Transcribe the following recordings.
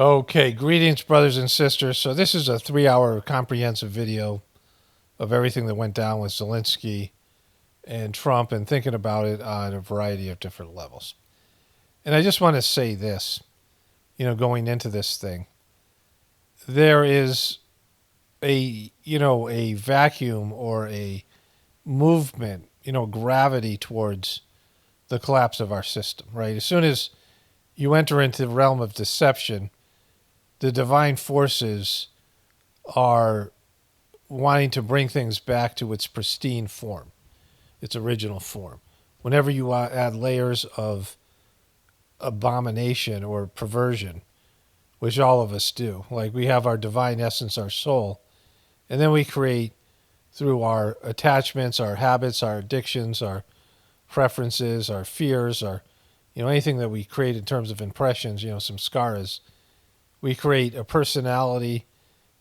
Okay, greetings, brothers and sisters. So this is a 3-hour comprehensive video of everything that went down with Zelensky and Trump and thinking about it on a variety of different levels. And I just want to say this, going into this thing, there is a vacuum or a movement, gravity towards the collapse of our system, right? As soon as you enter into the realm of deception, the divine forces are wanting to bring things back to its pristine form, its original form. Whenever you add layers of abomination or perversion, which all of us do, like we have our divine essence, our soul, and then we create through our attachments, our habits, our addictions, our preferences, our fears, our anything that we create in terms of impressions, some scars. We create a personality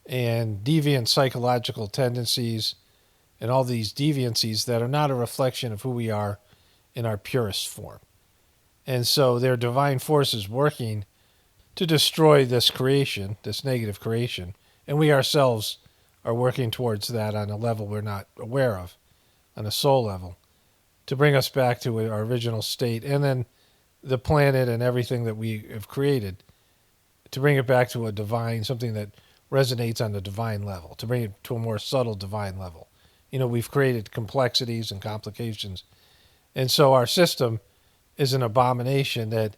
and deviant psychological tendencies and all these deviancies that are not a reflection of who we are in our purest form. And so their divine force is working to destroy this creation, this negative creation, and we ourselves are working towards that on a level we're not aware of, on a soul level, to bring us back to our original state, and then the planet and everything that we have created, to bring it back to a divine, something that resonates on the divine level, to bring it to a more subtle divine level. We've created complexities and complications. And so our system is an abomination that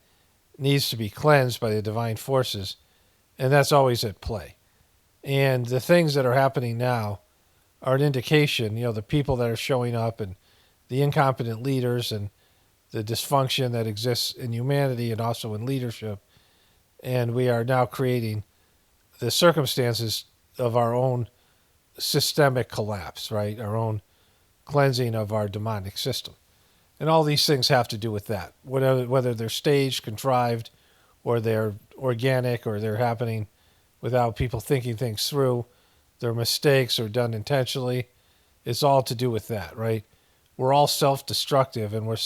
needs to be cleansed by the divine forces, and that's always at play. And the things that are happening now are an indication, the people that are showing up and the incompetent leaders and the dysfunction that exists in humanity and also in leadership. And we are now creating the circumstances of our own systemic collapse, right? Our own cleansing of our demonic system. And all these things have to do with that, whether they're staged, contrived, or they're organic, or they're happening without people thinking things through. They're mistakes or done intentionally. It's all to do with that, right? We're all self-destructive, and we're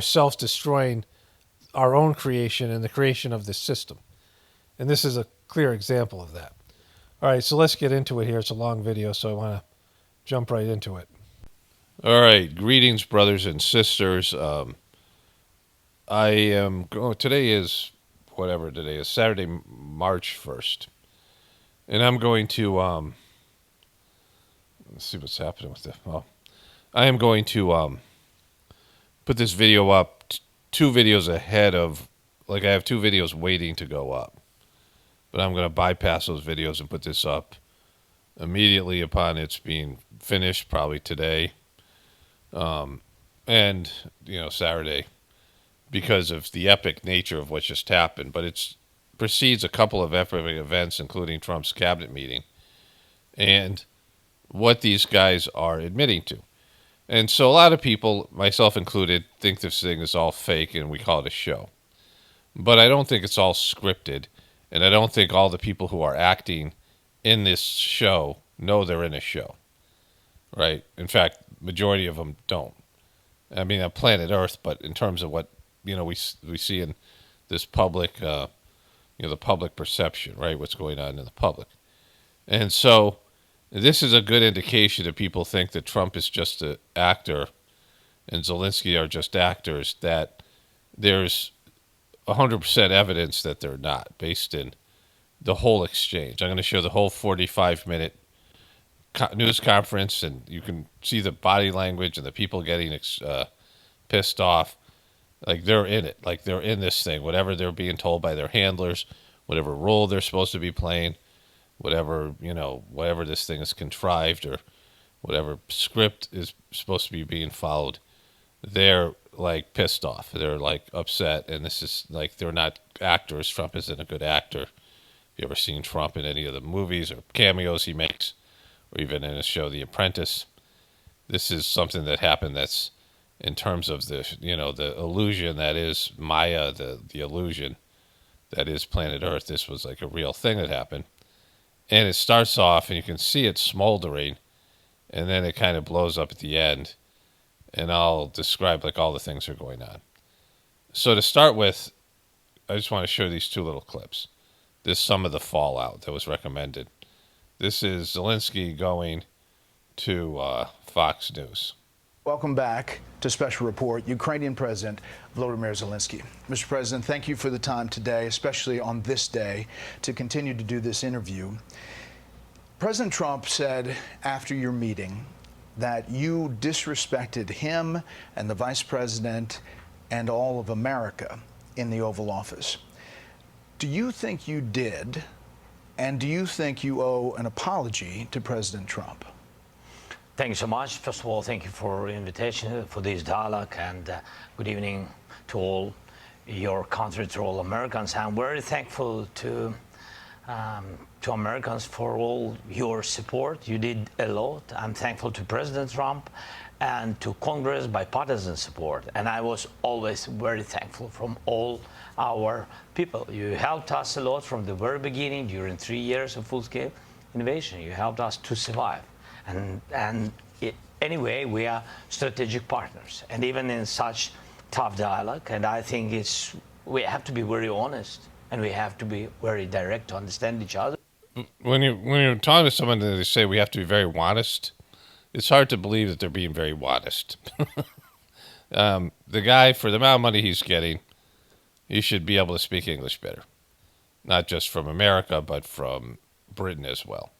self-destroying our own creation and the creation of this system. And this is a clear example of that. All right, so let's get into it here. It's a long video, so I want to jump right into it. All right, greetings, brothers and sisters. I am going. Today is whatever today is, Saturday, March 1st, and I'm going to let's see what's happening with it. Well, I am going to put this video up 2 videos ahead of, like, I have 2 videos waiting to go up, but I'm going to bypass those videos and put this up immediately upon its being finished, probably today. And Saturday, because of the epic nature of what just happened. But it precedes a couple of epic events, including Trump's cabinet meeting and what these guys are admitting to. And so a lot of people, myself included, think this thing is all fake and we call it a show. But I don't think it's all scripted, and I don't think all the people who are acting in this show know they're in a show. Right? In fact, majority of them don't. I mean, on planet Earth, but in terms of what we see in this public, the public perception, right? What's going on in the public, and so this is a good indication that people think that Trump is just an actor, and Zelensky are just actors. That there's 100% evidence that they're not, based in the whole exchange. I'm going to show the whole 45-minute news conference, and you can see the body language and the people getting pissed off. Like, they're in it. Like, they're in this thing. Whatever they're being told by their handlers, whatever role they're supposed to be playing, whatever this thing is contrived, or whatever script is supposed to be being followed, they're like pissed off. They're like upset, and this is like, they're not actors. Trump isn't a good actor. Have you ever seen Trump in any of the movies or cameos he makes, or even in his show The Apprentice? This is something that happened that's in terms of the illusion that is Maya, the illusion that is planet Earth. This was like a real thing that happened. And it starts off, and you can see it smoldering, and then it kind of blows up at the end. And I'll describe like all the things that are going on. So to start with, I just want to show these two little clips. This is some of the fallout that was recommended. This is Zelensky going to Fox News. Welcome back to Special Report. Ukrainian President Volodymyr Zelensky. Mr. President, thank you for the time today, especially on this day, to continue to do this interview. President Trump said after your meeting that you disrespected him and the Vice President and all of America in the Oval Office. Do you think you did, and do you think you owe an apology to President Trump? Thank you so much. First of all, thank you for the invitation for this dialogue, and good evening to all your country, to all Americans. I'm very thankful to Americans for all your support. You did a lot. I'm thankful to President Trump and to Congress bipartisan support. And I was always very thankful from all our people. You helped us a lot from the very beginning during 3 years of full-scale innovation. You helped us to survive. Anyway, we are strategic partners, and even in such tough dialogue, and I think we have to be very honest, and we have to be very direct to understand each other. When you're talking to someone and they say we have to be very honest, it's hard to believe that they're being very honest. The guy, for the amount of money he's getting, he should be able to speak English better, not just from America, but from Britain as well.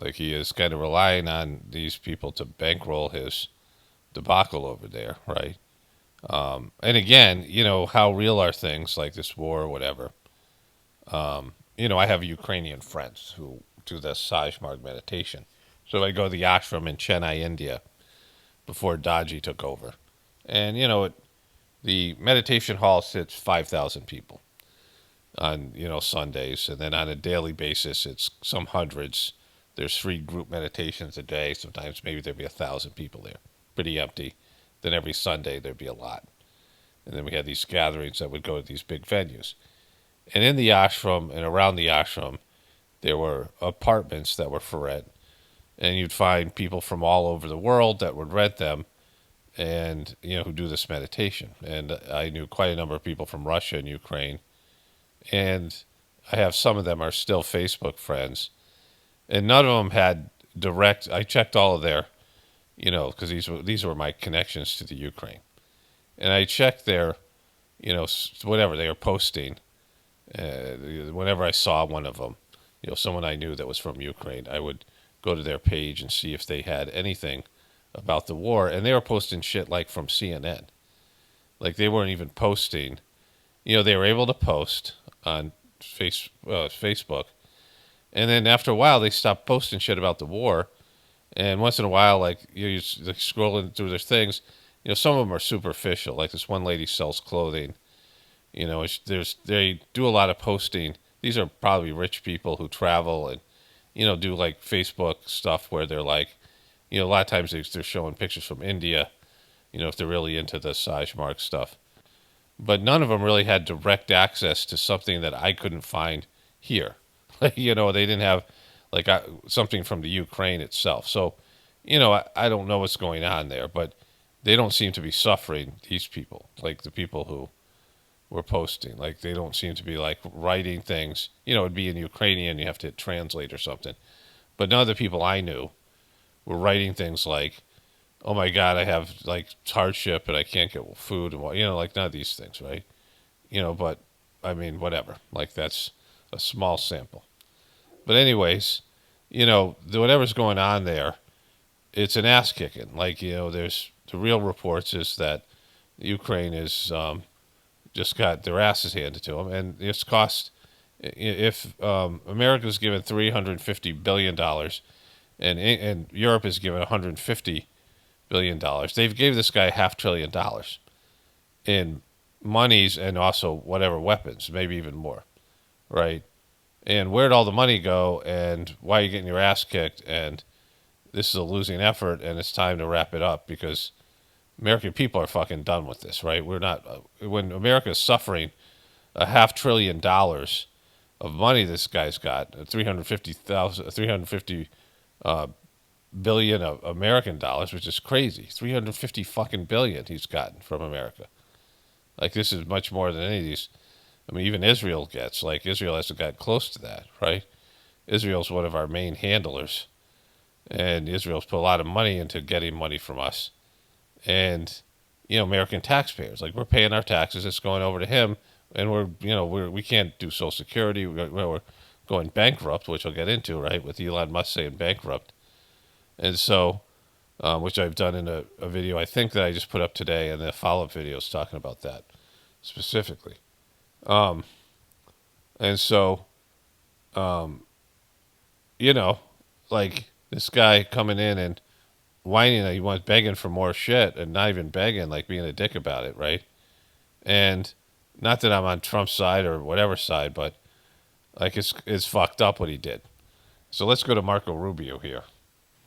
Like, he is kind of relying on these people to bankroll his debacle over there, right? And again, how real are things like this war or whatever? I have Ukrainian friends who do the Sajmarg meditation. So I go to the ashram in Chennai, India, before Daji took over. And, the meditation hall sits 5,000 people on, Sundays. And then on a daily basis, it's some hundreds. There's 3 group meditations a day. Sometimes maybe there'd be 1,000 people there. Pretty empty. Then every Sunday there'd be a lot. And then we had these gatherings that would go to these big venues. And in the ashram and around the ashram, there were apartments that were for rent. And you'd find people from all over the world that would rent them and, who do this meditation. And I knew quite a number of people from Russia and Ukraine. And I have some of them are still Facebook friends. And none of them had direct. I checked all of their, because these were my connections to the Ukraine, and I checked their, whatever they were posting. Whenever I saw one of them, someone I knew that was from Ukraine, I would go to their page and see if they had anything about the war, and they were posting shit like from CNN. Like, they weren't even posting. They were able to post on Facebook. And then after a while, they stopped posting shit about the war. And once in a while, like, you're scrolling through their things, some of them are superficial. Like, this one lady sells clothing. They do a lot of posting. These are probably rich people who travel and, do like Facebook stuff where they're like, a lot of times they're showing pictures from India, if they're really into the Sajmarg stuff. But none of them really had direct access to something that I couldn't find here. They didn't have like something from the Ukraine itself. So, I don't know what's going on there, but they don't seem to be suffering, these people, like the people who were posting. Like, they don't seem to be like writing things. It'd be in Ukrainian, you have to translate or something. But none of the people I knew were writing things like, oh my God, I have like hardship and I can't get food and like none of these things, right? But I mean, whatever. Like, that's a small sample. But anyways, whatever's going on there, it's an ass kicking. Like, there's the real reports is that Ukraine is just got their asses handed to them, and it's cost. If America's given $350 billion, and Europe is given $150 billion, they've gave this guy $500 billion in monies and also whatever weapons, maybe even more, right? And where'd all the money go, and why are you getting your ass kicked, and this is a losing effort, and it's time to wrap it up because American people are fucking done with this, right? We're not, when America is suffering $500 billion of money this guy's got, 350 billion of American dollars, which is crazy. 350 fucking billion he's gotten from America. Like, this is much more than any of these I mean, even Israel gets, like, Israel hasn't got close to that, right? Israel's one of our main handlers, and Israel's put a lot of money into getting money from us. And, American taxpayers, like, we're paying our taxes, it's going over to him, and we can't do Social Security, we're going bankrupt, which I'll get into, right, with Elon Musk saying bankrupt. And so, which I've done in a video, I think that I just put up today, and the follow-up videos talking about that specifically. And so, like this guy coming in and whining that he wants begging for more shit and not even begging, like being a dick about it, right? And not that I'm on Trump's side or whatever side, but like it's fucked up what he did. So let's go to Marco Rubio here.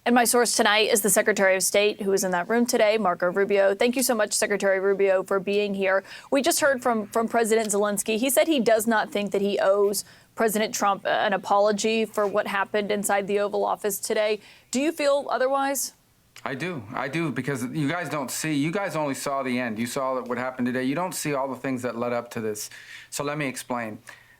And my source tonight is the Secretary of State who is in that room today, Marco Rubio. Thank you so much, Secretary Rubio, for being here. We just heard from President Zelensky. He said he does not think that he owes President Trump an apology for what happened inside the Oval Office today. Do you feel otherwise? I do, because you guys don't see. You guys only saw the end. You saw what happened today. You don't see all the things that led up to this. So let me explain.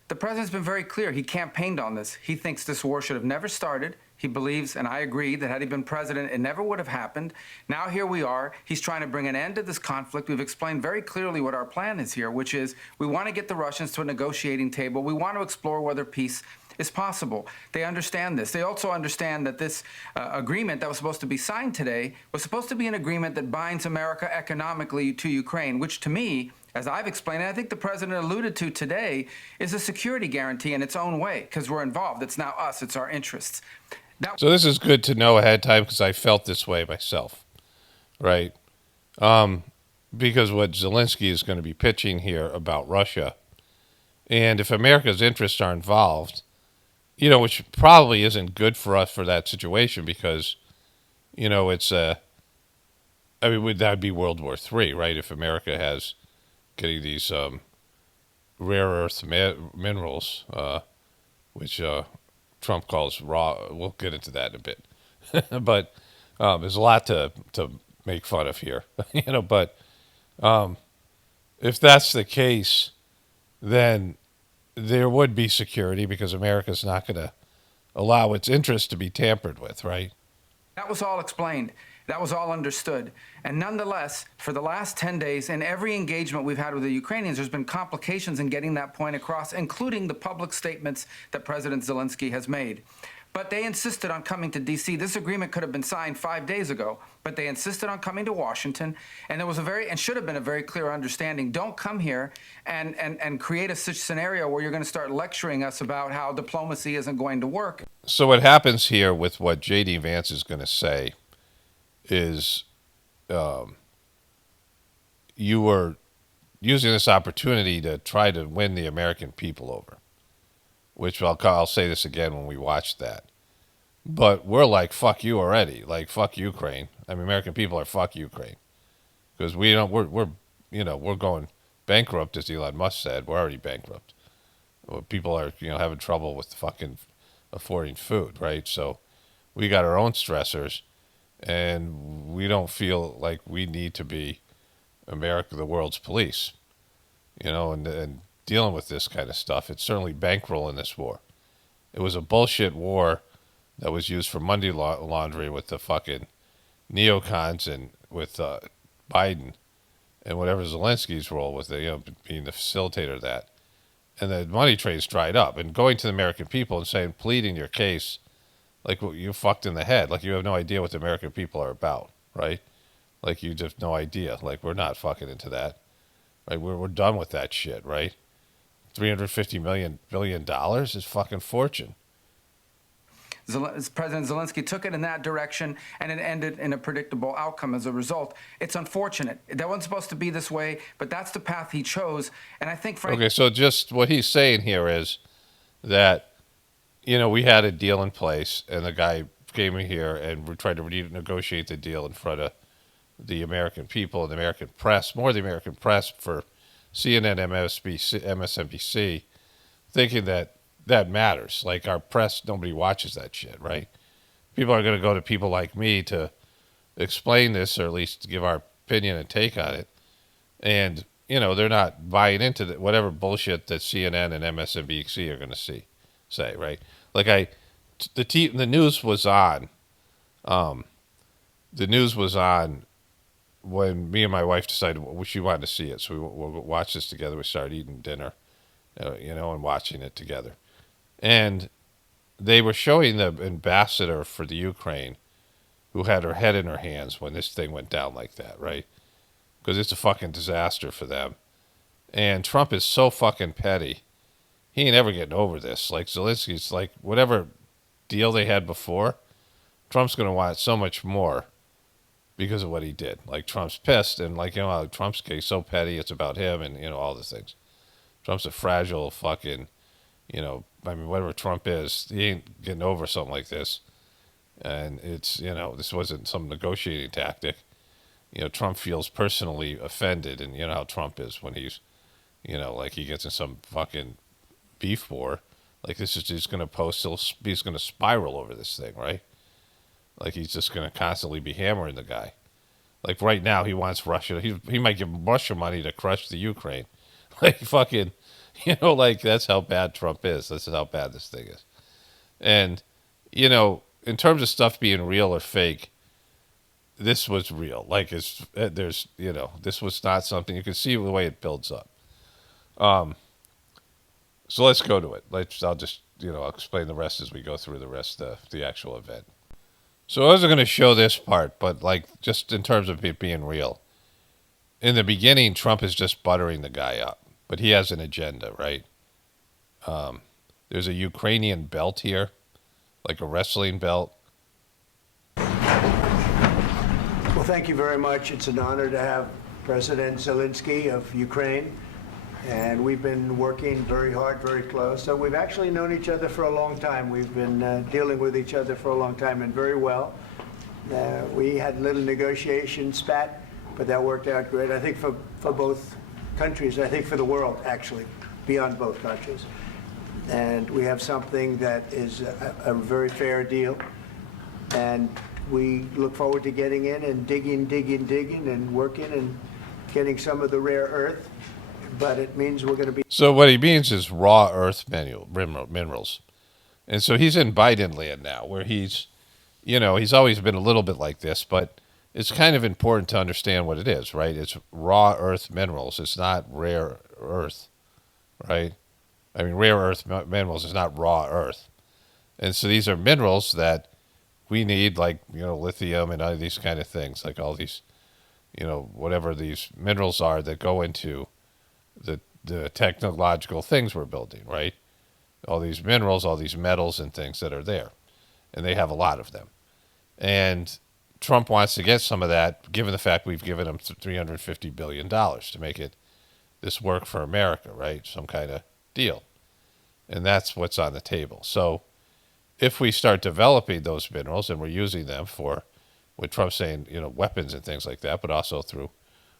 The president's been very clear. He campaigned on this. He thinks this war should have never started. He believes, and I agree, that had he been president, it never would have happened. Now here we are. He's trying to bring an end to this conflict. We've explained very clearly what our plan is here, which is we want to get the Russians to a negotiating table. We want to explore whether peace is possible. They understand this. They also understand that this agreement that was supposed to be signed today was supposed to be an agreement that binds America economically to Ukraine, which to me, as I've explained, and I think the president alluded to today, is a security guarantee in its own way, because we're involved. It's now us. It's our interests. So this is good to know ahead of time because I felt this way myself, right? Because what Zelensky is going to be pitching here about Russia, and if America's interests are involved, which probably isn't good for us for that situation because, it's that'd be World War III, right? If America has getting these rare earth minerals, which Trump calls raw. We'll get into that in a bit, but there's a lot to make fun of here, But if that's the case, then there would be security because America's not going to allow its interests to be tampered with, right? That was all explained. That was all understood. And nonetheless, for the last 10 days, in every engagement we've had with the Ukrainians, there's been complications in getting that point across, including the public statements that President Zelensky has made. But they insisted on coming to D.C. This agreement could have been signed 5 days ago, but they insisted on coming to Washington, and there was and should have been a very clear understanding. Don't come here and create a such scenario where you're going to start lecturing us about how diplomacy isn't going to work. So what happens here with what J.D. Vance is going to say is you were using this opportunity to try to win the American people over, which I'll say this again when we watch that. But we're like, fuck you already. Like, fuck Ukraine. I mean, American people are fuck Ukraine. Because we're going bankrupt, as Elon Musk said. We're already bankrupt. People are, having trouble with fucking affording food, right? So we got our own stressors, and we don't feel like we need to be America, the world's police, and dealing with this kind of stuff. It's certainly bankrolling this war. It was a bullshit war that was used for money laundering with the fucking neocons and with Biden and whatever Zelensky's role was, being the facilitator of that. And the money train's dried up. And going to the American people and saying, pleading your case, like you fucked in the head, like you have no idea what the American people are about, right? Like you just no idea. Like we're not fucking into that, right? We're done with that shit, right? $350 billion is fucking fortune. President Zelensky took it in that direction, and it ended in a predictable outcome as a result. It's unfortunate. That wasn't supposed to be this way, but that's the path he chose. And I think, frankly... Okay, so just what he's saying here is that, we had a deal in place, and the guy came in here and we tried to renegotiate the deal in front of the American people and the American press, more the American press for CNN, MSNBC, thinking that matters. Like our press, nobody watches that shit, right? People are going to go to people like me to explain this, or at least to give our opinion and take on it. And, they're not buying into whatever bullshit that CNN and MSNBC are going to say, right? Like the news was on. The news was on when me and my wife decided she wanted to see it, so we'll watch this together. We started eating dinner, and watching it together. And they were showing the ambassador for the Ukraine, who had her head in her hands when this thing went down like that, right? Because it's a fucking disaster for them. And Trump is so fucking petty. He ain't ever getting over this. Like Zelensky's, like whatever deal they had before, Trump's going to want so much more because of what he did. Like Trump's pissed, and like, Trump's case so petty, it's about him and, all the things. Trump's a fragile fucking, whatever Trump is, he ain't getting over something like this. And it's, this wasn't some negotiating tactic. Trump feels personally offended, and you know how Trump is when he's, like he gets in some fucking beef war. Like he's going to he's going to spiral over this thing, right? Like he's just going to constantly be hammering the guy. Like right now, he wants Russia. He might give Russia money to crush the Ukraine. Like fucking, like that's how bad Trump is. This is how bad this thing is. And, in terms of stuff being real or fake, this was real. Like this was not something, you can see the way it builds up. So let's go to it. I'll just, I'll explain the rest as we go through the rest of the actual event. So I wasn't going to show this part, but like just in terms of it being real. In the beginning, Trump is just buttering the guy up, but he has an agenda, right? There's a Ukrainian belt here, like a wrestling belt. Well, thank you very much. It's an honor to have President Zelensky of Ukraine. And we've been working very hard, very close. So we've actually known each other for a long time. We've been dealing with each other for a long time and very well. We had a little negotiation spat, but that worked out great. I think for both countries, I think for the world, actually, beyond both countries. And we have something that is a very fair deal. And we look forward to getting in and digging and working and getting some of the rare earth. But it means we're going to be... So what he means is raw earth minerals. And so he's in Biden land now, where he's always been a little bit like this, but it's kind of important to understand what it is, right? It's raw earth minerals. It's not rare earth, right? I mean, rare earth minerals is not raw earth. And so these are minerals that we need, like, lithium and all these kind of things, like all these, whatever these minerals are that go into the technological things we're building, right? All these minerals, all these metals and things that are there. And they have a lot of them. And Trump wants to get some of that, given the fact we've given him $350 billion to make this work for America, right? Some kind of deal. And that's what's on the table. So if we start developing those minerals and we're using them for, what Trump's saying, weapons and things like that, but also through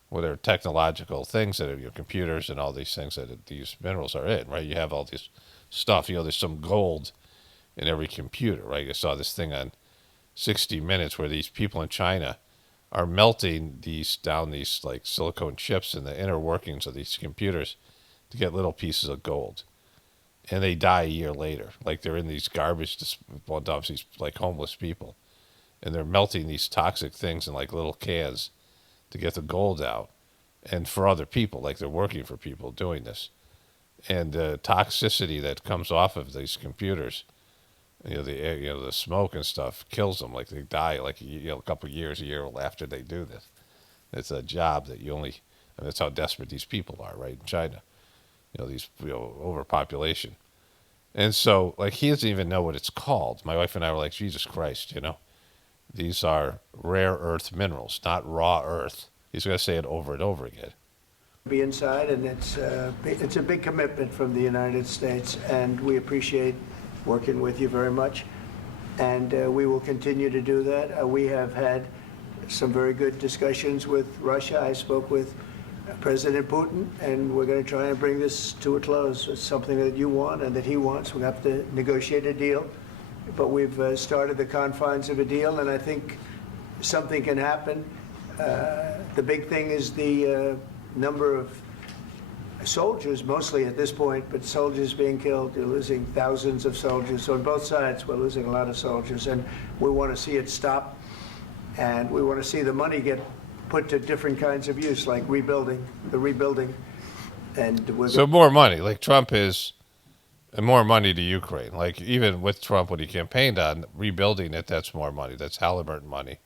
whether technological things that are your computers and all these things that these minerals are in, right? You have all this stuff, there's some gold in every computer, right? I saw this thing on 60 Minutes where these people in China are melting these like silicone chips in the inner workings of these computers to get little pieces of gold. And they die a year later. Like they're in these garbage dumps, these like homeless people. And they're melting these toxic things in like little cans to get the gold out, and for other people, like they're working for people doing this. And the toxicity that comes off of these computers, the smoke and stuff kills them. Like they die like a couple of years, a year after they do this. It's a job that that's how desperate these people are, right, in China. These overpopulation. And so, like, he doesn't even know what it's called. My wife and I were like, Jesus Christ, These are rare earth minerals, not raw earth. He's going to say it over and over again. Be inside, and it's a big commitment from the United States, and we appreciate working with you very much. And we will continue to do that. We have had some very good discussions with Russia. I spoke with President Putin, and we're going to try and bring this to a close. It's something that you want and that he wants. We have to negotiate a deal. But we've started the confines of a deal, and I think something can happen. The big thing is the number of soldiers mostly at this point, but soldiers being killed. You're losing thousands of soldiers. So on both sides, we're losing a lot of soldiers, and we want to see it stop. And we want to see the money get put to different kinds of use, like rebuilding. And so more money, like Trump is, and more money to Ukraine. Like even with Trump, what he campaigned on, rebuilding it, that's more money. That's Halliburton money.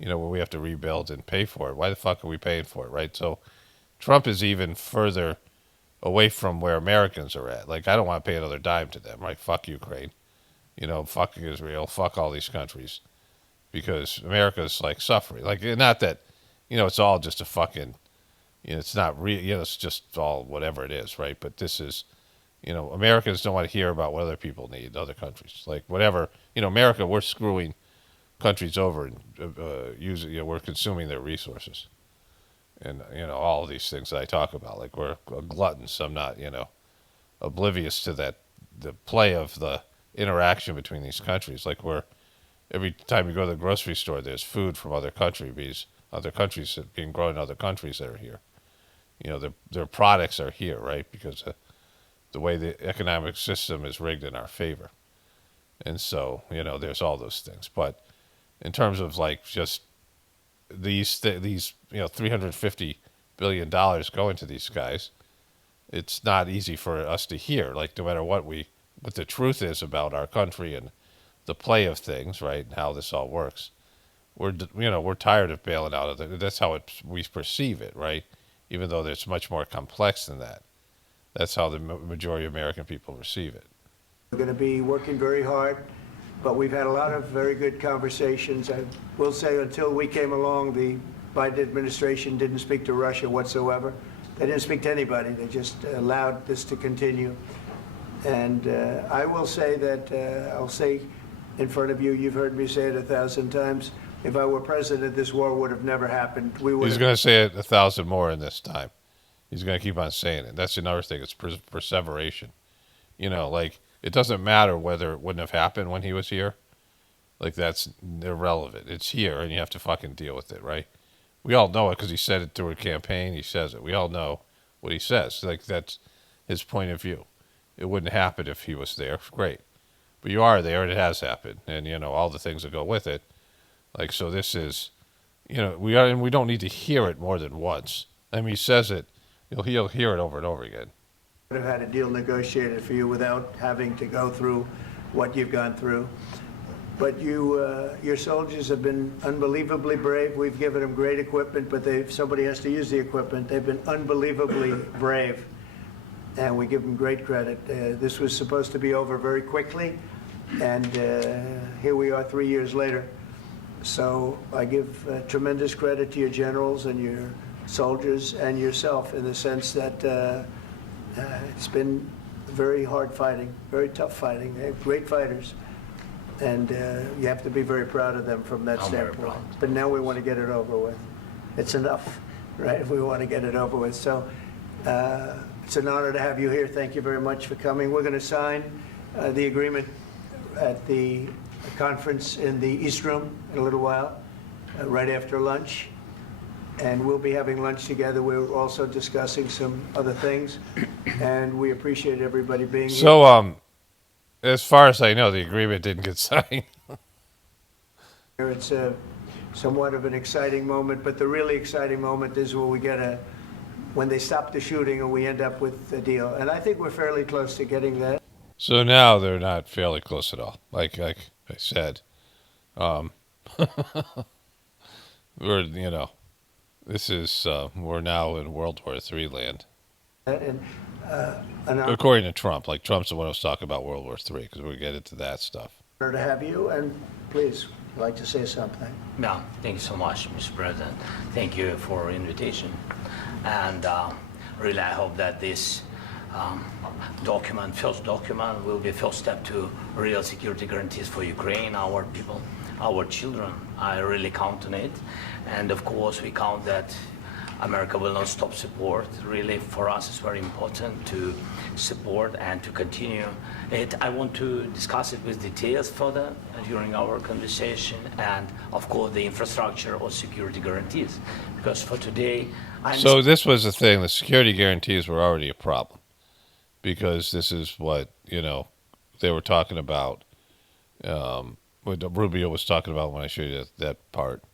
Where we have to rebuild and pay for it. Why the fuck are we paying for it, right? So Trump is even further away from where Americans are at. Like, I don't want to pay another dime to them, right? Fuck Ukraine. Fuck Israel. Fuck all these countries. Because America's, like, suffering. Like, not that, it's all just a fucking, it's not real, it's just all whatever it is, right? But this is, Americans don't want to hear about what other people need, other countries. Like, whatever, America, we're screwing countries over and using, we're consuming their resources. And, all of these things that I talk about, like we're gluttons. I'm not, oblivious to that, the play of the interaction between these countries. Like every time you go to the grocery store, there's food from other countries that being grown in other countries that are here. Their products are here, right? Because the way the economic system is rigged in our favor. And so, there's all those things. But in terms of like just these $350 billion going to these guys, it's not easy for us to hear. Like no matter what the truth is about our country and the play of things, right, and how this all works, we're tired of bailing out of it. That's how we perceive it, right? Even though it's much more complex than that. That's how the majority of American people receive it. We're going to be working very hard. But we've had a lot of very good conversations. I will say until we came along, the Biden administration didn't speak to Russia whatsoever. They didn't speak to anybody. They just allowed this to continue. And I will say that, I'll say in front of you, you've heard me say it 1,000 times, if I were president, this war would have never happened. He's going to say it 1,000 more in this time. He's going to keep on saying it. That's another thing. It's perseveration. Like, it doesn't matter whether it wouldn't have happened when he was here. Like, that's irrelevant. It's here, and you have to fucking deal with it, right? We all know it because he said it through a campaign. He says it. We all know what he says. Like, that's his point of view. It wouldn't happen if he was there. Great. But you are there, and it has happened. And, all the things that go with it. Like, so this is, we don't need to hear it more than once. I mean, he says it. He'll hear it over and over again. Would have had a deal negotiated for you without having to go through what you've gone through. But your soldiers have been unbelievably brave. We've given them great equipment, but somebody has to use the equipment. They've been unbelievably brave, and we give them great credit. This was supposed to be over very quickly, and here we are 3 years later. So I give tremendous credit to your generals and your soldiers and yourself in the sense that it's been very hard fighting, very tough fighting. They're great fighters. And you have to be very proud of them from that standpoint. But now we want to get it over with. It's enough, right? We want to get it over with. So it's an honor to have you here. Thank you very much for coming. We're going to sign the agreement at the conference in the East Room in a little while, right after lunch. And we'll be having lunch together. We're also discussing some other things. And we appreciate everybody being here. So, as far as I know, the agreement didn't get signed. It's somewhat of an exciting moment, but the really exciting moment is when they stop the shooting and we end up with a deal. And I think we're fairly close to getting that. So now they're not fairly close at all. Like I said, this is we're now in World War III land. And according to Trump, like Trump's the one who's talking about World War III, because we'll get into that stuff. Honor to have you, and please, I'd like to say something. Yeah, thank you so much, Mr. President. Thank you for invitation. And really, I hope that this first document, will be a first step to real security guarantees for Ukraine, our people, our children. I really count on it. And of course, we count that America will not stop support. Really, for us, it's very important to support and to continue it. I want to discuss it with details further during our conversation, and of course, the infrastructure or security guarantees. Because for today, So this was the thing. The security guarantees were already a problem because this is what, they were talking about. What Rubio was talking about when I showed you that part.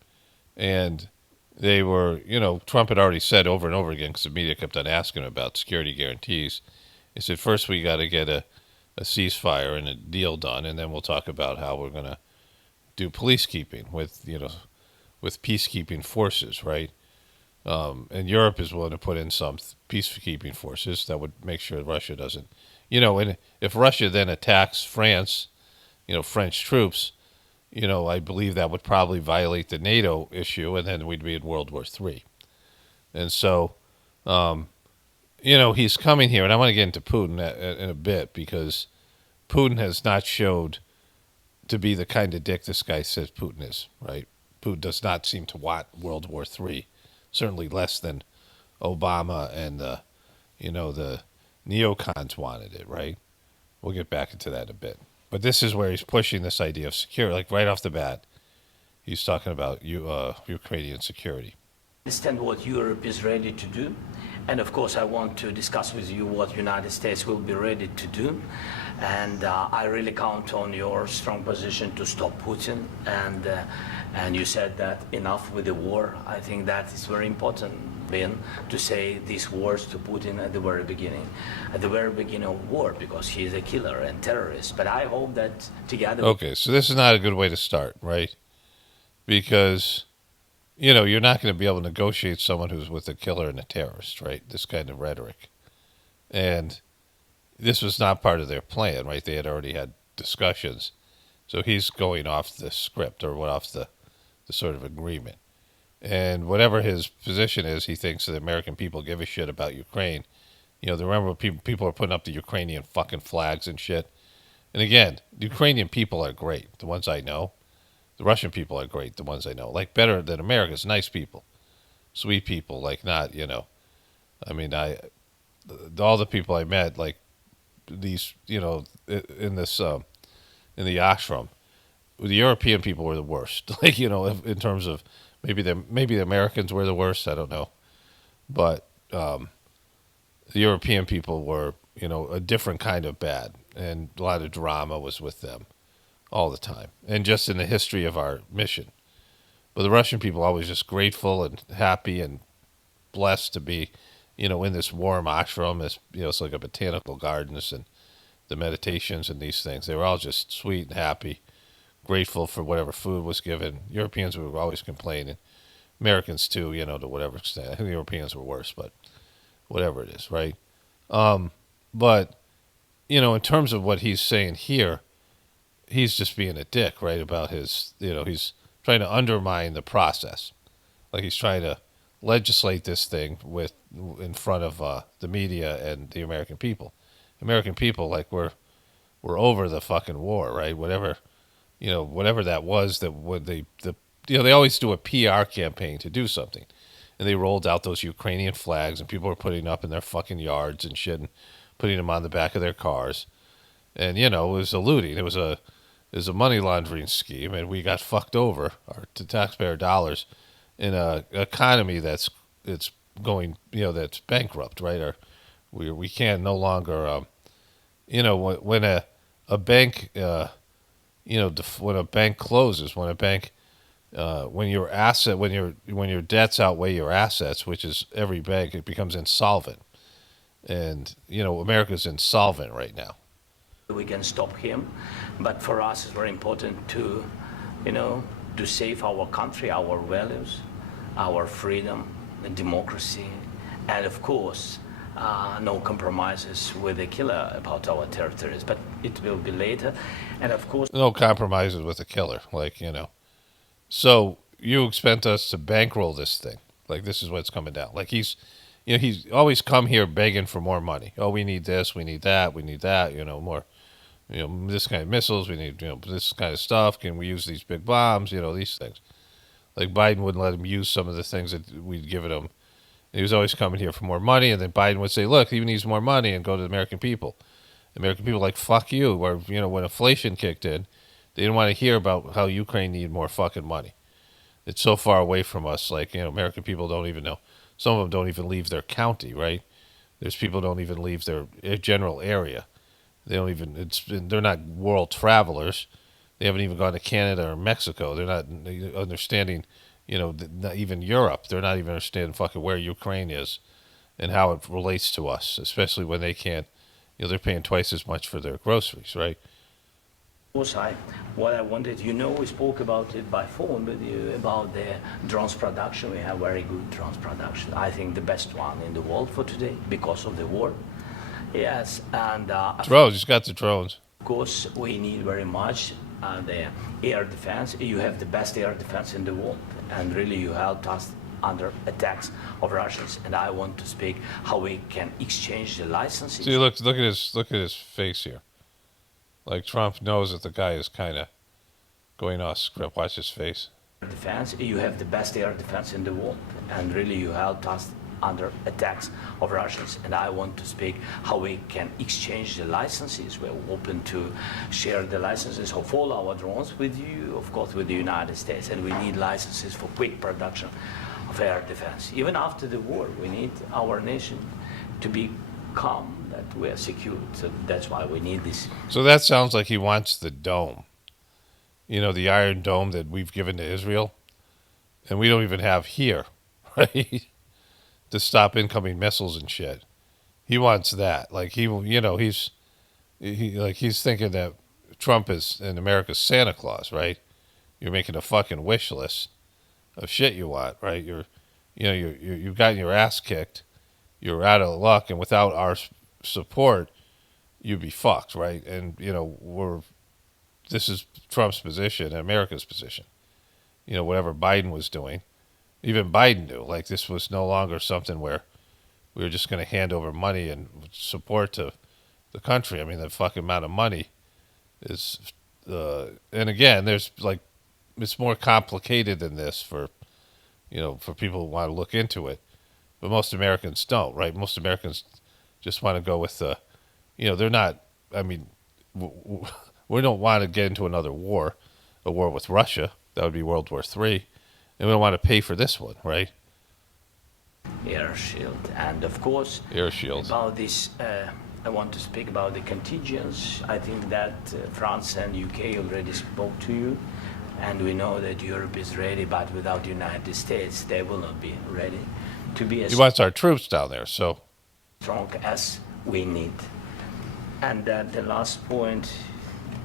And they were, Trump had already said over and over again, because the media kept on asking him about security guarantees. He said, first we got to get a ceasefire and a deal done, and then we'll talk about how we're going to do policekeeping with peacekeeping forces, right? And Europe is willing to put in some peacekeeping forces that would make sure Russia doesn't, and if Russia then attacks France, French troops, I believe that would probably violate the NATO issue, and then we'd be in World War III. And so, he's coming here, and I want to get into Putin in a bit because Putin has not showed to be the kind of dick this guy says Putin is, right? Putin does not seem to want World War III, certainly less than Obama and the neocons wanted it, right? We'll get back into that in a bit. But this is where he's pushing this idea of security. Like right off the bat, he's talking about Ukrainian security. Understand what Europe is ready to do. And of course, I want to discuss with you what the United States will be ready to do. And I really count on your strong position to stop Putin. And you said that enough with the war. I think that is very important, Ben, to say these words to Putin at the very beginning of war, because he is a killer and terrorist. But I hope that together... Okay, so this is not a good way to start, right? Because... you're not going to be able to negotiate someone who's with a killer and a terrorist, right? This kind of rhetoric. And this was not part of their plan, right? They had already had discussions. So he's going off the script or off the sort of agreement. And whatever his position is, he thinks that the American people give a shit about Ukraine. Remember people are putting up the Ukrainian fucking flags and shit. And again, the Ukrainian people are great, the ones I know. The Russian people are great, the ones I know. Like, better than America's, nice people. Sweet people, like not, all the people I met, like, these, in this, in the ashram, the European people were the worst. Like, in terms of, maybe the Americans were the worst, I don't know. But the European people were, a different kind of bad. And a lot of drama was with them. All the time, and just in the history of our mission. But the Russian people are always just grateful and happy and blessed to be, in this warm ashram, this, it's like a botanical gardens and the meditations and these things. They were all just sweet and happy, grateful for whatever food was given. Europeans were always complaining. Americans too, to whatever extent. I think the Europeans were worse, but whatever it is, right? But, in terms of what he's saying here, he's just being a dick, right, about his, he's trying to undermine the process. Like he's trying to legislate this thing in front of the media and the American people. American people, like, we're over the fucking war, right? Whatever that was, that when they always do a PR campaign to do something. And they rolled out those Ukrainian flags, and people were putting up in their fucking yards and shit and putting them on the back of their cars. And, it was a looting. It was a money laundering scheme, and we got fucked over to taxpayer dollars in a economy that's going, that's bankrupt, right? Or we can no longer, when a bank, when a bank closes, when a bank, when your debts outweigh your assets, which is every bank, it becomes insolvent, and America's insolvent right now. We can stop him, but for us it's very important to, to save our country, our values, our freedom, and democracy, and of course, no compromises with the killer about our territories. But it will be later, and of course, no compromises with the killer, like So you expect us to bankroll this thing? Like, this is what's coming down. Like he's always come here begging for more money. Oh, we need this, we need that, more. This kind of missiles, we need, this kind of stuff. Can we use these big bombs? These things. Like Biden wouldn't let him use some of the things that we'd given him He was always coming here for more money, and then Biden would say, "Look, he needs more money," and go to the American people. American people like, fuck you. Or, when inflation kicked in, they didn't want to hear about how Ukraine needed more fucking money. It's so far away from us. Like, American people don't even know. Some of them don't even leave their county, right? There's people who don't even leave their general area. They don't even, they're not world travelers. They haven't even gone to Canada or Mexico. They're not understanding, not even Europe. They're not even understanding fucking where Ukraine is and how it relates to us, especially when they can't, they're paying twice as much for their groceries, right? What I wanted, we spoke about it by phone with you about the drones production. We have very good drones production. I think the best one in the world for today because of the war. Yes, and drones. He's got the drones. Of course, we need very much the air defense. You have the best air defense in the world, and really you helped us under attacks of Russians. And I want to speak how we can exchange the licenses. See, look at his face here. Like, Trump knows that the guy is kind of going off script. Watch his face. Defense. You have the best air defense in the world, and really you helped us under attacks of Russians. And I want to speak how we can exchange the licenses. We're open to share the licenses of all our drones with you, of course, with the United States. And we need licenses for quick production of air defense. Even after the war, we need our nation to be calm, that we are secure. So that's why we need this. So that sounds like he wants the dome. The Iron Dome that we've given to Israel, and we don't even have here, right? To stop incoming missiles and shit. He wants that. Like, he's thinking that Trump is in America's Santa Claus, right? You're making a fucking wish list of shit you want, right? You've gotten your ass kicked. You're out of luck, and without our support, you'd be fucked, right? And this is Trump's position and America's position. Whatever Biden was doing, even Biden knew, like, this was no longer something where we were just going to hand over money and support to the country. I mean, the fucking amount of money is, and again, there's like, it's more complicated than this for people who want to look into it. But most Americans don't, right? Most Americans just want to go with they're not, I mean, we don't want to get into another war, a war with Russia. That would be World War III. And we don't want to pay for this one, right? Air shield. And of course, air shields. About this, I want to speak about the contingents. I think that France and UK already spoke to you. And we know that Europe is ready, but without the United States, they will not be ready to be as he wants our troops down there, so strong as we need. And the last point,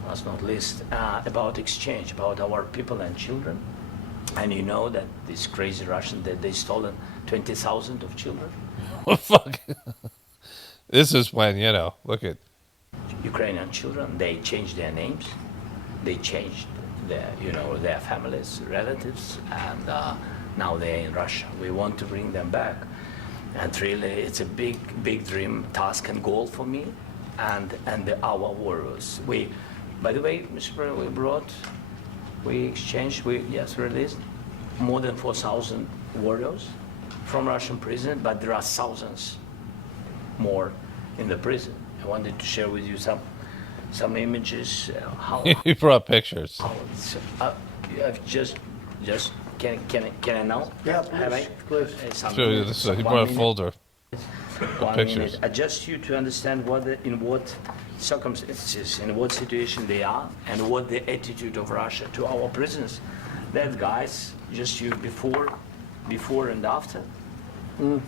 last not least, about exchange, about our people and children. And you know that this crazy Russian, that they stolen 20,000 of children. What fuck? This is when, look at Ukrainian children, they changed their names. They changed their families, relatives, and now they're in Russia. We want to bring them back. And really, it's a big, big dream, task, and goal for me and our warriors. By the way, Mr. President, we exchanged, released more than 4,000 warriors from Russian prison, but there are thousands more in the prison. I wanted to share with you some images. How he brought pictures. I've just can I now? Yeah, please. He brought a folder. One Pictures. minute. Just you to understand in what circumstances, in what situation they are, and what the attitude of Russia to our prisoners. That guys, just you before and after. And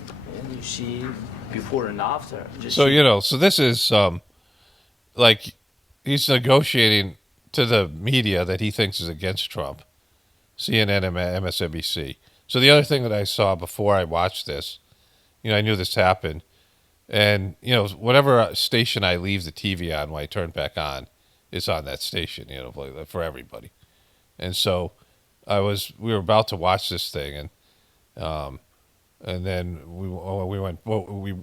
you see before and after. So this is like he's negotiating to the media that he thinks is against Trump, CNN and MSNBC. So the other thing that I saw before I watched this, I knew this happened, and whatever station I leave the TV on when I turn back on, it's on that station, for everybody. And so we were about to watch this thing, and then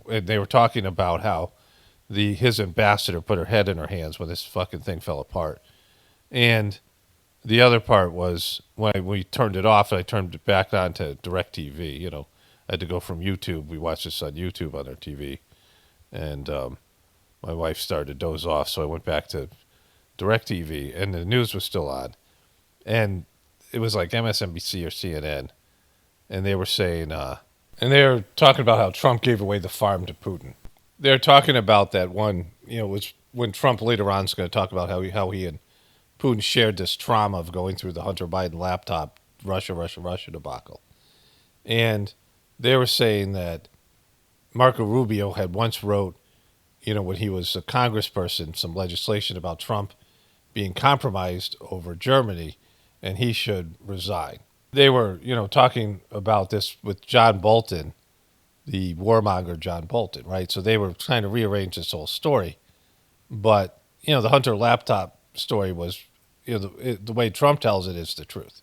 they were talking about how his ambassador put her head in her hands when this fucking thing fell apart. And the other part was when we turned it off and I turned it back on to DirecTV, I had to go from YouTube. We watched this on YouTube on our TV, and my wife started to doze off, so I went back to DirecTV, and the news was still on, and it was like MSNBC or CNN, and they were saying, and they were talking about how Trump gave away the farm to Putin. They're talking about that one, was when Trump later on is going to talk about how he and Putin shared this trauma of going through the Hunter Biden laptop, Russia debacle. And they were saying that Marco Rubio had once wrote, when he was a congressperson, some legislation about Trump being compromised over Germany, and he should resign. They were, talking about this with John Bolton, the warmonger John Bolton, right? So they were trying to rearrange this whole story. But, the Hunter laptop story was, the way Trump tells it is the truth.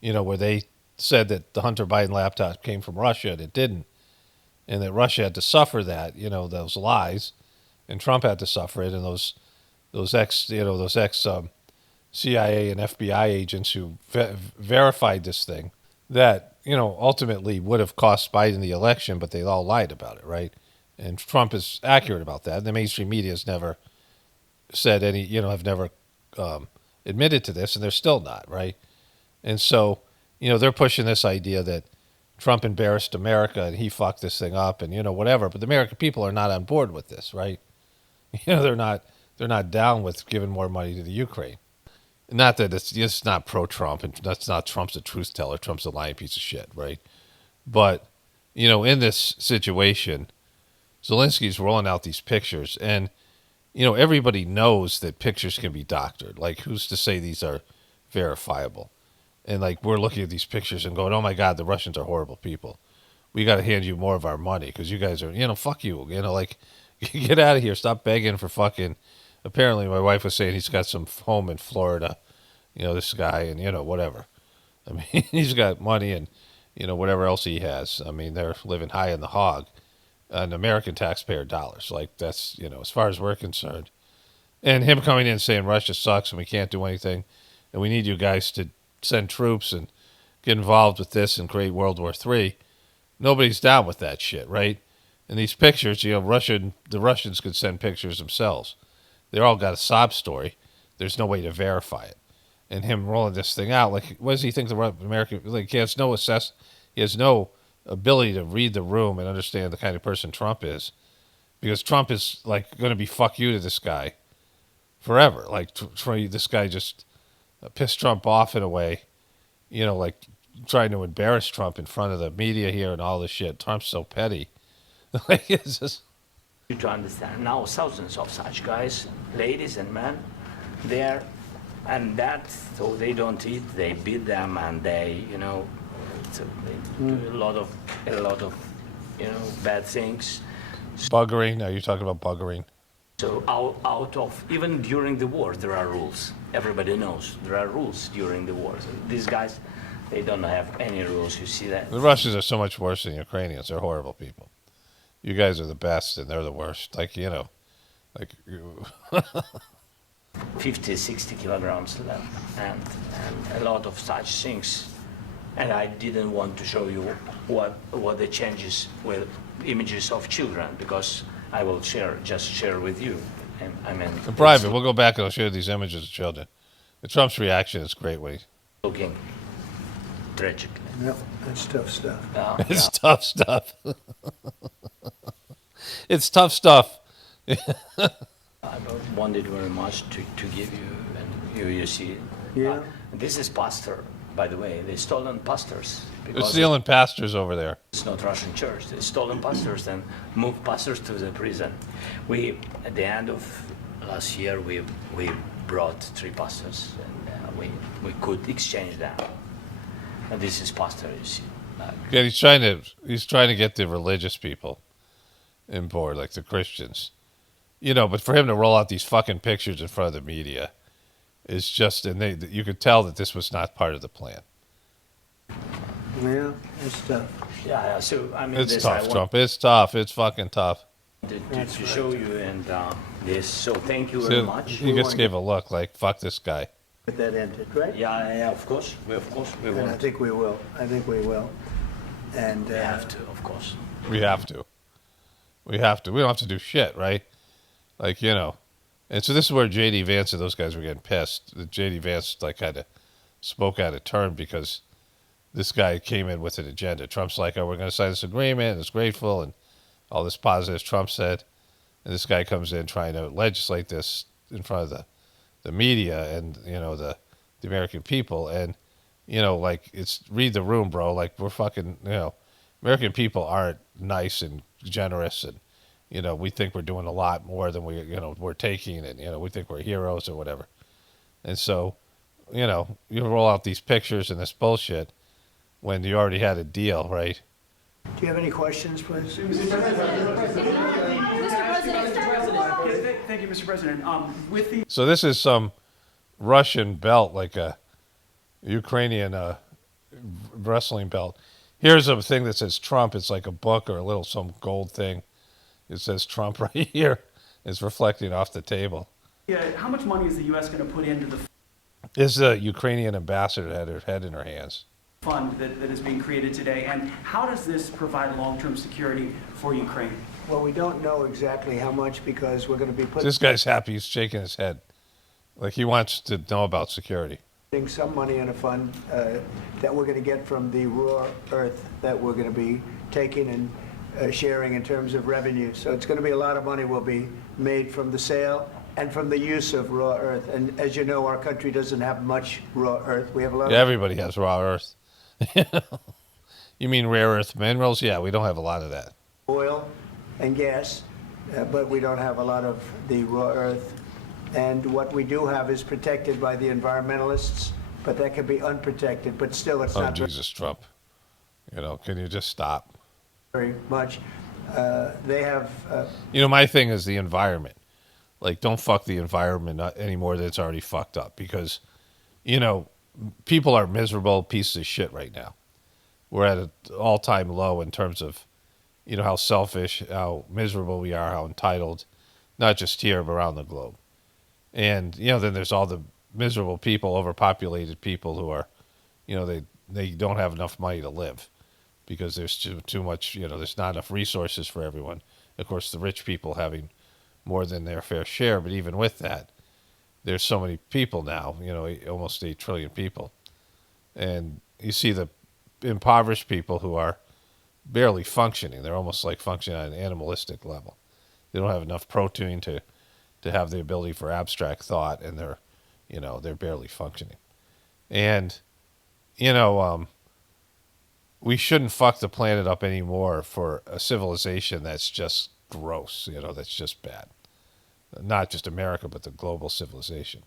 Where they said that the Hunter Biden laptop came from Russia and it didn't, and that Russia had to suffer that, those lies, and Trump had to suffer it, and those ex CIA and FBI agents who verified this thing that, ultimately would have cost Biden the election, but they all lied about it, right? And Trump is accurate about that. The mainstream media has never said have never admitted to this, and they're still not, right? And so, they're pushing this idea that Trump embarrassed America and he fucked this thing up and, whatever. But the American people are not on board with this, right? They're not down with giving more money to the Ukraine. Not that it's not pro-Trump, and that's not Trump's a truth teller. Trump's a lying piece of shit, right? But, in this situation, Zelensky's rolling out these pictures, and, everybody knows that pictures can be doctored. Like, who's to say these are verifiable? And, like, we're looking at these pictures and going, oh, my God, the Russians are horrible people. We got to hand you more of our money because you guys are, fuck you. Get out of here. Stop begging for fucking. Apparently, my wife was saying he's got some home in Florida, this guy, and, whatever. I mean, he's got money and, whatever else he has. I mean, they're living high in the hog on American taxpayer dollars. Like, that's, as far as we're concerned. And him coming in saying Russia sucks and we can't do anything and we need you guys to send troops and get involved with this and create World War III. Nobody's down with that shit, right? And these pictures, the Russians could send pictures themselves. They all got a sob story. There's no way to verify it. And him rolling this thing out, like, what does he think the American, like, he has no ability to read the room and understand the kind of person Trump is, because Trump is, like, going to be fuck you to this guy forever. Like, this guy just pissed Trump off in a way, like trying to embarrass Trump in front of the media here and all this shit. Trump's so petty. Like, it's just... You to understand, now thousands of such guys, ladies and men, there, and that, so they don't eat, they beat them, and they, so they do a lot of, bad things. Buggering? Are you talking about buggering? So out of, even during the war, there are rules. Everybody knows there are rules during the war. So these guys, they don't have any rules. You see that? The Russians are so much worse than the Ukrainians. They're horrible people. You guys are the best, and they're the worst. Like, 50, 60 kilograms left, and a lot of such things. And I didn't want to show you what the changes with images of children, because I will share with you. And in private, we'll go back and I'll show you these images of children. The Trump's reaction is great. Looking tragic. Yep, that's tough stuff. It's tough stuff. It's tough stuff. I wanted very much to give you, and you see it. Yeah. This is pastor, by the way. They stolen pastors. They're stealing pastors over there. It's not Russian church. They stolen pastors and moved pastors to the prison. We, at the end of last year, we brought 3 pastors, and we could exchange them. And this is pastor, you see. Yeah, he's trying to get the religious people in board, like the Christians. But for him to roll out these fucking pictures in front of the media is just, and you could tell that this was not part of the plan. Yeah, it's tough. Yeah, so I mean, It's tough, Trump. It's tough. It's fucking tough. To show you and this. So thank you very much. He just gave a look like, fuck this guy. Get that ended, right? Yeah, of course. We And want. I think we will. And We have to, of course. We have to. We have to. We don't have to do shit, right? Like, you know. And so this is where J.D. Vance and those guys were getting pissed. J.D. Vance, like, kind of spoke out of turn because this guy came in with an agenda. Trump's like, oh, we're going to sign this agreement, and it's grateful, and all this positive Trump said. And this guy comes in trying to legislate this in front of the media and, you know, the American people. And, you know, like, it's read the room, bro. Like, we're fucking, you know, American people aren't nice and generous, and, you know, we think we're doing a lot more than we're taking, and, you know, we think we're heroes or whatever. And so, you know, you roll out these pictures and this bullshit when you already had a deal, right? do you have any questions, please? Thank you, Mr. President. With the So this is some Russian belt, like a Ukrainian wrestling belt. Here's a thing that says Trump. It's like a book or some gold thing. It says Trump right here. It's reflecting off the table. how much money is the U.S. going to put into the This is a Ukrainian ambassador that had her head in her hands. fund that is being created today, and how does this provide long-term security for Ukraine? Well, we don't know exactly how much because we're going to be putting This guy's happy. He's shaking his head. Like he wants to know about security. some money in a fund that we're going to get from the raw earth that we're going to be taking and sharing in terms of revenue. So it's going to be a lot of money will be made from the sale and from the use of raw earth. And as you know, our country doesn't have much raw earth. We have a lot Yeah, of everybody has raw earth. You mean rare earth minerals? Yeah, we don't have a lot of that. oil and gas, but we don't have a lot of the raw earth. And what we do have is protected by the environmentalists, but that can be unprotected. But still, it's Oh, not Jesus, Trump. You know, can you just stop? very much. They have You know, my thing is the environment. Like, don't fuck the environment any more than it's already fucked up because, you know, people are miserable pieces of shit right now. We're at an all-time low in terms of, you know, how selfish, how miserable we are, how entitled, not just here, but around the globe. And, you know, then there's all the miserable people, overpopulated people who are, you know, they don't have enough money to live because there's too much, you know, there's not enough resources for everyone. Of course, the rich people having more than their fair share, but even with that, there's so many people now, you know, almost 8 trillion people. And you see the impoverished people who are barely functioning. They're almost like functioning on an animalistic level. They don't have enough protein to have the ability for abstract thought, and they're barely functioning. And, you know, we shouldn't fuck the planet up anymore for a civilization that's just gross, you know, that's just bad. Not just America, but the global civilization.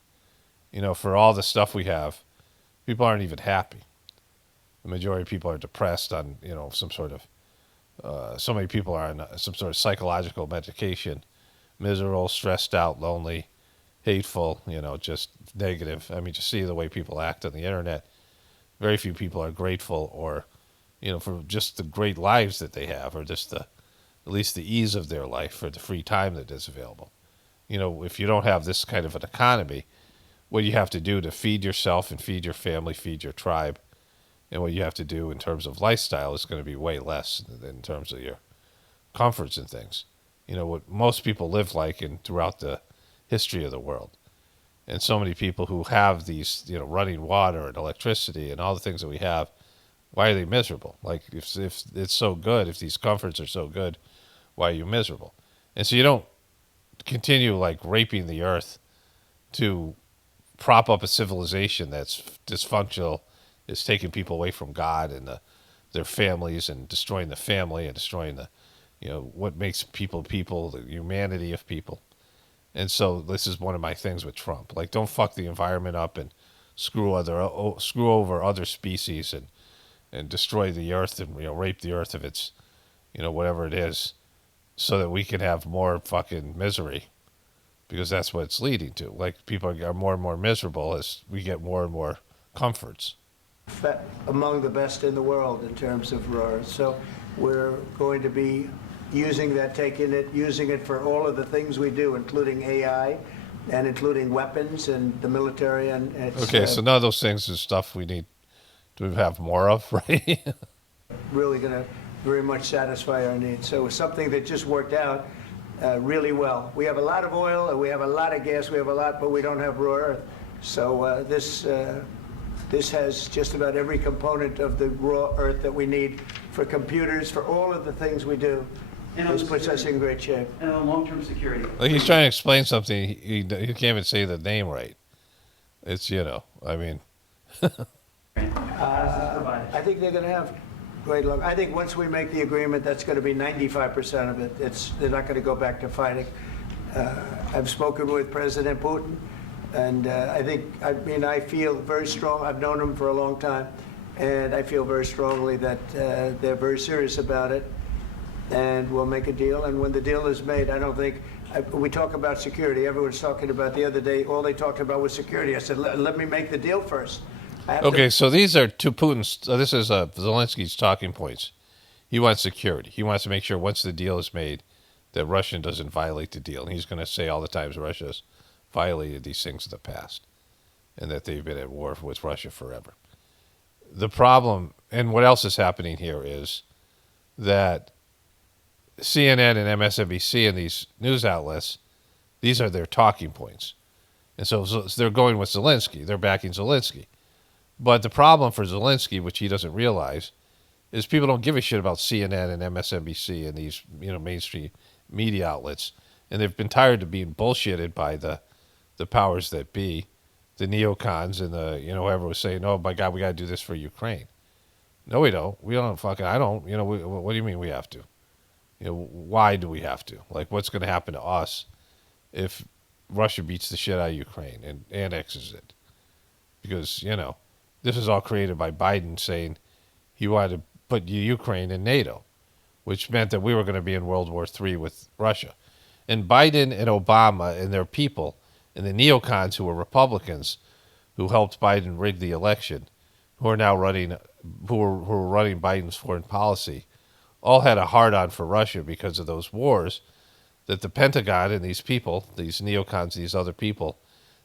You know, for all the stuff we have, people aren't even happy. The majority of people are depressed on, you know, some sort of, so many people are on some sort of psychological medication, miserable, stressed out, lonely, hateful, you know, just negative. I mean, just see the way people act on the internet. Very few people are grateful or, you know, for just the great lives that they have or just at least the ease of their life or the free time that is available. You know, if you don't have this kind of an economy, what you have to do to feed yourself and feed your family, feed your tribe, and what you have to do in terms of lifestyle is going to be way less in terms of your comforts and things. You know, what most people live like throughout the history of the world. And so many people who have these, you know, running water and electricity and all the things that we have, why are they miserable? Like, if it's so good, if these comforts are so good, why are you miserable? And so you don't continue, like, raping the earth to prop up a civilization that's dysfunctional, is taking people away from God and their families and destroying the family and destroying the, you know, what makes people, the humanity of people. And so this is one of my things with Trump. Like, don't fuck the environment up and screw over other species and destroy the earth and, you know, rape the earth of its, you know, whatever it is, so that we can have more fucking misery, because that's what it's leading to. Like, people are more and more miserable as we get more and more comforts. among the best in the world in terms of raw earth. So we're going to be using that, using it for all of the things we do, including AI and including weapons and the military. And it's, Okay, so none of those things is stuff we need to have more of, right? really going to very much satisfy our needs. So it's something that just worked out really well. We have a lot of oil, and we have a lot of gas, we have a lot, but we don't have raw earth. So this has just about every component of the raw earth that we need for computers, for all of the things we do. This puts us in great shape. And on long-term security. Like he's trying to explain something. He can't even say the name right. It's, I mean. I think they're going to have great luck. I think once we make the agreement, that's going to be 95% of it. They're not going to go back to fighting. I've spoken with President Putin, and I feel very strong. I've known him for a long time, and I feel very strongly that they're very serious about it, and we'll make a deal. And when the deal is made, I don't think we talk about security. Everyone's talking about the other day. All they talked about was security. I said, let me make the deal first. Okay, so these are to Putin's. This is Zelensky's talking points. He wants security. He wants to make sure once the deal is made that Russia doesn't violate the deal. And he's going to say all the times Russia's violated these things in the past and that they've been at war with Russia forever. The problem, and what else is happening here, is that CNN and MSNBC and these news outlets, these are their talking points. And so they're going with Zelensky. They're backing Zelensky. But the problem for Zelensky, which he doesn't realize, is people don't give a shit about CNN and MSNBC and these, mainstream media outlets. And they've been tired of being bullshitted by the powers that be, the neocons and the, whoever was saying, oh, my God, we got to do this for Ukraine. No, we don't. We don't fucking, I don't. What do you mean we have to? Why do we have to? Like, what's going to happen to us if Russia beats the shit out of Ukraine and annexes it? Because, this was all created by Biden saying he wanted to put Ukraine in NATO, which meant that we were going to be in World War III with Russia. And Biden and Obama and their people and the neocons who were Republicans who helped Biden rig the election, who are now running Biden's foreign policy, all had a hard-on for Russia because of those wars that the Pentagon and these people, these neocons, these other people,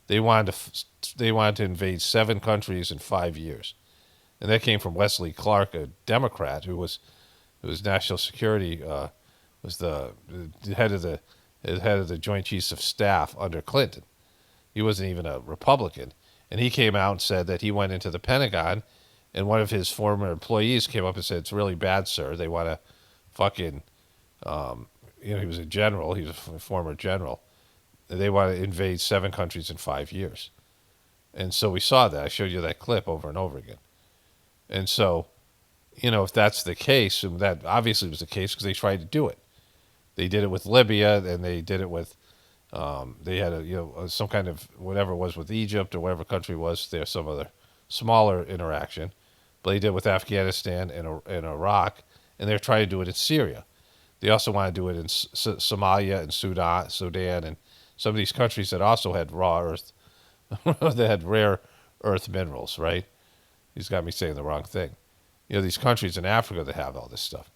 they wanted to invade 7 countries in 5 years. And that came from Wesley Clark, a Democrat who was national security, was the head of the Joint Chiefs of Staff under Clinton. He wasn't even a Republican. And he came out and said that he went into the Pentagon, and one of his former employees came up and said, it's really bad, sir. They want to fucking, he was a general. He was a former general. They want to invade 7 countries in 5 years. And so we saw that. I showed you that clip over and over again. And so, if that's the case, and that obviously was the case because they tried to do it. They did it with Libya, and they did it with, they had some kind of whatever it was with Egypt or whatever country it was. There's some other smaller interaction. But they did it with Afghanistan and Iraq, and they're trying to do it in Syria. They also want to do it in Somalia and Sudan, and some of these countries that also had raw earth, that had rare earth minerals, right? He's got me saying the wrong thing. These countries in Africa that have all this stuff.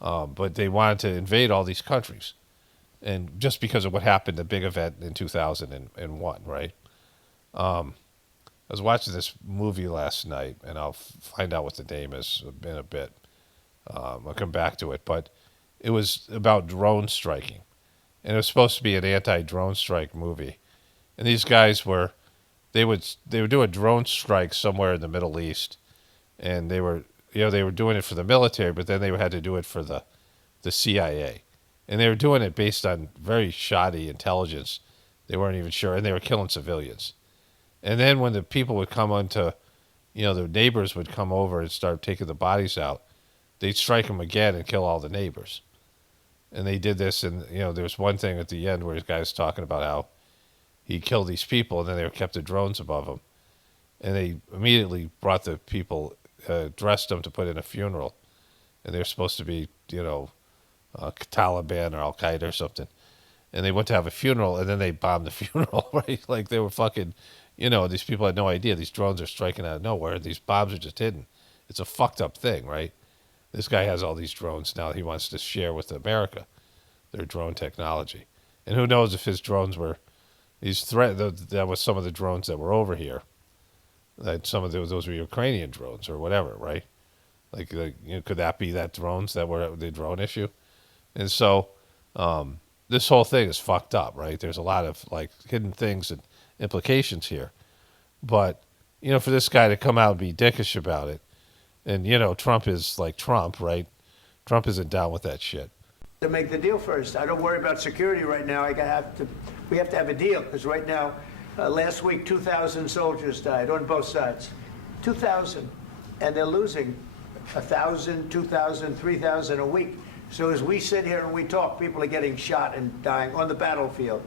But they wanted to invade all these countries. And just because of what happened, the big event in 2001, right? I was watching this movie last night, and I'll find out what the name is in a bit. I'll come back to it. But it was about drone striking. And it was supposed to be an anti-drone strike movie. And these guys they would do a drone strike somewhere in the Middle East, and they were doing it for the military, but then they had to do it for the CIA. And they were doing it based on very shoddy intelligence. They weren't even sure, and they were killing civilians. And then when the people would come onto, their neighbors would come over and start taking the bodies out, they'd strike them again and kill all the neighbors. And they did this, and there was one thing at the end where this guy was talking about how he killed these people, and then they kept the drones above him, and they immediately brought the people, dressed them to put in a funeral, and they were supposed to be, Taliban or Al Qaeda or something, and they went to have a funeral, and then they bombed the funeral, right? Like they were fucking, these people had no idea these drones are striking out of nowhere. These bombs are just hidden. It's a fucked up thing, right? This guy has all these drones now. He wants to share with America their drone technology. And who knows if his drones were that was some of the drones that were over here. That some of those were Ukrainian drones or whatever, right? Could that be that drones that were the drone issue? And so this whole thing is fucked up, right? There's a lot of hidden things and implications here. But for this guy to come out and be dickish about it, and Trump is like Trump, right? Trump isn't down with that shit. To make the deal first. I don't worry about security right now. We have to have a deal because right now, last week, 2,000 soldiers died on both sides. 2,000, and they're losing 1,000, 2,000, 3,000 a week. So as we sit here and we talk, people are getting shot and dying on the battlefield.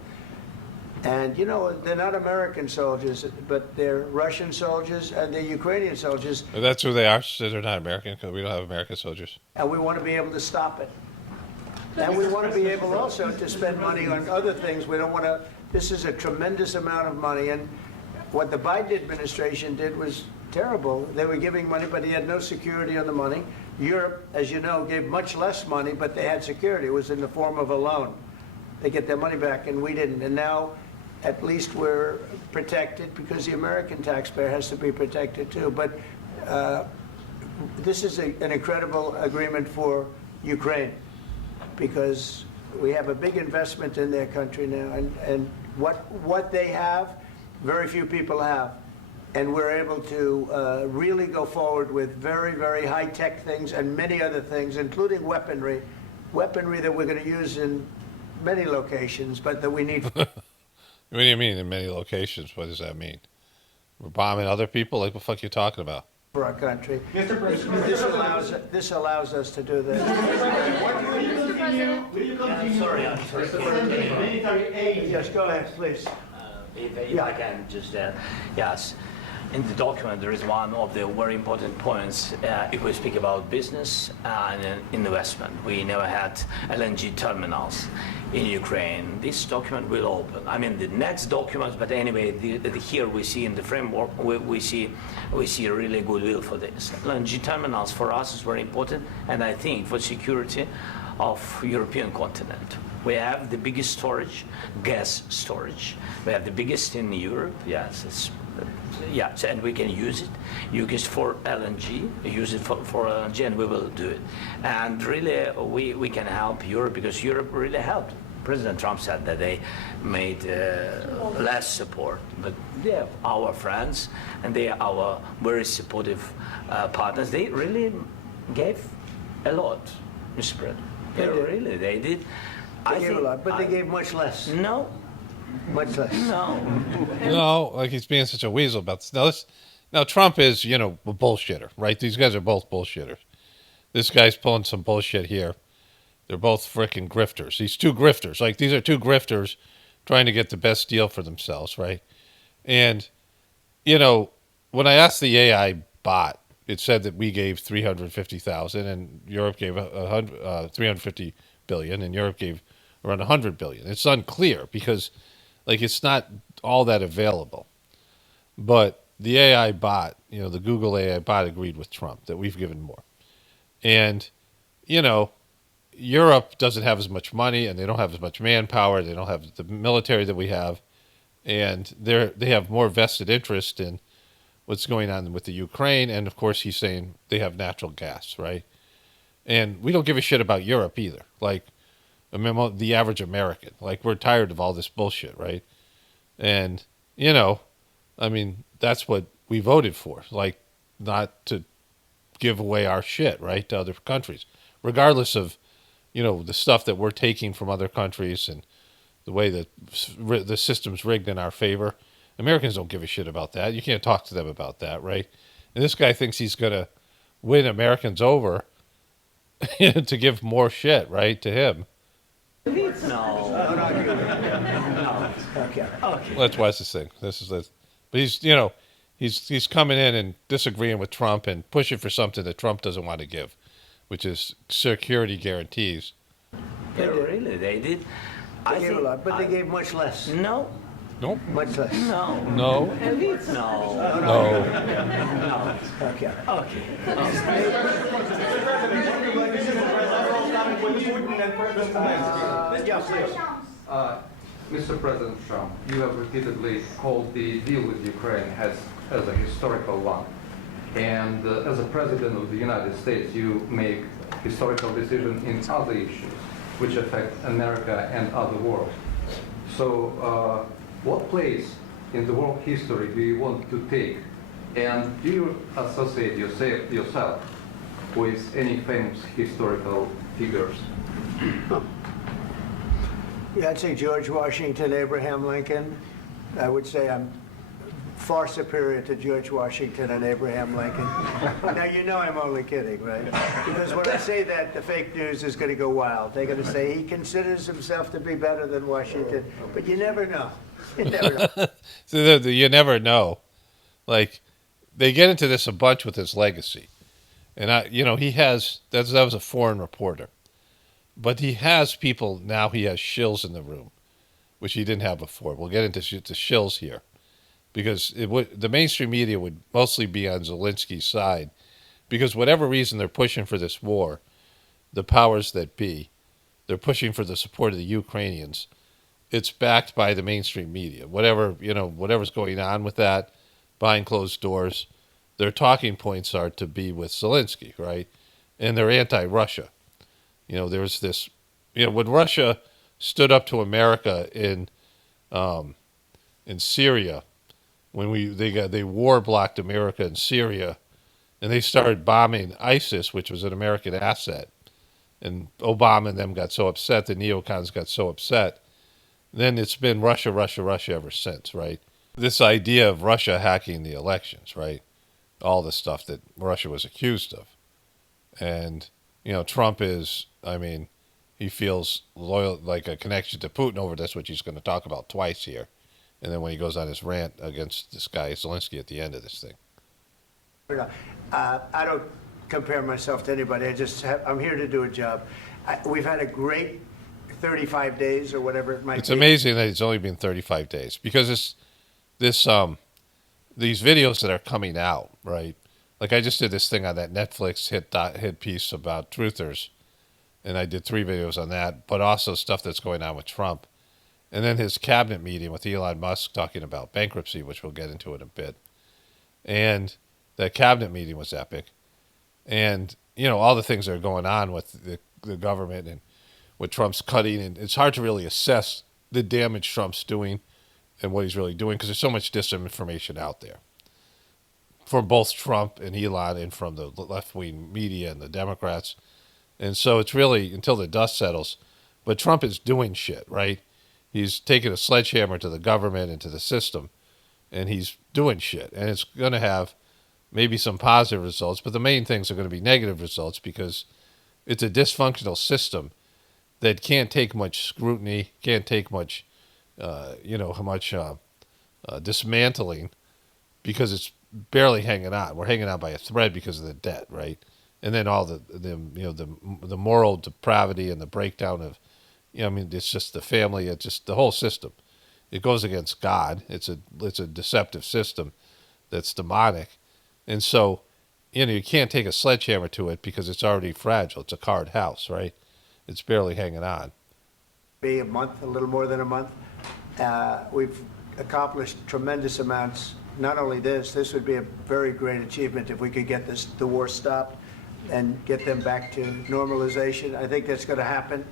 And they're not American soldiers, but they're Russian soldiers and they're Ukrainian soldiers. That's who they are. So they're not American because we don't have American soldiers. And we want to be able to stop it. And we want to be able also to spend money on other things. We don't want to. This is a tremendous amount of money, and what the Biden administration did was terrible. They were giving money, but he had no security on the money. Europe, as you know, gave much less money, but they had security. It was in the form of a loan. They get their money back, and we didn't. And now, at least we're protected because the American taxpayer has to be protected too. But this is an incredible agreement for Ukraine because we have a big investment in their country now, and what they have, very few people have. And we're able to really go forward with very, very high-tech things and many other things, including weaponry that we're going to use in many locations, but that we need. What do you mean in many locations? What does that mean? We're bombing other people? Like, what the fuck are you talking about? For our country. Mr. President, This allows us to do this. I'm sorry. military aid. Yes, go ahead, please. If I can just, yes. In the document, there is one of the very important points. If we speak about business and investment, we never had LNG terminals in Ukraine. This document will open. I mean, the next documents, but anyway, here we see in the framework, we see really goodwill for this. LNG terminals for us is very important, and I think for security of European continent. We have the biggest storage, gas storage. We have the biggest in Europe. Yes, and we can use it. Use it for LNG. Use it for LNG, and we will do it. And really, we can help Europe because Europe really helped. President Trump said that they made less support, but they are our friends and they are our very supportive partners. They really gave a lot, Mr. President. They did. They gave a lot, but they gave much less. No. Much less. No. No, like he's being such a weasel about this. Now Trump is, a bullshitter, right? These guys are both bullshitters. This guy's pulling some bullshit here. They're both frickin' grifters. These two grifters. Like, these are two grifters trying to get the best deal for themselves, right? And, when I asked the AI bot, it said that we gave 350,000 and Europe gave 350 billion and Europe gave around 100 billion. It's unclear because, it's not all that available. But the AI bot, the Google AI bot agreed with Trump that we've given more. And, Europe doesn't have as much money and they don't have as much manpower. They don't have the military that we have. And they have more vested interest in what's going on with the Ukraine. And, of course, he's saying they have natural gas, right? And we don't give a shit about Europe either. The average American. We're tired of all this bullshit, right? And, that's what we voted for. Not to give away our shit, right, to other countries. Regardless of, the stuff that we're taking from other countries and the way that the system's rigged in our favor. Americans don't give a shit about that. You can't talk to them about that, right? And this guy thinks he's going to win Americans over to give more shit, right, to him. No. Okay. Well, that's why it's this thing. But he's coming in and disagreeing with Trump and pushing for something that Trump doesn't want to give, which is security guarantees. They did. They gave a lot, but they gave much less. No. Nope. Much less. No. No. No. No. Okay. Mr. President Trump, you have repeatedly called the deal with Ukraine as a historical one. And as a president of the United States, you make historical decisions in other issues which affect America and other world. So what place in the world history do you want to take? And do you associate yourself with any famous historical figures? Yeah, I'd say George Washington, Abraham Lincoln. I would say I'm far superior to George Washington and Abraham Lincoln. Now, you know I'm only kidding, right? Because when I say that, the fake news is going to go wild. They're going to say he considers himself to be better than Washington, but you never know. You never know. So you never know. Like, they get into this a bunch with his legacy. And, he has, that was a foreign reporter. But he has people, now he has shills in the room, which he didn't have before. We'll get into the shills here. Because the mainstream media would mostly be on Zelensky's side. Because whatever reason they're pushing for this war, the powers that be, they're pushing for the support of the Ukrainians. It's backed by the mainstream media. Whatever's going on with that, behind closed doors, their talking points are to be with Zelensky, right? And they're anti-Russia. There was this, when Russia stood up to America in Syria, when they war blocked America in Syria, and they started bombing ISIS, which was an American asset, and Obama and them got so upset, the neocons got so upset, then it's been Russia, Russia, Russia ever since, right? This idea of Russia hacking the elections, right? All the stuff that Russia was accused of. And, Trump is, he feels loyal, like a connection to Putin over this, which he's going to talk about twice here. And then when he goes on his rant against this guy, Zelensky, at the end of this thing. I don't compare myself to anybody. I'm here to do a job. We've had a great 35 days or whatever it might be. It's amazing that it's only been 35 days because these videos that are coming out, right? Like I just did this thing on that Netflix hit piece about truthers, and I did 3 videos on that, but also stuff that's going on with Trump. And then his cabinet meeting with Elon Musk talking about bankruptcy, which we'll get into in a bit. And that cabinet meeting was epic. And, all the things that are going on with the government and what Trump's cutting. And it's hard to really assess the damage Trump's doing and what he's really doing because there's so much disinformation out there from both Trump and Elon and from the left-wing media and the Democrats. And so it's really until the dust settles. But Trump is doing shit, right? He's taking a sledgehammer to the government and to the system, and he's doing shit. And it's going to have maybe some positive results, but the main things are going to be negative results because it's a dysfunctional system that can't take much scrutiny, can't take much, dismantling because it's barely hanging on. We're hanging on by a thread because of the debt, right? And then all the moral depravity and the breakdown of, it's just the family, it's just the whole system. It goes against God. It's a deceptive system that's demonic. And so, you can't take a sledgehammer to it because it's already fragile. It's a card house, right? It's barely hanging on. Be a month, a little more than a month. We've accomplished tremendous amounts. Not only this would be a very great achievement if we could get the war stopped and get them back to normalization. I think that's going to happen.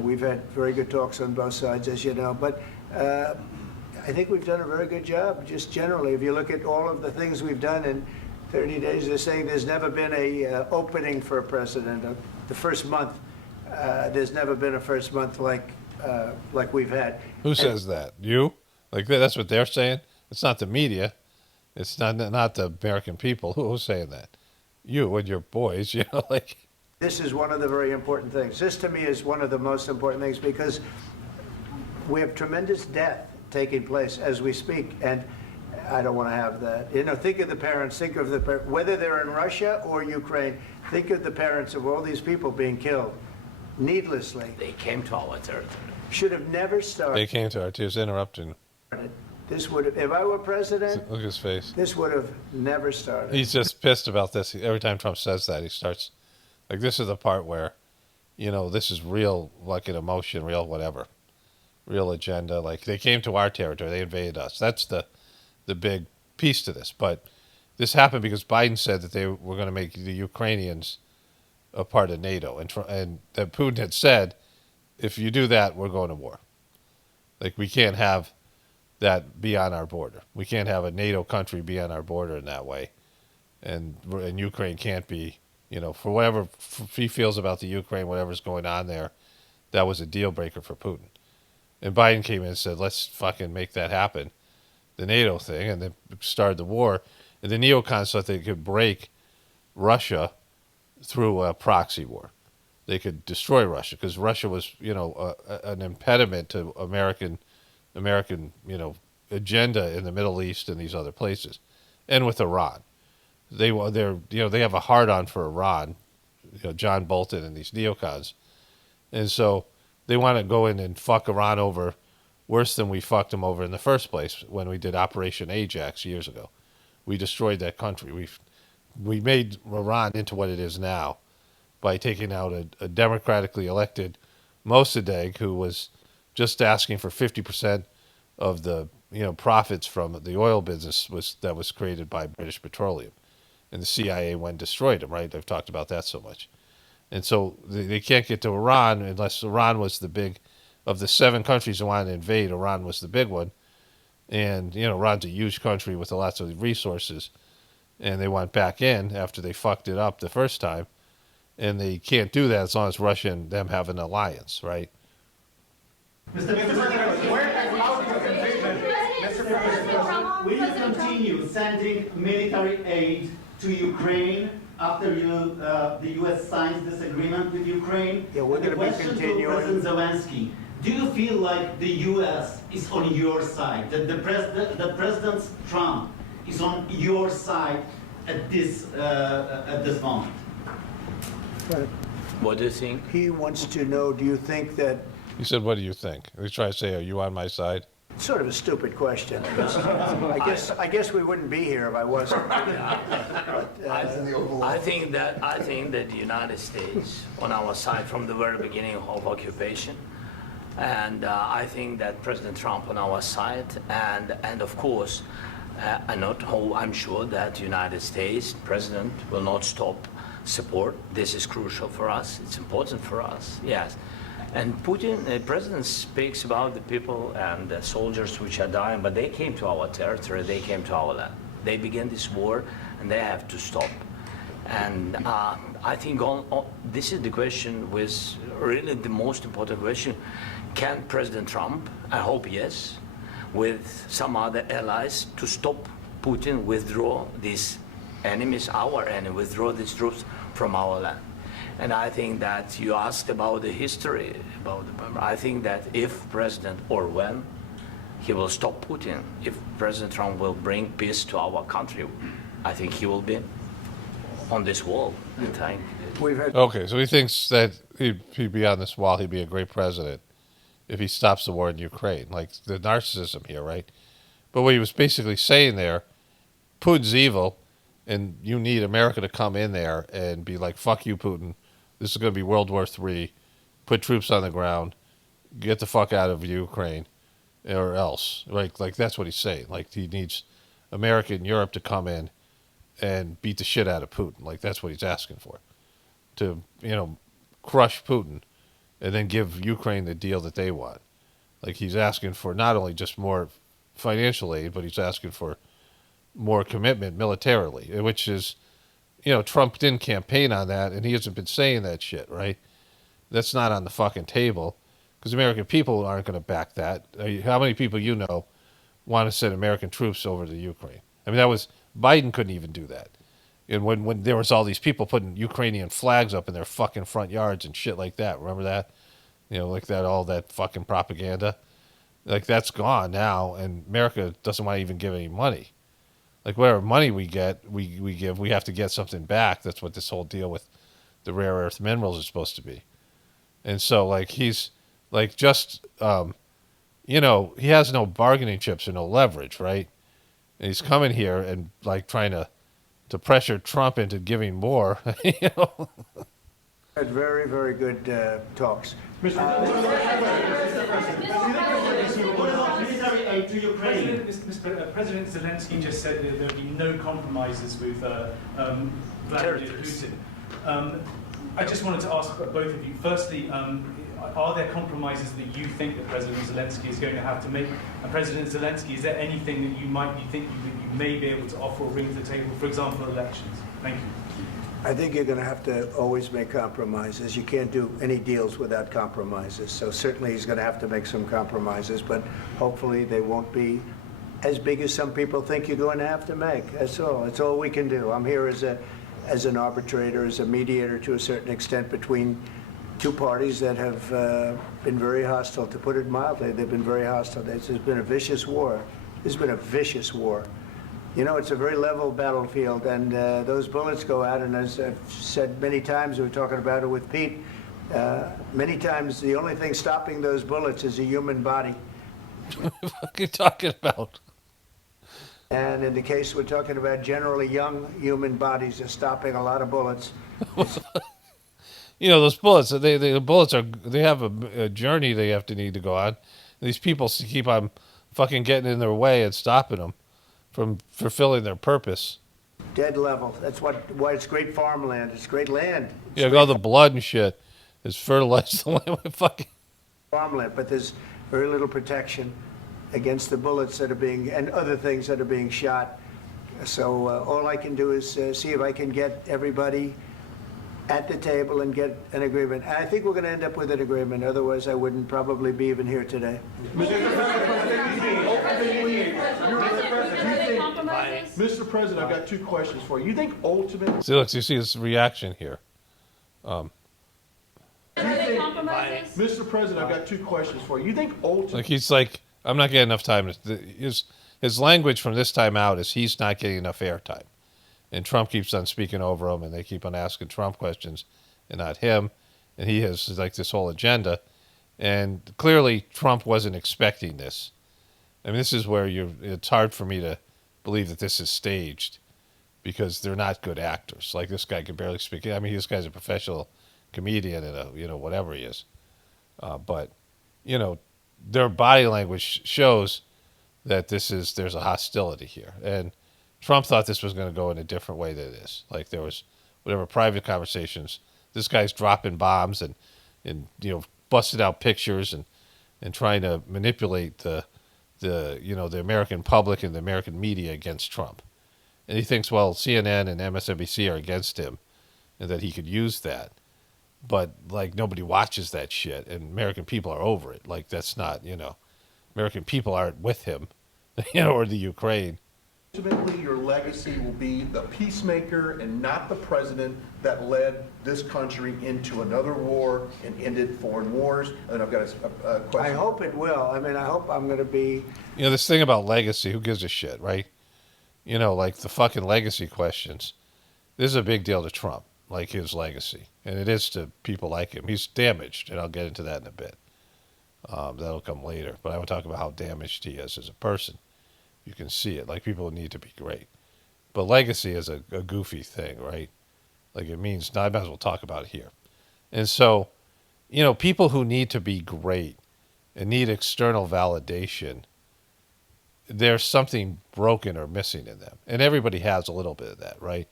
We've had very good talks on both sides, as you know. But I think we've done a very good job, just generally. If you look at all of the things we've done in 30 days, they're saying there's never been a opening for a president. The first month, there's never been a first month like we've had. Who says that? You? Like that's what they're saying? It's not the media. It's not the American people. Who's saying that? You and your boys, like. This is one of the very important things. This, to me, is one of the most important things because we have tremendous death taking place as we speak, and I don't want to have that. Think of the parents, whether they're in Russia or Ukraine, think of the parents of all these people being killed needlessly. They came to our territory. Should have never started. They came to our tears, interrupting. This would have, if I were president, look at his face. This would have never started. He's just pissed about this. Every time Trump says that, he starts, like, this is the part where, this is real, like an emotion, real whatever, real agenda. Like, they came to our territory, they invaded us. That's the big piece to this. But, This happened because Biden said that they were going to make the Ukrainians a part of NATO, and that Putin had said, if you do that, we're going to war. Like, we can't have that be on our border. We can't have a NATO country be on our border in that way, and Ukraine can't be. For whatever he feels about the Ukraine, whatever's going on there, that was a deal breaker for Putin. And Biden came in and said, let's fucking make that happen, the NATO thing, and then started the war. And the neocons thought they could break Russia through a proxy war. They could destroy Russia because Russia was, an impediment to American, agenda in the Middle East and these other places, and with Iran. They have a hard-on for Iran, John Bolton and these neocons, and so they want to go in and fuck Iran over worse than we fucked them over in the first place when we did Operation Ajax years ago. We destroyed that country. We made Iran into what it is now by taking out a democratically elected Mossadegh who was just asking for 50% of the profits from the oil business that was created by British Petroleum. And the CIA went and destroyed him, right? I've talked about that so much. And so they can't get to Iran unless Iran was the big, of the 7 countries who wanted to invade, Iran was the big one. And, Iran's a huge country with lots of resources. And they went back in after they fucked it up the first time. And they can't do that as long as Russia and them have an alliance, right? Mr. President, will you continue sending military aid to Ukraine after the U.S. signs this agreement with Ukraine? Yeah, we're going to be continuing. To President Zelensky, do you feel like the U.S. is on your side, that the President Trump is on your side at this moment? What do you think? He wants to know, do you think that... He said, what do you think? He tried to say, are you on my side? It's sort of a stupid question. I guess we wouldn't be here if I wasn't. I think that the United States on our side from the very beginning of occupation, and I think that President Trump on our side, and of course, I'm sure that United States President will not stop support. This is crucial for us. It's important for us. Yes. And Putin, the president speaks about the people and the soldiers which are dying, but they came to our territory, they came to our land. They began this war, and they have to stop. And I think this is the question, with really the most important question. Can President Trump, I hope yes, with some other allies, to stop Putin, withdraw these enemies, our enemy, withdraw these troops from our land? And I think that you asked about the history, I think that if President, or when, he will stop Putin, if President Trump will bring peace to our country, I think he will be on this wall. Okay, so he thinks that he'd be on this wall, he'd be a great president if he stops the war in Ukraine. Like, the narcissism here, right? But what he was basically saying there, Putin's evil, and you need America to come in there and be like, fuck you, Putin. This is going to be World War III. Put troops on the ground. Get the fuck out of Ukraine or else. Like that's what he's saying. Like, he needs America and Europe to come in and beat the shit out of Putin. Like, that's what he's asking for. To, crush Putin and then give Ukraine the deal that they want. Like, he's asking for not only just more financial aid, but he's asking for more commitment militarily, which is, Trump didn't campaign on that, and he hasn't been saying that shit, right? That's not on the fucking table, because American people aren't going to back that. How many people want to send American troops over to Ukraine? I mean, Biden couldn't even do that. And when there was all these people putting Ukrainian flags up in their fucking front yards and shit like that, remember that? Like that, all that fucking propaganda. Like, that's gone now, and America doesn't want to even give any money. Like, whatever money we get, we give, we have to get something back. That's what this whole deal with the rare earth minerals is supposed to be. And so, like, he's, like, just, he has no bargaining chips or no leverage, right? And he's coming here and, like, trying to pressure Trump into giving more, Had very, very good talks. Mr. President, what about military aid to Ukraine. President Zelensky just said that there would be no compromises with Vladimir Putin. I just wanted to ask both of you. Firstly, are there compromises that you think that President Zelensky is going to have to make? And President Zelensky, is there anything that you might be thinking that you may be able to offer or bring to the table, for example, elections? Thank you. I think you're going to have to always make compromises. You can't do any deals without compromises. So certainly he's going to have to make some compromises, but hopefully they won't be as big as some people think you're going to have to make. That's all. That's all we can do. I'm here as an arbitrator, as a mediator to a certain extent between two parties that have been very hostile. To put it mildly, they've been very hostile. There's been a vicious war. There's been a vicious war. You know, it's a very level battlefield, and those bullets go out, and as I've said many times, we were talking about it with Pete, many times the only thing stopping those bullets is a human body. What the fuck are you talking about? And in the case we're talking about, generally young human bodies are stopping a lot of bullets. You know, those bullets, the bullets they have a journey they have to need to go on. These people keep on fucking getting in their way and stopping them from fulfilling their purpose. Dead level. That's why it's great farmland. It's great land. Yeah, all the blood and shit is fertilized the land with fucking farmland, but there's very little protection against the bullets that are being, and other things that are being shot. So all I can do is see if I can get everybody at the table and get an agreement. And I think we're going to end up with an agreement. Otherwise, I wouldn't probably be even here today. Mr. President, I've got two questions for you. You think ultimately... See, look, you see his reaction here. Mr. President, I've got two questions for you. You think ultimately... Like, he's like, I'm not getting enough time. His language from this time out is he's not getting enough airtime. And Trump keeps on speaking over him, and they keep on asking Trump questions and not him. And he has, like, this whole agenda. And clearly, Trump wasn't expecting this. I mean, this is where it's hard for me to believe that this is staged because they're not good actors. Like, this guy can barely speak. I mean, this guy's a professional comedian and whatever he is. But, their body language shows that there's a hostility here. And Trump thought this was going to go in a different way than it is. Like, there was whatever private conversations. This guy's dropping bombs and busted out pictures and trying to manipulate the American public and the American media against Trump. And he thinks, well, CNN and MSNBC are against him and that he could use that. But, like, nobody watches that shit, and American people are over it. Like, that's not, American people aren't with him, or the Ukraine. Ultimately, your legacy will be the peacemaker and not the president that led this country into another war and ended foreign wars. And I've got a question. I hope it will. I mean, I hope I'm going to be... This thing about legacy, who gives a shit, right? Like the fucking legacy questions. This is a big deal to Trump, like his legacy. And it is to people like him. He's damaged, and I'll get into that in a bit. That'll come later. But I want to talk about how damaged he is as a person. You can see it. Like, people need to be great. But legacy is a goofy thing, right? Like, it means, I might as well talk about it here. And so, people who need to be great and need external validation, there's something broken or missing in them. And everybody has a little bit of that, right?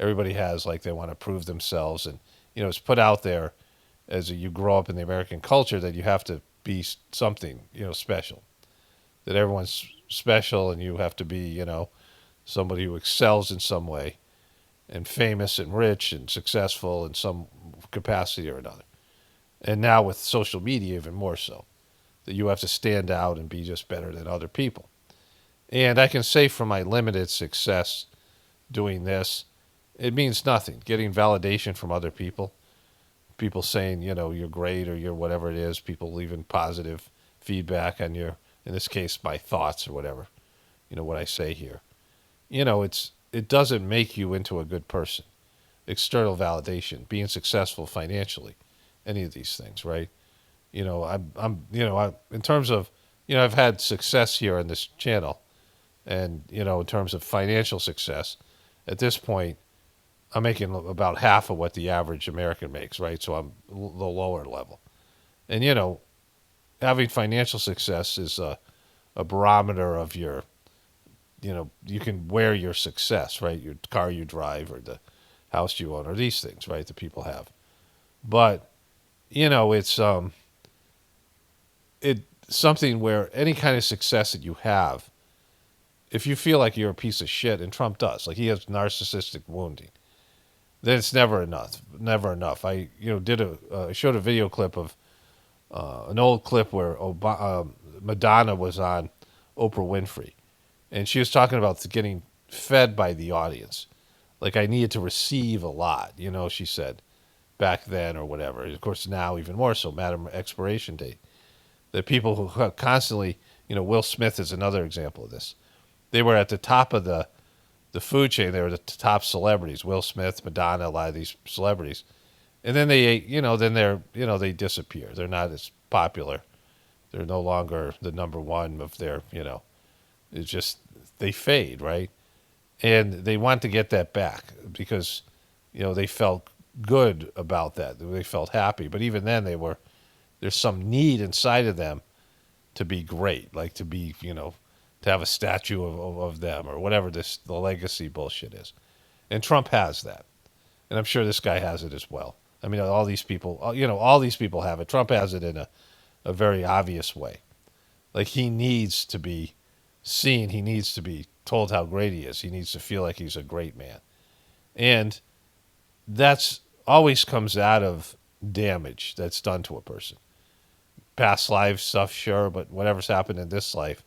Everybody has, like, they want to prove themselves. And, it's put out there as you grow up in the American culture that you have to be something, special. That everyone's special and you have to be, somebody who excels in some way and famous and rich and successful in some capacity or another. And now with social media, even more so, that you have to stand out and be just better than other people. And I can say from my limited success doing this, it means nothing. Getting validation from other people saying, you're great or you're whatever it is, people leaving positive feedback on your, in this case, my thoughts or whatever, what I say here. It doesn't make you into a good person. External validation, being successful financially, any of these things, right? In terms of, I've had success here on this channel and, in terms of financial success, at this point, I'm making about half of what the average American makes, right? So I'm the lower level. And, having financial success is a a barometer of your, you can wear your success, right? Your car you drive or the house you own or these things, right, that people have. But, it's something where any kind of success that you have, if you feel like you're a piece of shit, and Trump does, like he has narcissistic wounding, then it's never enough. Never enough. I showed a video clip of an old clip where Madonna was on Oprah Winfrey, and she was talking about getting fed by the audience. Like I needed to receive a lot, she said back then or whatever. Of course, now even more so, Madam Expiration Date. The people who constantly, Will Smith is another example of this. They were at the top of the food chain. They were the top celebrities. Will Smith, Madonna, a lot of these celebrities, and then they disappear. They're not as popular. They're no longer the number one of their, it's just they fade, right? And they want to get that back because, they felt good about that. They felt happy, but even then there's some need inside of them to be great, like to be, to have a statue of them or whatever the legacy bullshit is. And Trump has that. And I'm sure this guy has it as well. I mean, all these people have it. Trump has it in a very obvious way. Like he needs to be seen. He needs to be told how great he is. He needs to feel like he's a great man. And that's always comes out of damage that's done to a person. Past life stuff, sure, but whatever's happened in this life,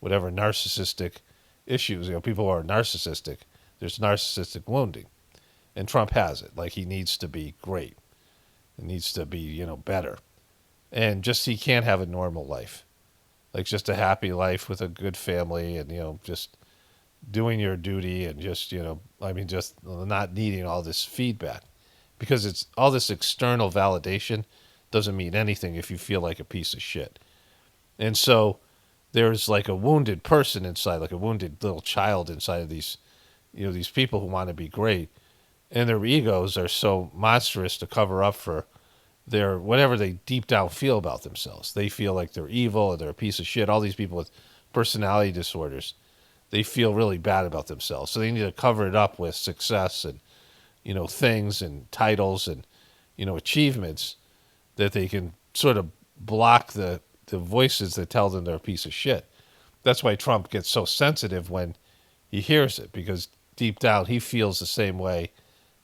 whatever narcissistic issues, people who are narcissistic, there's narcissistic wounding. And Trump has it. Like he needs to be great. He needs to be, better. And just he can't have a normal life. Like just a happy life with a good family and, just doing your duty and just, just not needing all this feedback. Because it's all this external validation doesn't mean anything if you feel like a piece of shit. And so there's like a wounded person inside, like a wounded little child inside of these, these people who want to be great. And their egos are so monstrous to cover up for their whatever they deep down feel about themselves. They feel like they're evil or they're a piece of shit. All these people with personality disorders, they feel really bad about themselves. So they need to cover it up with success and, things and titles and, achievements that they can sort of block the voices that tell them they're a piece of shit. That's why Trump gets so sensitive when he hears it, because deep down he feels the same way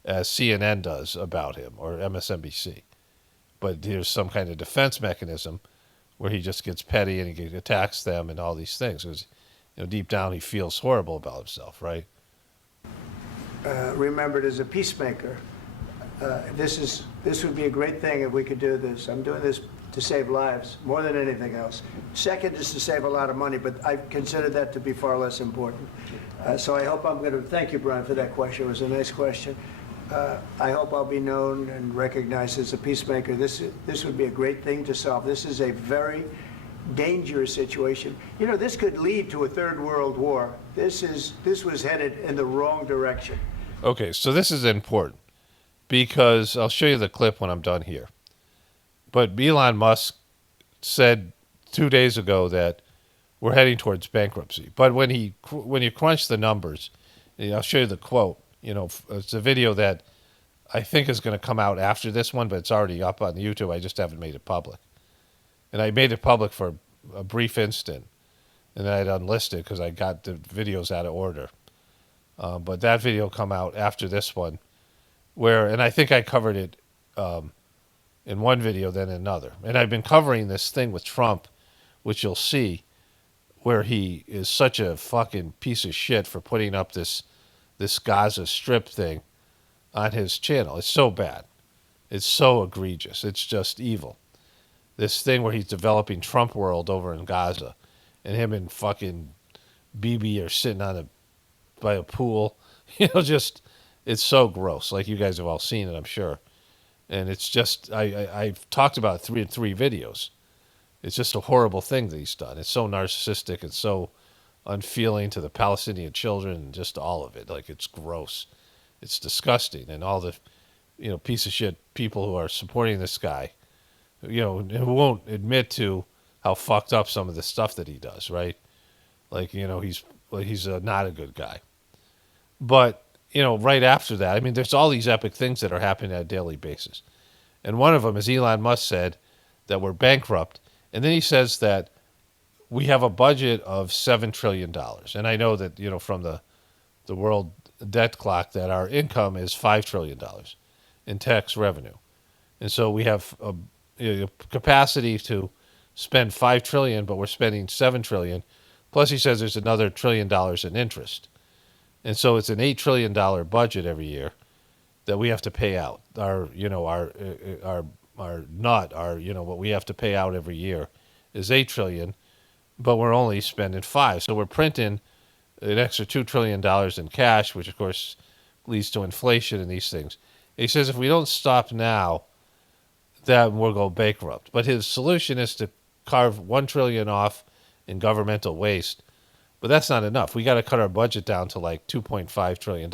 as CNN does about him or MSNBC. But there's some kind of defense mechanism where he just gets petty and he attacks them and all these things. Because, deep down he feels horrible about himself, right? Remembered as a peacemaker. This would be a great thing if we could do this. I'm doing this to save lives more than anything else. Second is to save a lot of money, but I consider that to be far less important. So I hope I'm going to thank you, Brian, for that question. It was a nice question. I hope I'll be known and recognized as a peacemaker. This would be a great thing to solve. This is a very dangerous situation. This could lead to a third world war. This was headed in the wrong direction. Okay, so this is important because I'll show you the clip when I'm done here. But Elon Musk said 2 days ago that we're heading towards bankruptcy. But when you crunch the numbers, I'll show you the quote. It's a video that I think is going to come out after this one, but it's already up on YouTube. I just haven't made it public. And I made it public for a brief instant, and then I'd unlisted because I got the videos out of order. But that video come out after this one, and I think I covered it in one video, then another. And I've been covering this thing with Trump, which you'll see, where he is such a fucking piece of shit for putting up this Gaza Strip thing on his channel. It's so bad. It's so egregious. It's just evil. This thing where he's developing Trump world over in Gaza, and him and fucking Bibi are sitting by a pool. It's so gross. Like you guys have all seen it, I'm sure. And it's just, I've talked about it in three videos. It's just a horrible thing that he's done. It's so narcissistic and so unfeeling to the Palestinian children and just all of it. Like, it's gross. It's disgusting. And all the, piece of shit people who are supporting this guy, who won't admit to how fucked up some of the stuff that he does, right? Like, he's not a good guy. But, right after that, I mean, there's all these epic things that are happening on a daily basis. And one of them is Elon Musk said that we're bankrupt. And then he says that we have a budget of $7 trillion. And I know that, from the world debt clock that our income is $5 trillion in tax revenue. And so we have a capacity to spend $5 trillion, but we're spending $7 trillion. Plus he says there's another $1 trillion in interest. And so it's an $8 trillion budget every year that we have to pay out. Our what we have to pay out every year is $8 trillion, but we're only spending 5. So we're printing an extra $2 trillion in cash, which of course leads to inflation and these things. He says if we don't stop now, then we'll go bankrupt. But his solution is to carve $1 trillion off in governmental waste. But that's not enough. We got to cut our budget down to like $2.5 trillion.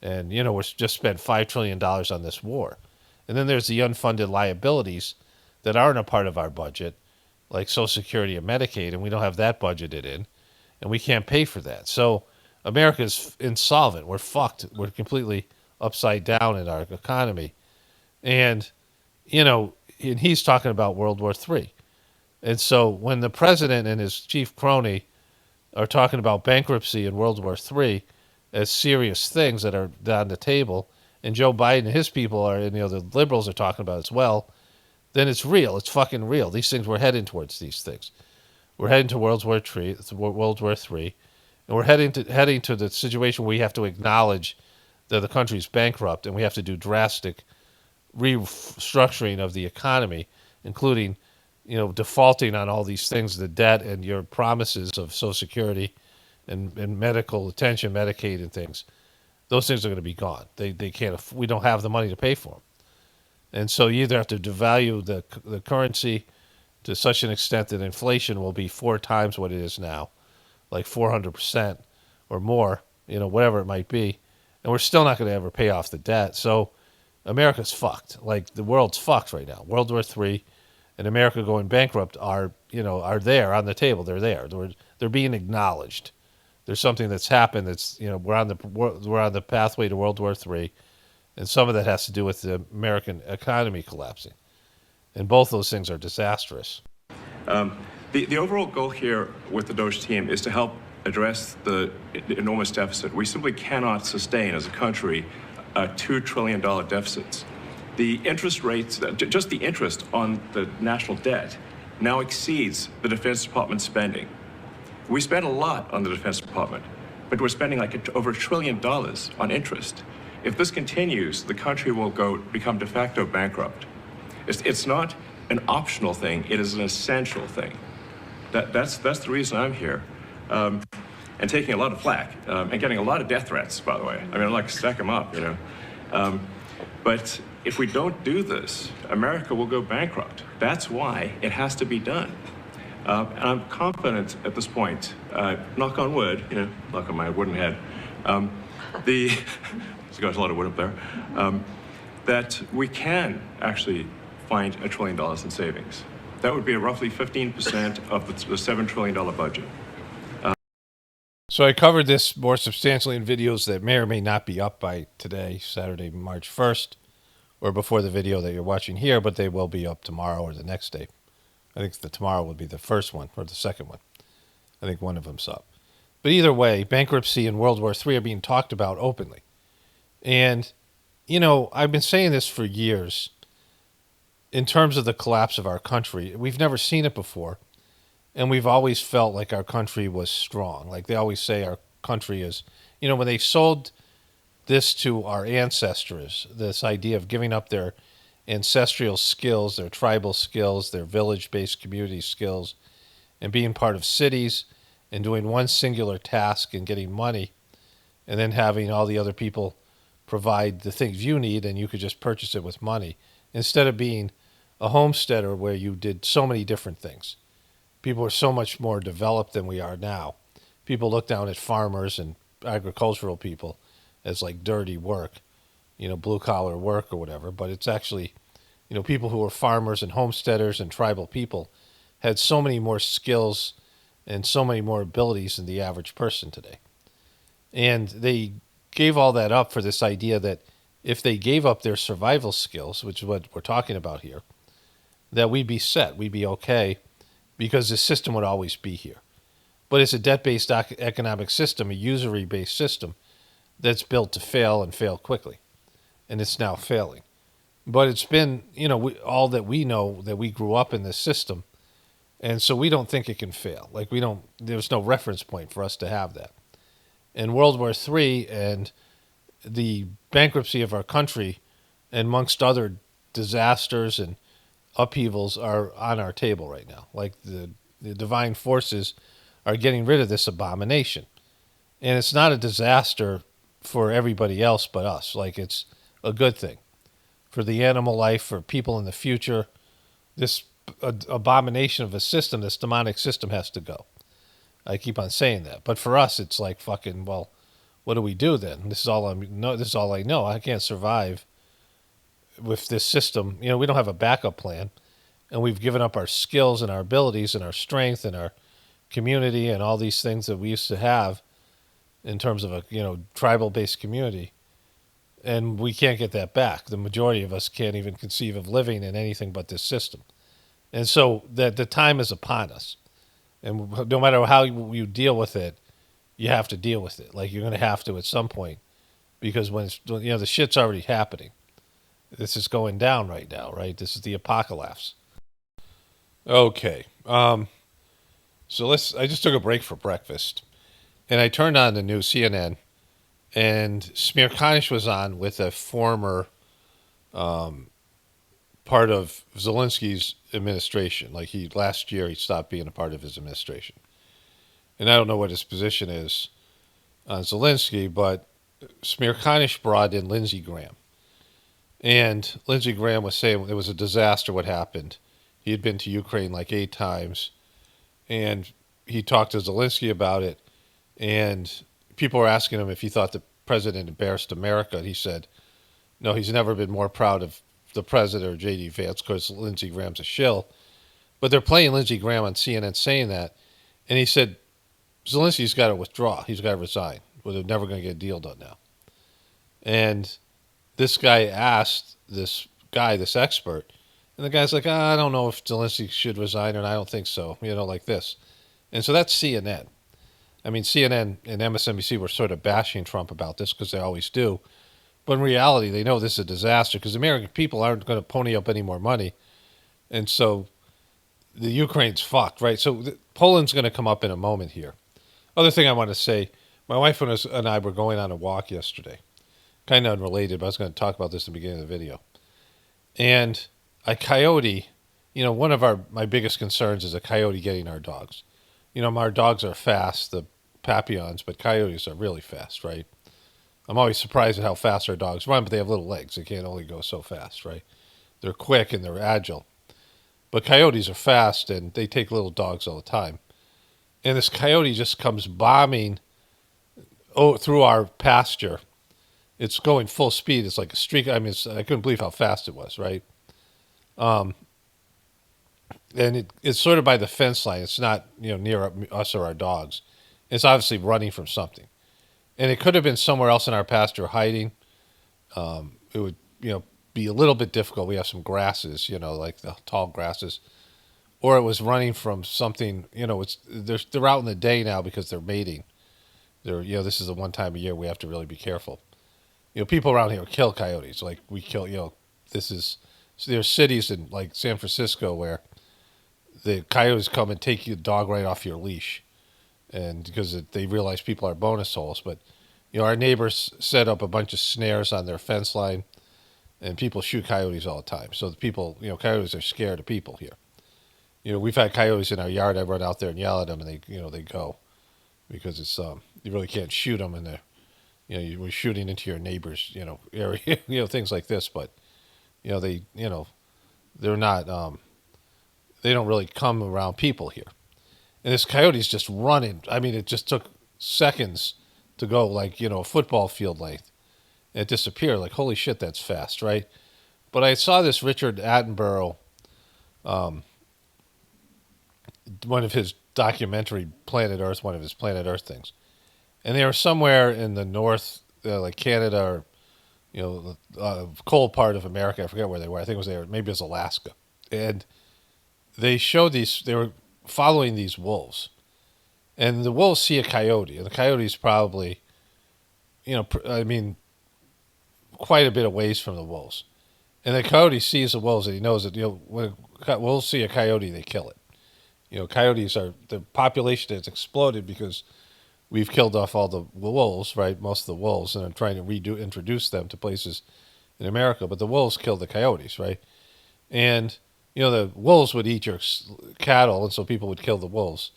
And, we're just spent $5 trillion on this war. And then there's the unfunded liabilities that aren't a part of our budget, like Social Security and Medicaid, and we don't have that budgeted in, and we can't pay for that. So America's insolvent. We're fucked. We're completely upside down in our economy. And, and he's talking about World War III. And so when the president and his chief crony are talking about bankruptcy and World War III as serious things that are on the table, and Joe Biden and his people are, and the liberals are talking about it as well, then it's real. It's fucking real. These things, we're heading towards these things. We're heading to World War III, and we're heading to the situation where we have to acknowledge that the country's bankrupt, and we have to do drastic restructuring of the economy, including defaulting on all these things, the debt and your promises of Social Security and medical attention, Medicaid and things. Those things are going to be gone. They can't. We don't have the money to pay for them. And so you either have to devalue the currency to such an extent that inflation will be 4 times what it is now, like 400% or more, whatever it might be. And we're still not going to ever pay off the debt. So America's fucked. Like, the world's fucked right now. World War III and America going bankrupt are there on the table. They're there. They're being acknowledged. There's something that's happened that's, we're on the pathway to World War III, and some of that has to do with the American economy collapsing. And both those things are disastrous. The overall goal here with the Doge team is to help address the enormous deficit. We simply cannot sustain as a country $2 trillion deficits. The interest rates, just the interest on the national debt, now exceeds the Defense Department spending. We spend a lot on the Defense Department, but we're spending over $1 trillion on interest. If this continues, the country will become de facto bankrupt. It's not an optional thing, it is an essential thing. That's the reason I'm here. And taking a lot of flack, and getting a lot of death threats, by the way. I mean, I'd like to stack them up, But if we don't do this, America will go bankrupt. That's why it has to be done. And I'm confident at this point, knock on wood, knock on my wooden head, there's got a lot of wood up there, that we can actually find $1 trillion in savings. That would be roughly 15% of the $7 trillion budget. So I covered this more substantially in videos that may or may not be up by today, Saturday, March 1st, or before the video that you're watching here, but they will be up tomorrow or the next day. I think the tomorrow would be the first one or the second one. I think one of them's up. But either way, bankruptcy and World War III are being talked about openly. And, I've been saying this for years in terms of the collapse of our country. We've never seen it before. And we've always felt like our country was strong. Like they always say our country is, when they sold this to our ancestors, this idea of giving up their ancestral skills, their tribal skills, their village-based community skills, and being part of cities and doing one singular task and getting money, and then having all the other people provide the things you need and you could just purchase it with money, instead of being a homesteader where you did so many different things. People are so much more developed than we are now. People look down at farmers and agricultural people as like dirty work, blue collar work or whatever. But it's actually, people who are farmers and homesteaders and tribal people had so many more skills and so many more abilities than the average person today. And they gave all that up for this idea that if they gave up their survival skills, which is what we're talking about here, that we'd be set, we'd be okay, because the system would always be here. But it's a debt-based economic system, a usury-based system that's built to fail and fail quickly. And it's now failing. But it's been, all that we know, that we grew up in this system. And so we don't think it can fail. Like there's no reference point for us to have that. And World War III and the bankruptcy of our country, and amongst other disasters and upheavals, are on our table right now. Like the divine forces are getting rid of this abomination. And it's not a disaster for everybody else but us. Like it's a good thing. For the animal life, for people in the future, this abomination of a system, this demonic system, has to go. I keep on saying that. But for us, it's like fucking, well, what do we do then? This is all I know. I can't survive with this system. We don't have a backup plan. And we've given up our skills and our abilities and our strength and our community and all these things that we used to have in terms of a tribal-based community. And we can't get that back. The majority of us can't even conceive of living in anything but this system. And so the time is upon us. And no matter how you deal with it, you have to deal with it. Like you're going to have to at some point, because when the shit's already happening. This is going down right now, right? This is the apocalypse. Okay. So I just took a break for breakfast, and I turned on the new CNN, and Smirkanish was on with a former part of Zelensky's administration. Like last year he stopped being a part of his administration. And I don't know what his position is on Zelensky, but Smirkanish brought in Lindsey Graham. And Lindsey Graham was saying it was a disaster what happened. He had been to Ukraine like 8 times, and he talked to Zelensky about it, and people were asking him if he thought the president embarrassed America, and he said, no, he's never been more proud of the president or J.D. Vance, because Lindsey Graham's a shill. But they're playing Lindsey Graham on CNN saying that, and he said, Zelensky's got to withdraw. He's got to resign. Well, they're never going to get a deal done now. And this guy asked this expert, and the guy's like, I don't know if Zelensky should resign, and I don't think so, like this. And so that's CNN. I mean, CNN and MSNBC were sort of bashing Trump about this because they always do. But in reality, they know this is a disaster because American people aren't going to pony up any more money. And so the Ukraine's fucked, right? So Poland's going to come up in a moment here. Other thing I want to say, my wife and I were going on a walk yesterday. Kind of unrelated, but I was going to talk about this at the beginning of the video. And a coyote, one of my biggest concerns is a coyote getting our dogs. Our dogs are fast, the Papillons, but coyotes are really fast, right? I'm always surprised at how fast our dogs run, but they have little legs. They can't only go so fast, right? They're quick and they're agile. But coyotes are fast, and they take little dogs all the time. And this coyote just comes bombing through our pasture. It's going full speed. It's like a streak. I mean, I couldn't believe how fast it was, right? And it's sort of by the fence line. It's not, near us or our dogs. It's obviously running from something. And it could have been somewhere else in our pasture hiding. It would, be a little bit difficult. We have some grasses, like the tall grasses. Or it was running from something, they're out in the day now because they're mating. This is the one time a year we have to really be careful. People around here kill coyotes. Like we kill, there's cities in like San Francisco where the coyotes come and take your dog right off your leash. And because they realize people are bonus holes. But, our neighbors set up a bunch of snares on their fence line, and people shoot coyotes all the time. So the people, coyotes are scared of people here. We've had coyotes in our yard. I run out there and yell at them, and they go because it's you really can't shoot them, and you were shooting into your neighbor's area, things like this. But they're not they don't really come around people here. And this coyote's just running. I mean, it just took seconds to go like, a football field length. And it disappeared. Like, holy shit, that's fast, right? But I saw this Richard Attenborough one of his documentary Planet Earth, one of his Planet Earth things, and they were somewhere in the north, like Canada, or cold part of America. I forget where they were. I think it was there. Maybe it was Alaska, and they showed these. They were following these wolves, and the wolves see a coyote, and the coyote's probably, quite a bit of ways from the wolves. And the coyote sees the wolves, and he knows that when wolves see a coyote, they kill it. Coyotes the population has exploded because we've killed off all the wolves, right? Most of the wolves, and are trying to introduce them to places in America. But the wolves killed the coyotes, right? And the wolves would eat your cattle, and so people would kill the wolves.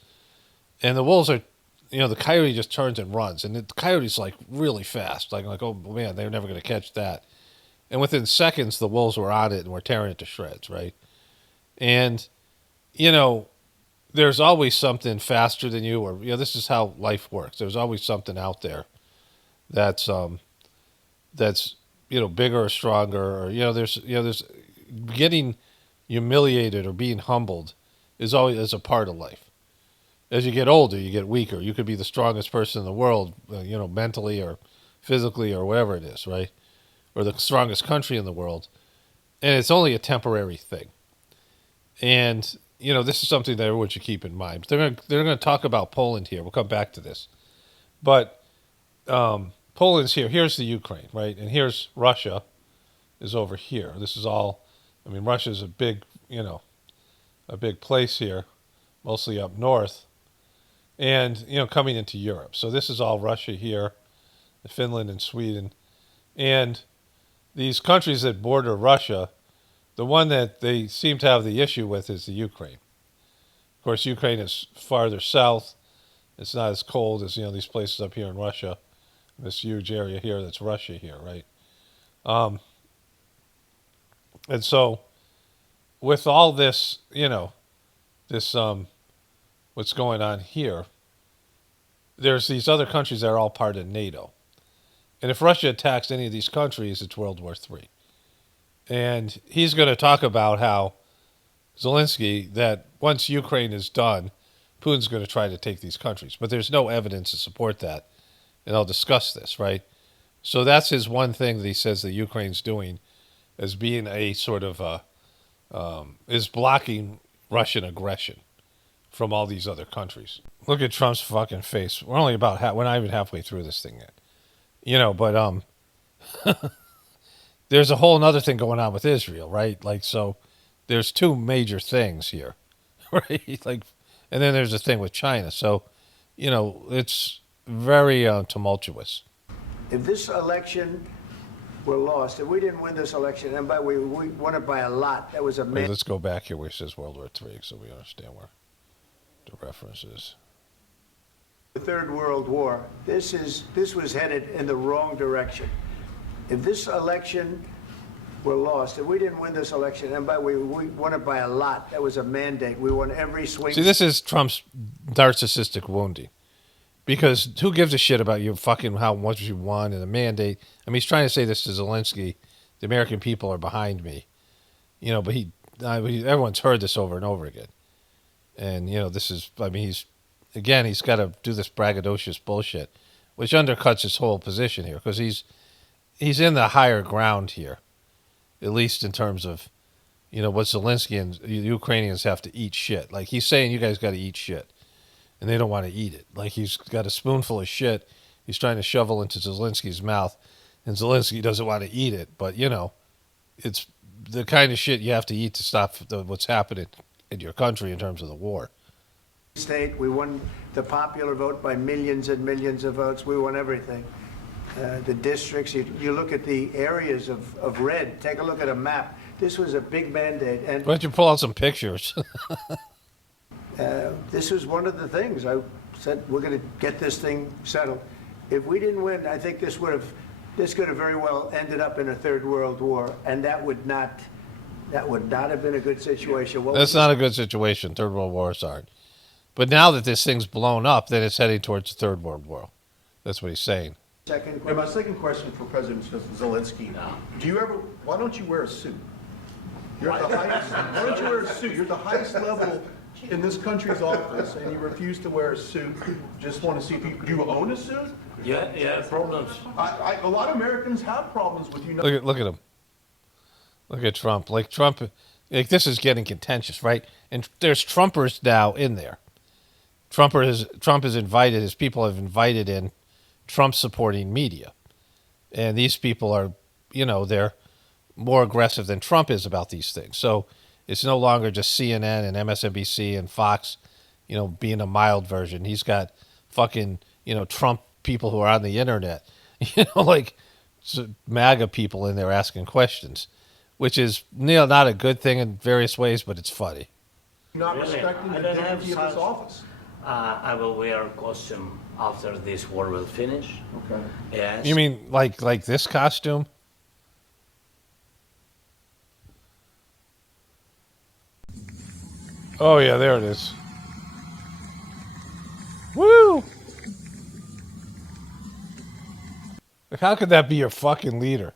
And the wolves are, the coyote just turns and runs, and the coyote's like really fast, like oh man, they're never going to catch that. And within seconds, the wolves were on it and were tearing it to shreds, right? And there's always something faster than you, or this is how life works. There's always something out there that's bigger or stronger, or there's getting humiliated or being humbled is always a part of life. As you get older, you get weaker. You could be the strongest person in the world, mentally or physically or whatever it is, right? Or the strongest country in the world, and it's only a temporary thing. And this is something that everyone should keep in mind. They're going to talk about Poland here. We'll come back to this, but Poland's here. Here's the Ukraine, right? And here's Russia, is over here. This is all. Russia's a big place here, mostly up north, and coming into Europe. So this is all Russia here, Finland and Sweden, and these countries that border Russia. The one that they seem to have the issue with is the Ukraine. Of course, Ukraine is farther south. It's not as cold as these places up here in Russia. This huge area here that's Russia here, right? And so, with all this, what's going on here, there's these other countries that are all part of NATO. And if Russia attacks any of these countries, it's World War III. And he's going to talk about how Zelensky, that once Ukraine is done, Putin's going to try to take these countries. But there's no evidence to support that. And I'll discuss this, right? So that's his one thing that he says that Ukraine's doing as being a sort of, is blocking Russian aggression from all these other countries. Look at Trump's fucking face. We're only about we're not even halfway through this thing yet. But there's a whole other thing going on with Israel, right? Like, so there's two major things here, right? Like, and then there's a thing with China. So, it's very tumultuous. If this election were lost, if we didn't win this election, and by the way, we won it by a lot, that was a... Wait, let's go back here where it says World War III so we understand where the reference is. The Third World War. This was headed in the wrong direction. If this election were lost, if we didn't win this election, and by the way, we won it by a lot, that was a mandate. We won every swing. See, this is Trump's narcissistic wounding. Because who gives a shit about you fucking how much you won and the mandate? He's trying to say this to Zelensky. The American people are behind me. But everyone's heard this over and over again. And, this is, he's got to do this braggadocious bullshit, which undercuts his whole position here, because he's in the higher ground here, at least in terms of, what Zelensky and Ukrainians have to eat shit. Like, he's saying you guys got to eat shit, and they don't want to eat it. Like, he's got a spoonful of shit he's trying to shovel into Zelensky's mouth, and Zelensky doesn't want to eat it. But, it's the kind of shit you have to eat to stop what's happening in your country in terms of the war. State, we won the popular vote by millions and millions of votes. We won everything. The districts, you look at the areas of red, take a look at a map. This was a big mandate. And why don't you pull out some pictures? This was one of the things. I said, we're going to get this thing settled. If we didn't win, I think this could have very well ended up in a Third World War, and that would not have been a good situation. That's not a good situation. Third World Wars aren't. But now that this thing's blown up, then it's heading towards the Third World War. That's what he's saying. And my second question for President Zelensky: why don't you wear a suit? You're at the highest. Why don't you wear a suit? You're at the highest level in this country's office and you refuse to wear a suit, just want to see if you, do you own a suit? Yeah, problems. A lot of Americans have problems with you not. Look at him. Look at Trump. Like Trump, like this is getting contentious, right? And there's Trumpers now in there. Trump has invited, his people have invited in Trump supporting media. And these people are, they're more aggressive than Trump is about these things. So it's no longer just CNN and MSNBC and Fox, being a mild version. He's got fucking, Trump people who are on the internet, like MAGA people in there asking questions, which is not a good thing in various ways, but it's funny. Not respecting the dignity of this office. I will wear a costume after this war will finish. Okay. Yes. You mean like this costume? Oh yeah, there it is. Woo! Like, how could that be your fucking leader?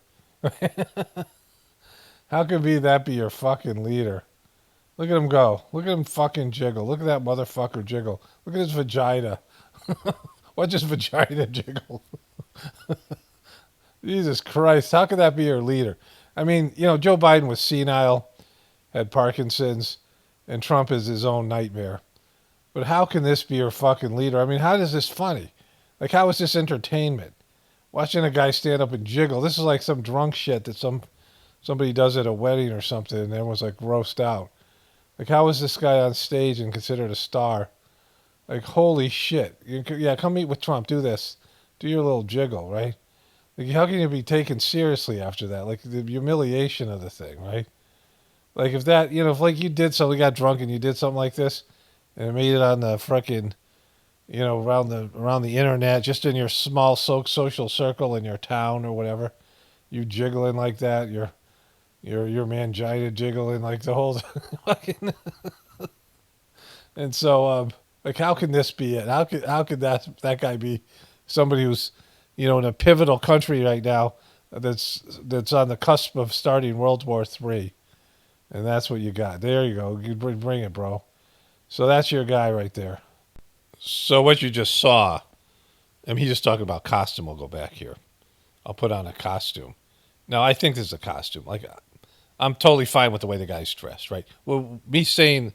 How could that be your fucking leader? Look at him go. Look at him fucking jiggle. Look at that motherfucker jiggle. Look at his vagina. Watch his vagina jiggle. Jesus Christ. How could that be your leader? I mean, Joe Biden was senile, had Parkinson's, and Trump is his own nightmare. But how can this be your fucking leader? I mean, how is this funny? Like, how is this entertainment? Watching a guy stand up and jiggle. This is like some drunk shit that somebody does at a wedding or something, and everyone's like grossed out. Like, how is this guy on stage and considered a star? Like, holy shit. Yeah, come meet with Trump. Do this. Do your little jiggle, right? Like, how can you be taken seriously after that? Like, the humiliation of the thing, right? Like, if that, if like you did something, got drunk and you did something like this, and it made it on the frickin', around the internet, just in your small social circle in your town or whatever, you jiggling like that, your mangina jiggling like the whole fucking. And so, like, how can this be it? How could that guy be somebody who's, in a pivotal country right now that's on the cusp of starting World War III, and that's what you got. There you go. You bring it, bro. So that's your guy right there. So what you just saw, he's just talking about costume. We'll go back here. I'll put on a costume. Now, I think this is a costume. Like, I'm totally fine with the way the guy's dressed, right? Well, me saying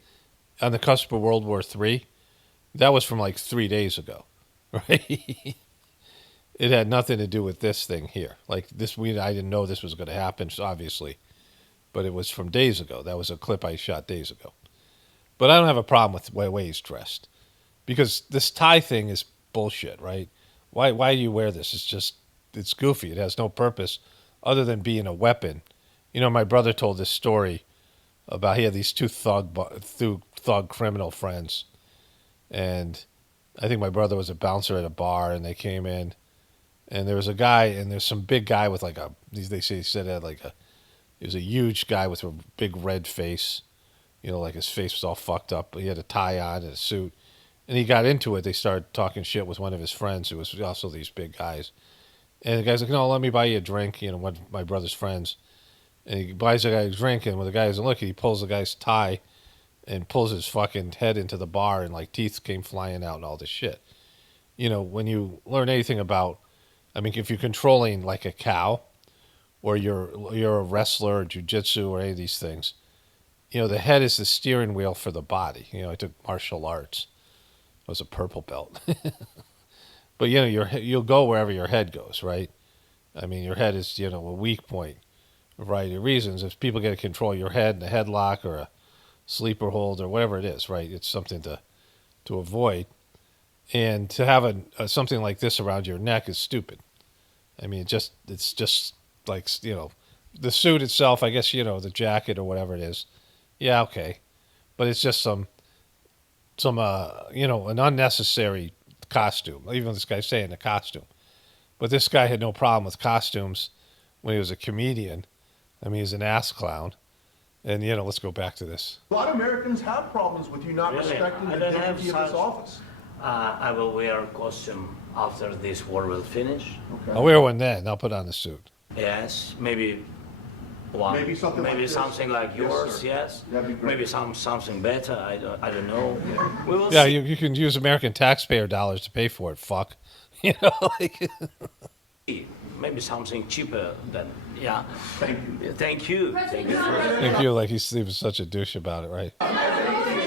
on the cusp of World War III, that was from like 3 days ago, right? It had nothing to do with this thing here. Like, I didn't know this was going to happen, obviously, but it was from days ago. That was a clip I shot days ago. But I don't have a problem with the way he's dressed, because this tie thing is bullshit, right? Why do you wear this? It's goofy. It has no purpose other than being a weapon. My brother told this story about he had these two thug criminal friends, and I think my brother was a bouncer at a bar, and they came in, and there was a guy, and there's some big guy with like he was a huge guy with a big red face, like his face was all fucked up, but he had a tie on and a suit, and he got into it. They started talking shit with one of his friends who was also these big guys, and the guy's like, no, let me buy you a drink, one of my brother's friends. And he buys the guy a drink, and when the guy doesn't look, he pulls the guy's tie and pulls his fucking head into the bar, and like teeth came flying out and all this shit. When you learn anything about, if you're controlling like a cow, or you're a wrestler or jiu-jitsu or any of these things, the head is the steering wheel for the body. I took martial arts. I was a purple belt. But, you'll go wherever your head goes, right? Your head is, a weak point. A variety of reasons. If people get to control your head in a headlock or a sleeper hold or whatever it is, right? It's something to avoid. And to have something like this around your neck is stupid. It's just like, the suit itself, I guess, the jacket or whatever it is. Yeah, okay. But it's just some an unnecessary costume. Even this guy's saying a costume. But this guy had no problem with costumes when he was a comedian. He's an ass clown. And, let's go back to this. A lot of Americans have problems with you not respecting the dignity of this office. I will wear a costume after this war will finish. Okay. I'll wear one then. I'll put on the suit. Yes, maybe one. Maybe something like this. Something like Yes, yours, sir. yes. That'd be great. Maybe something better. I don't know. We will Yeah, see. you can use American taxpayer dollars to pay for it. Fuck, you know, like. Maybe something cheaper than yeah. Thank you. Thank you. Thank you. Thank you. Like he was such a douche about it, right? Thank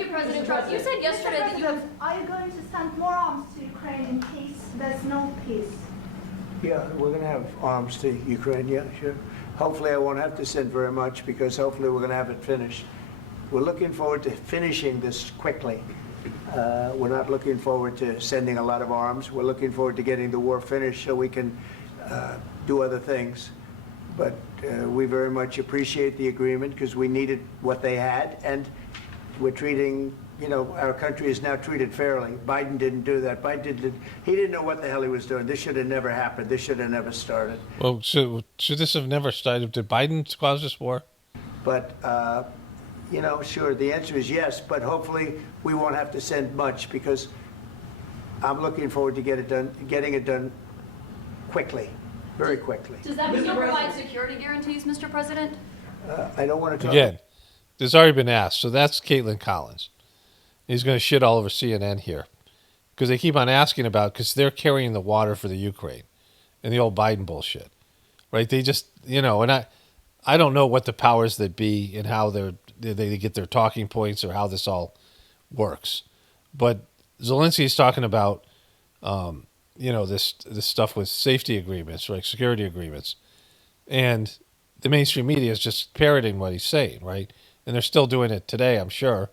you, President Trump. You said yesterday that you have. Are you going to send more arms to Ukraine in case there's no peace? Yeah, we're going to have arms to Ukraine, yeah, sure. Hopefully I won't have to send very much because hopefully we're going to have it finished. We're looking forward to finishing this quickly. We're not looking forward to sending a lot of arms. We're looking forward to getting the war finished so we can do other things. But we very much appreciate the agreement because we needed what they had, and we're treating, you know, our country is now treated fairly. Biden didn't do that. He didn't know what the hell he was doing. This should have never happened. This should have never started. Well, should this have never started? Did Biden cause this war? But, you know, sure, the answer is yes, but hopefully we won't have to send much because I'm looking forward to getting it done quickly, very quickly. Does that mean you'll provide security guarantees, Mr. President? I don't want to talk. Again, there's already been asked. So that's Caitlin Collins. He's going to shit all over CNN here because they keep on asking about because they're carrying the water for the Ukraine and the old Biden bullshit, right? They just, you know, and I don't know what the powers that be and how they get their talking points or how this all works, but Zelensky's talking about, you know, this stuff with safety agreements, right? Security agreements, and the mainstream media is just parroting what he's saying, right? And they're still doing it today, I'm sure.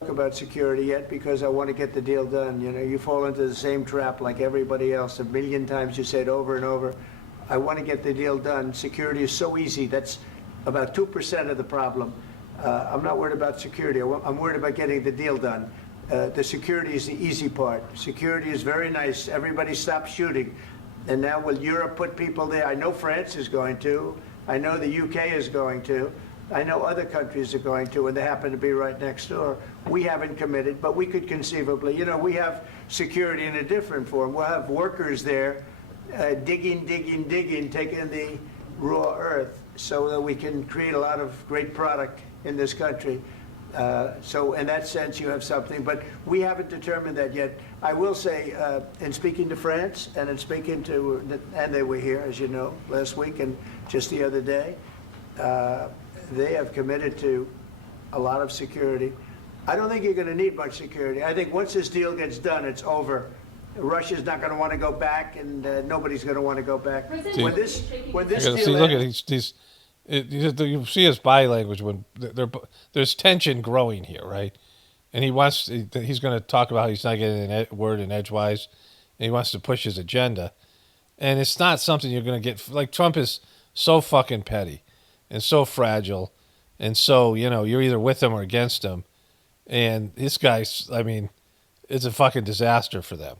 Talk about security yet because I want to get the deal done. You know, you fall into the same trap like everybody else. A million times you say it over and over. I want to get the deal done. Security is so easy. That's about 2% of the problem. I'm not worried about security. I'm worried about getting the deal done. The security is the easy part. Security is very nice. Everybody stops shooting. And now will Europe put people there? I know France is going to. I know the UK is going to. I know other countries are going to, and they happen to be right next door. We haven't committed, but we could conceivably. You know, we have security in a different form. We'll have workers there digging, taking the raw earth so that we can create a lot of great product in this country. So in that sense, you have something, but we haven't determined that yet. I will say, in speaking to France and in speaking to, and they were here, as you know, last week and just the other day, they have committed to a lot of security. I don't think you're going to need much security. I think once this deal gets done, it's over. Russia's not going to want to go back, and nobody's going to want to go back. When this deal see, look at you see his body language when there's tension growing here, right? And he's going to talk about how he's not getting a word in edgewise, and he wants to push his agenda. And it's not something you're going to get. Like, Trump is so fucking petty and so fragile, and so, you know, you're either with him or against him. And this guy's, I mean, it's a fucking disaster for them.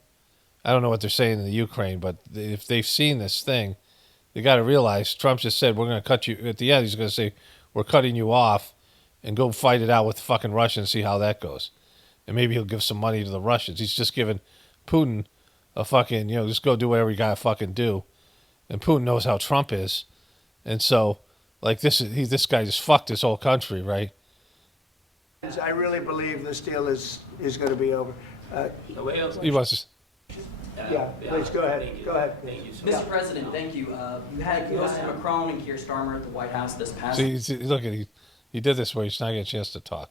I don't know what they're saying in the Ukraine, but if they've seen this thing, they got to realize Trump just said, we're going to cut you. At the end, he's going to say, we're cutting you off, and go fight it out with the fucking Russians, see how that goes. And maybe he'll give some money to the Russians. He's just giving Putin a fucking, you know, just go do whatever you got to fucking do. And Putin knows how Trump is. And so, like, this guy just fucked this whole country, right? I really believe this deal is going to be over. He was. Yeah, please go ahead. Go ahead. Mr. President, thank you. You hosted Macron and Keir Starmer at the White House this past. See, look at he did this where he's not getting a chance to talk.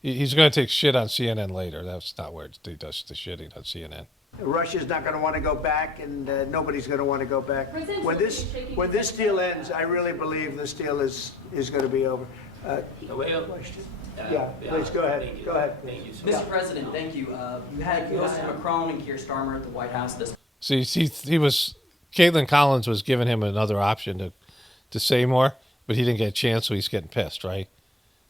He's going to take shit on CNN later. That's not where he does the shitting on CNN. Russia's not going to want to go back, and nobody's going to want to go back. When this deal ends, I really believe this deal is going to be over. Yeah, please go ahead. Go ahead. Mr. President, thank you. You hosted Macron and Keir Starmer at the White House this. See, Caitlin Collins was giving him another option to say more, but he didn't get a chance, so he's getting pissed, right?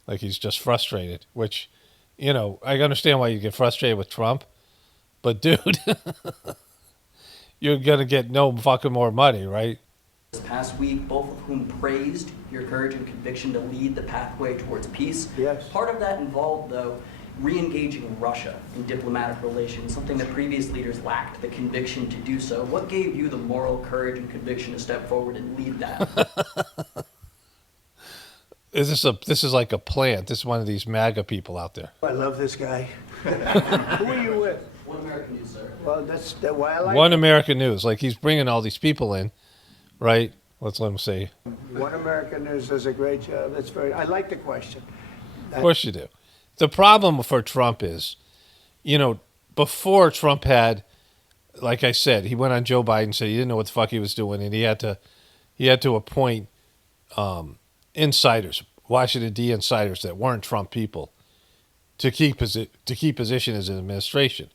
Like, he's just frustrated, which, you know, I understand why you get frustrated with Trump, but dude, you're going to get no fucking more money, right? This past week, both of whom praised your courage and conviction to lead the pathway towards peace. Yes. Part of that involved, though, re-engaging Russia in diplomatic relations, something that previous leaders lacked the conviction to do so. What gave you the moral courage and conviction to step forward and lead that? This is like a plant. This is one of these MAGA people out there. I love this guy. Who are you with? One American News, sir. Well, that's why I like One it. American News. Like he's bringing all these people in, right? Let's let him say. One American News does a great job. That's very. I like the question. Of course you do. The problem for Trump is, before Trump had, like I said, he went on Joe Biden and said he didn't know what the fuck he was doing, and he had to appoint insiders, Washington D insiders that weren't Trump people, to keep position as an administration.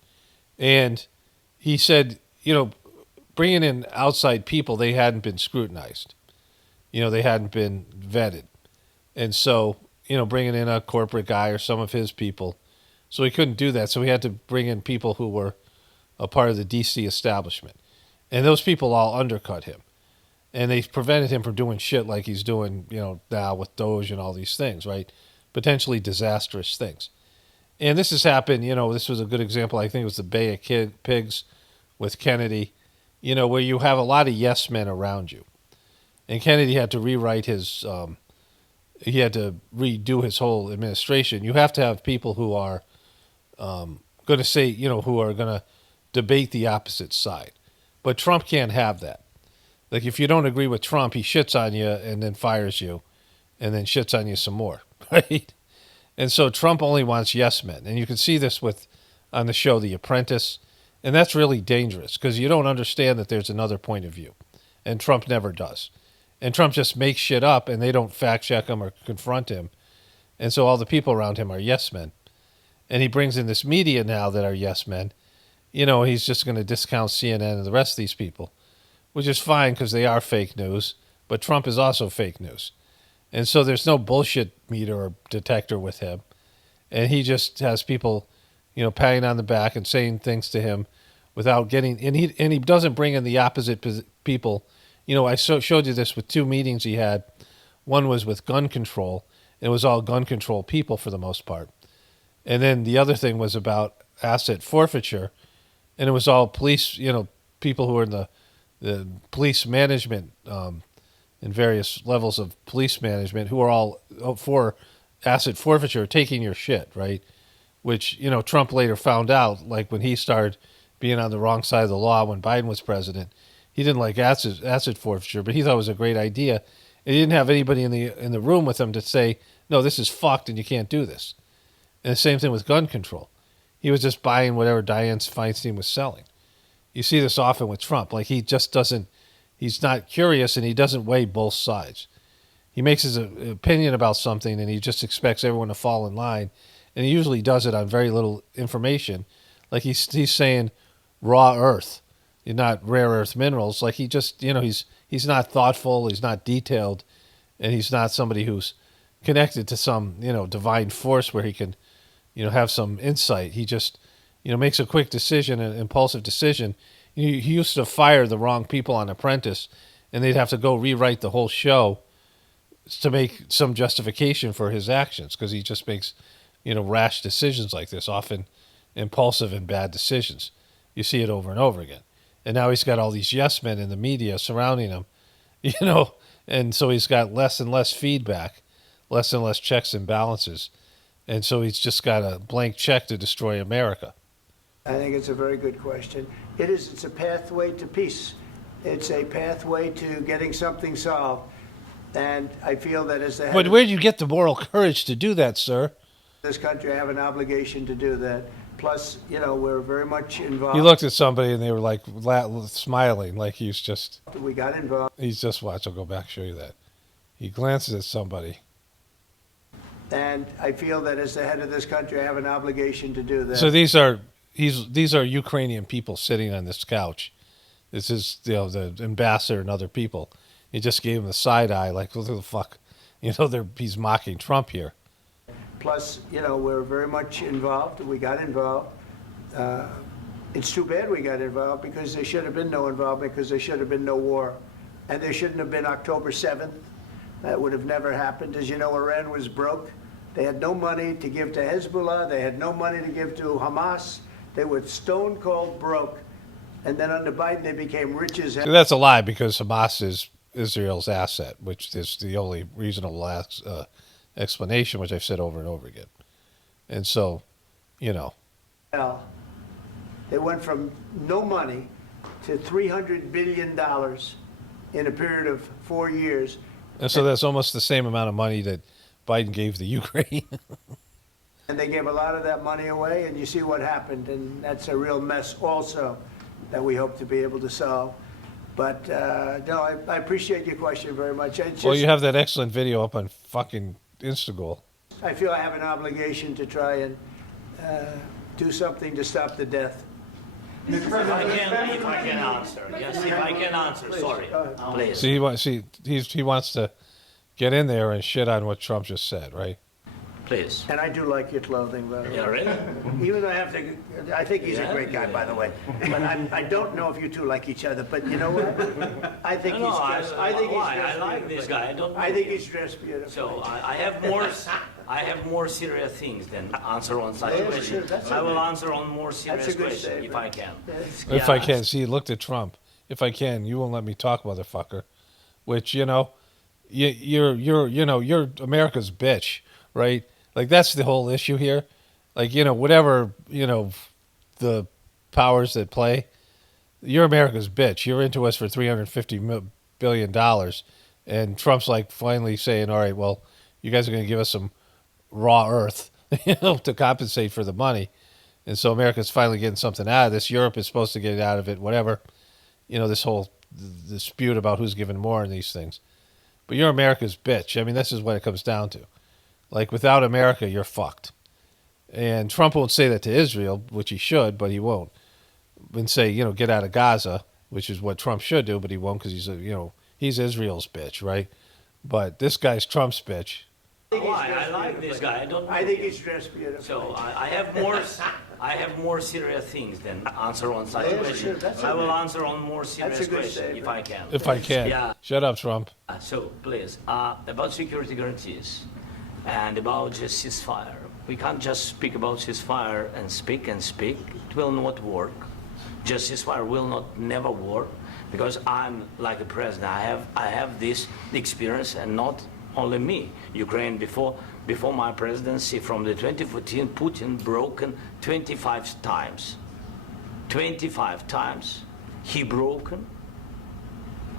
And he said, bringing in outside people, they hadn't been scrutinized. They hadn't been vetted. And so, bringing in a corporate guy or some of his people. So he couldn't do that. So he had to bring in people who were a part of the D.C. establishment. And those people all undercut him. And they prevented him from doing shit like he's doing, now with Doge and all these things, right? Potentially disastrous things. And this has happened, this was a good example. I think it was the Bay of Pigs with Kennedy, where you have a lot of yes men around you. And Kennedy had to rewrite he had to redo his whole administration. You have to have people who are going to say, who are going to debate the opposite side. But Trump can't have that. Like if you don't agree with Trump, he shits on you and then fires you and then shits on you some more, right? And so Trump only wants yes men. And you can see this on the show The Apprentice. And that's really dangerous because you don't understand that there's another point of view. And Trump never does. And Trump just makes shit up and they don't fact check him or confront him. And so all the people around him are yes men. And he brings in this media now that are yes men. He's just going to discount CNN and the rest of these people, which is fine because they are fake news. But Trump is also fake news. And so there's no bullshit meter or detector with him. And he just has people, patting on the back and saying things to him without getting, and he doesn't bring in the opposite people. I showed you this with two meetings he had. One was with gun control. It was all gun control people for the most part. And then the other thing was about asset forfeiture. And it was all police, people who are in the police management, in various levels of police management, who are all for asset forfeiture, taking your shit, right? Which, Trump later found out, like when he started being on the wrong side of the law when Biden was president, he didn't like asset forfeiture, but he thought it was a great idea. And he didn't have anybody in the room with him to say, no, this is fucked and you can't do this. And the same thing with gun control. He was just buying whatever Dianne Feinstein was selling. You see this often with Trump. Like he just doesn't, he's not curious and he doesn't weigh both sides. He makes his opinion about something and he just expects everyone to fall in line. And he usually does it on very little information. Like he's saying raw earth, not rare earth minerals. Like he just, he's not thoughtful, he's not detailed, and he's not somebody who's connected to some, divine force where he can, have some insight. He just, makes a quick decision, an impulsive decision. He used to fire the wrong people on Apprentice, and they'd have to go rewrite the whole show to make some justification for his actions because he just makes, rash decisions like this, often impulsive and bad decisions. You see it over and over again. And now he's got all these yes men in the media surrounding him, and so he's got less and less feedback, less and less checks and balances. And so he's just got a blank check to destroy America. I think it's a very good question. It's a pathway to peace. It's a pathway to getting something solved. And I feel that as the head But where did you get the moral courage to do that, sir? this country, I have an obligation to do that. Plus, we're very much involved. He looked at somebody and they were like smiling, like he's just. We got involved. He's just, watch, I'll go back and show you that. He glances at somebody. And I feel that as the head of this country, I have an obligation to do that. So these are Ukrainian people sitting on this couch. This is the ambassador and other people. He just gave him the side eye, like what the fuck, he's mocking Trump here. Plus, we're very much involved. We got involved. It's too bad we got involved because there should have been no involvement because there should have been no war. And there shouldn't have been October 7th. That would have never happened. As you know, Iran was broke. They had no money to give to Hezbollah. They had no money to give to Hamas. They were stone cold broke. And then under Biden, they became rich as hell. So that's a lie, because Hamas is Israel's asset, which is the only reasonable explanation, which I've said over and over again. And so, you know. They went from no money to $300 billion in a period of 4 years. And so that's almost the same amount of money that Biden gave the Ukraine. And they gave a lot of that money away, and you see what happened. And that's a real mess also that we hope to be able to solve. But no, I appreciate your question very much. Well, you have that excellent video up on fucking Instagram. I feel I have an obligation to try and do something to stop the death. If I can answer. Yes, if I can answer. Please, Sorry. Please. He wants to get in there and shit on what Trump just said, right? Please. And I do like your clothing, by the way. Yeah, really? Even though I think he's a great guy, by the way. But I don't know if you two like each other. But you know what? I think he's dressed. I like this guy. I think he's dressed beautifully. So I have more serious things than answer on such questions. Sure, I will answer on more serious questions if I can. If I can. See, he looked at Trump. If I can, you won't let me talk, motherfucker. Which, you know, you're America's bitch, right? Like, that's the whole issue here. Like, you know, whatever, you know, the powers that play, you're America's bitch. You're into us for $350 billion. And Trump's like finally saying, all right, well, you guys are going to give us some raw earth, you know, to compensate for the money. And so America's finally getting something out of this. Europe is supposed to get out of it, whatever. You know, this whole dispute about who's giving more in these things. But you're America's bitch. I mean, this is what it comes down to. Like, without America, you're fucked. And Trump won't say that to Israel, which he should, but he won't. And say, you know, get out of Gaza, which is what Trump should do, but he won't, because he's Israel's bitch, right? But this guy's Trump's bitch. Why? I like this guy. I think he's dressed beautifully. So I have more serious things than answer on such questions. I will answer on more serious questions if I can. If I can. Yeah. Shut up, Trump. So please, about security guarantees and about just ceasefire. We can't just speak about ceasefire and speak and speak. It will not work. Just ceasefire will not never work, because I'm like a president. I have this experience, and not only me. Ukraine before my presidency, from the 2014, Putin broken 25 times. 25 times he broken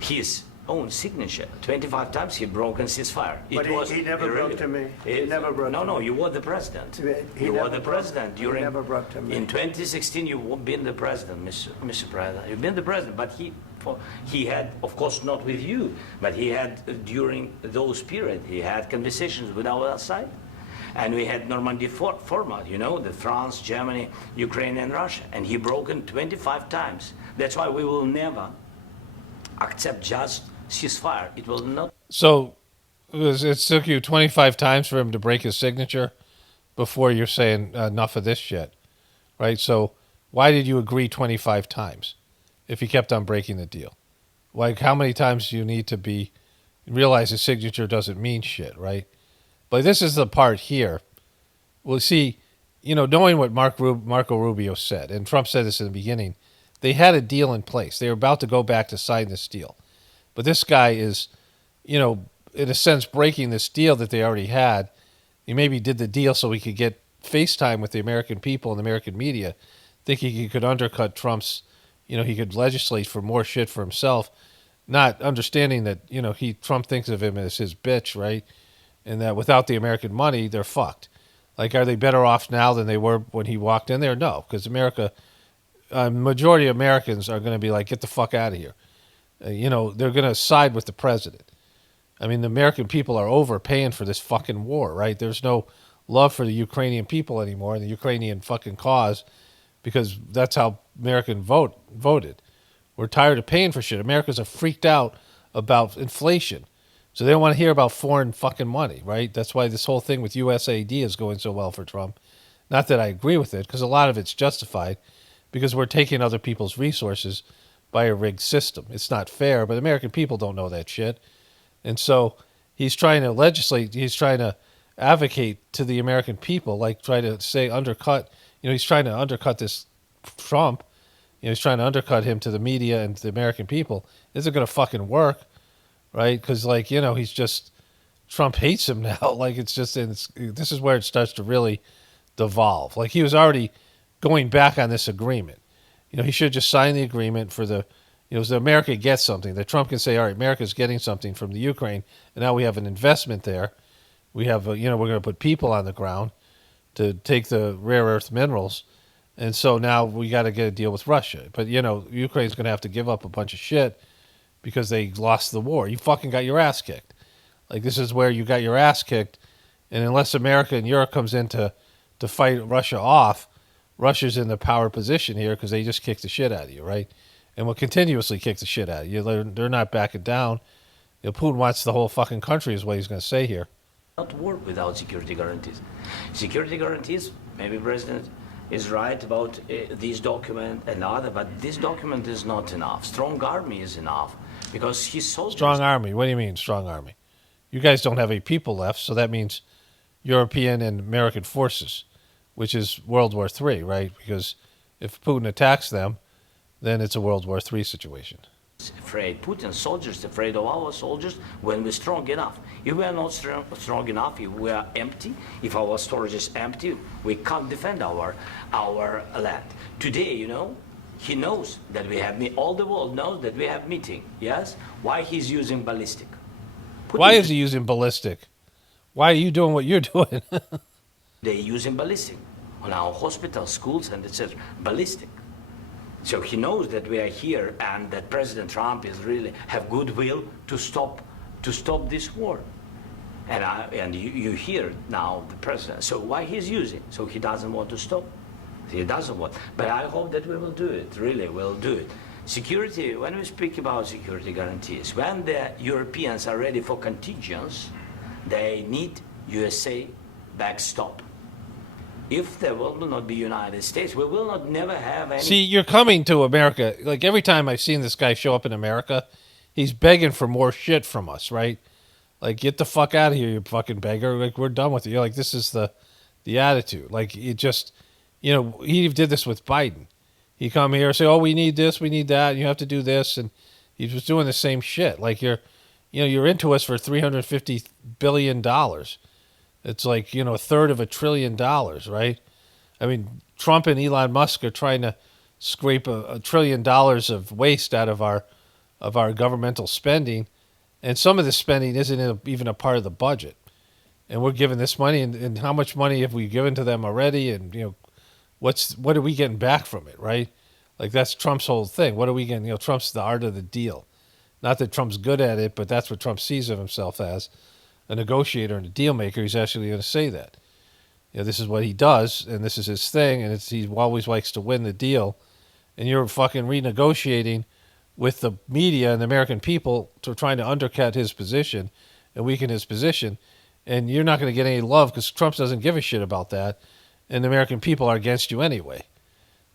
his own signature. 25 times he broken ceasefire. But he never broke to me. He never broke to me. No, you were the president. You were the president during. He never broke to me. In 2016, you've been the president, Mr. President. You've been the president, but he had, of course, not with you, but he had during those periods. He had conversations with our side, and we had Normandy format. You know, the France, Germany, Ukraine, and Russia, and he broken 25 times. That's why we will never accept just ceasefire. It will not. So it took you 25 times for him to break his signature before you're saying enough of this shit, right? So why did you agree 25 times if he kept on breaking the deal? Like, how many times do you need to realize his signature doesn't mean shit, right? But this is the part here. Well, see, you know, knowing what Marco Rubio said, and Trump said this in the beginning, they had a deal in place. They were about to go back to sign this deal. But this guy is, you know, in a sense, breaking this deal that they already had. He maybe did the deal so he could get FaceTime with the American people and the American media, thinking he could undercut Trump's, you know, he could legislate for more shit for himself, not understanding that, you know, Trump thinks of him as his bitch, right? And that without the American money, they're fucked. Like, are they better off now than they were when he walked in there? No, because America, majority of Americans are going to be like, get the fuck out of here. You know, they're going to side with the president. I mean, the American people are overpaying for this fucking war, right? There's no love for the Ukrainian people anymore and the Ukrainian fucking cause, because that's how American voted. We're tired of paying for shit. Americans are freaked out about inflation. So they don't want to hear about foreign fucking money, right? That's why this whole thing with USAID is going so well for Trump. Not that I agree with it, because a lot of it's justified, because we're taking other people's resources by a rigged system. It's not fair, but American people don't know that shit. And so he's trying to legislate, he's trying to advocate to the American people, like try to say undercut. He's trying to undercut this Trump. He's trying to undercut him to the media and to the American people. Isn't going to fucking work, right? Because he's just Trump hates him now. Like this is where it starts to really devolve. Like he was already going back on this agreement. He should just sign the agreement for the. So America gets something. That Trump can say, all right, America's getting something from the Ukraine, and now we have an investment there. We have, we're going to put people on the ground to take the rare earth minerals. And so now we got to get a deal with Russia. But, Ukraine's going to have to give up a bunch of shit because they lost the war. You fucking got your ass kicked. Like, this is where you got your ass kicked. And unless America and Europe comes in to fight Russia off, Russia's in the power position here because they just kicked the shit out of you, right? And will continuously kick the shit out of you. They're not backing down. Putin wants the whole fucking country is what he's going to say here. Not work without security guarantees. Security guarantees, maybe President is right about this document and other, but this document is not enough. Strong army is enough because he soldiers... Strong army? What do you mean, strong army? You guys don't have any people left, so that means European and American forces, which is World War III, right? Because if Putin attacks them, then it's a World War III situation. Afraid, Putin's soldiers afraid of our soldiers when we're strong enough. If we are not strong enough, if we are empty, if our storage is empty, we can't defend our land. Today, he knows that we have all the world knows that we have meeting. Yes, why he's using ballistic? Why is he using ballistic? Why are you doing what you're doing? They're using ballistic on our hospitals, schools, and etc. Ballistic. So he knows that we are here and that President Trump is really have goodwill to stop this war. And you hear now the president. So why he's using? So he doesn't want to stop. He doesn't want. But I hope that we will do it. Really, we'll do it. Security. When we speak about security guarantees, when the Europeans are ready for contingents, they need USA backstop. If there will not be United States, we will not never have any... See, you're coming to America. Like, every time I've seen this guy show up in America, he's begging for more shit from us, right? Like, get the fuck out of here, you fucking beggar. Like, we're done with you. Like, this is the attitude. Like, it just... he did this with Biden. He come here and say, oh, we need this, we need that, and you have to do this, and he was doing the same shit. Like, you're into us for $350 billion. It's like, a third of $1 trillion, right? I mean, Trump and Elon Musk are trying to scrape $1 trillion of waste out of our governmental spending, and some of the spending isn't even a part of the budget. And we're giving this money, and how much money have we given to them already? And what are we getting back from it, right? Like, that's Trump's whole thing. What are we getting? Trump's the art of the deal. Not that Trump's good at it, but that's what Trump sees of himself as. A negotiator and a deal maker. He's actually going to say that. This is what he does, and this is his thing, and he always likes to win the deal. And you're fucking renegotiating with the media and the American people to trying to undercut his position and weaken his position. And you're not going to get any love because Trump doesn't give a shit about that. And the American people are against you anyway.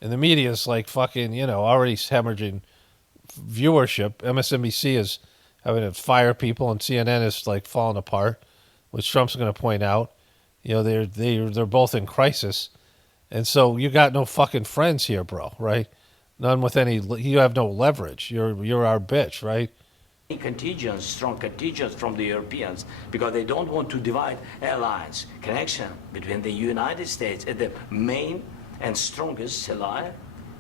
And the media is like fucking, already hemorrhaging viewership. MSNBC is having to fire people, and CNN is like falling apart, which Trump's going to point out. They're both in crisis, and so you got no fucking friends here, bro. Right? None with any. You have no leverage. You're our bitch, right? Contingents, strong contingents from the Europeans, because they don't want to divide alliance connection between the United States and the main and strongest ally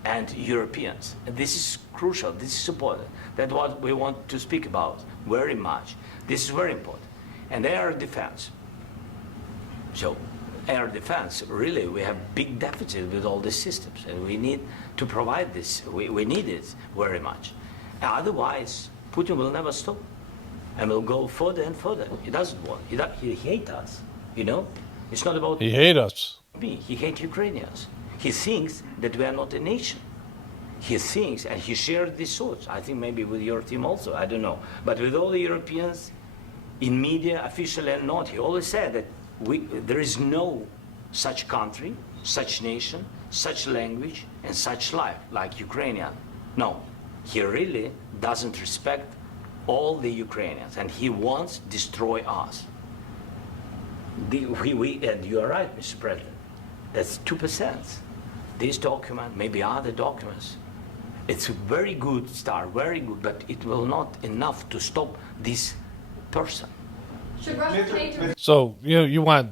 and Europeans. And this is crucial. This is important. That's what we want to speak about very much. This is very important. And air defense. So air defense, really, we have big deficit with all these systems, and we need to provide this. We need it very much. Otherwise, Putin will never stop, and will go further and further. He doesn't want. He hates us. It's not about. He hates us. Me. He hates Ukrainians. He thinks that we are not a nation. He thinks, and he shared these thoughts. I think maybe with your team also. I don't know, but with all the Europeans, in media, officially and not, he always said that there is no such country, such nation, such language, and such life like Ukrainian. No, he really doesn't respect all the Ukrainians, and he wants to destroy us. And you are right, Mr. President. That's 2%. This document, maybe other documents, it's a very good start, very good, but it will not enough to stop this person. Should Russia pay to So you want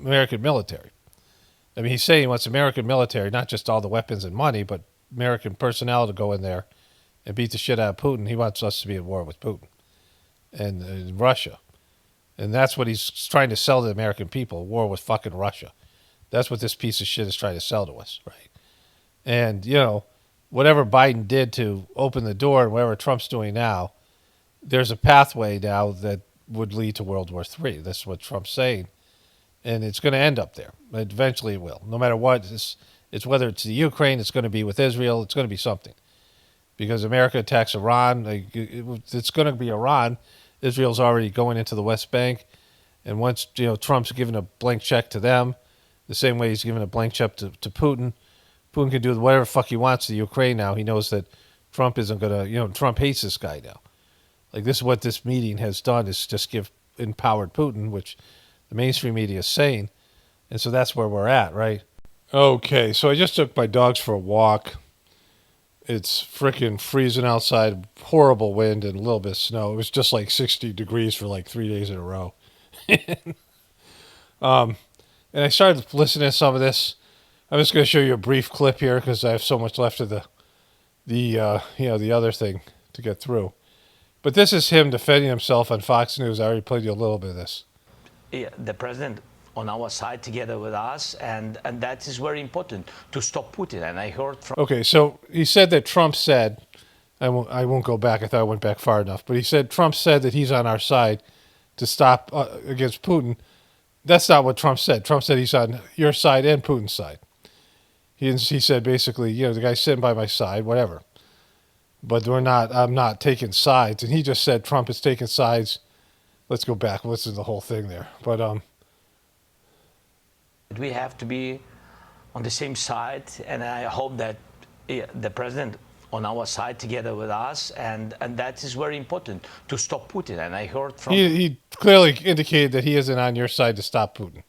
American military. I mean, he's saying he wants American military, not just all the weapons and money, but American personnel to go in there and beat the shit out of Putin. He wants us to be at war with Putin and Russia. And that's what he's trying to sell to the American people, war with fucking Russia. That's what this piece of shit is trying to sell to us, right? And, whatever Biden did to open the door and whatever Trump's doing now, there's a pathway now that would lead to World War III. That's what Trump's saying. And it's going to end up there. Eventually it will. No matter what, it's whether it's the Ukraine, it's going to be with Israel, it's going to be something. Because America attacks Iran, it's going to be Iran. Israel's already going into the West Bank. And once, Trump's given a blank check to them, the same way he's given a blank check to Putin, Putin can do whatever the fuck he wants to Ukraine now. He knows that Trump isn't going to, Trump hates this guy now. Like, this is what this meeting has done, is just give empowered Putin, which the mainstream media is saying. And so that's where we're at, right? Okay, so I just took my dogs for a walk. It's freaking freezing outside, horrible wind and a little bit of snow. It was just like 60 degrees for like 3 days in a row. And I started listening to some of this. I'm just going to show you a brief clip here because I have so much left of the other thing to get through. But this is him defending himself on Fox News. I already played you a little bit of this. Yeah, the president on our side together with us, and that is very important to stop Putin. And I heard from... Okay, so he said that Trump said, I won't go back, I thought I went back far enough, but he said Trump said that he's on our side to stop against Putin. That's not what Trump said. Trump said he's on your side and Putin's side. He said basically, the guy's sitting by my side, whatever. But I'm not taking sides. And he just said Trump is taking sides. Let's go back, listen to the whole thing there. But we have to be on the same side, and I hope that the president on our side together with us, and that is very important to stop Putin. And I heard from... He clearly indicated that he isn't on your side to stop Putin.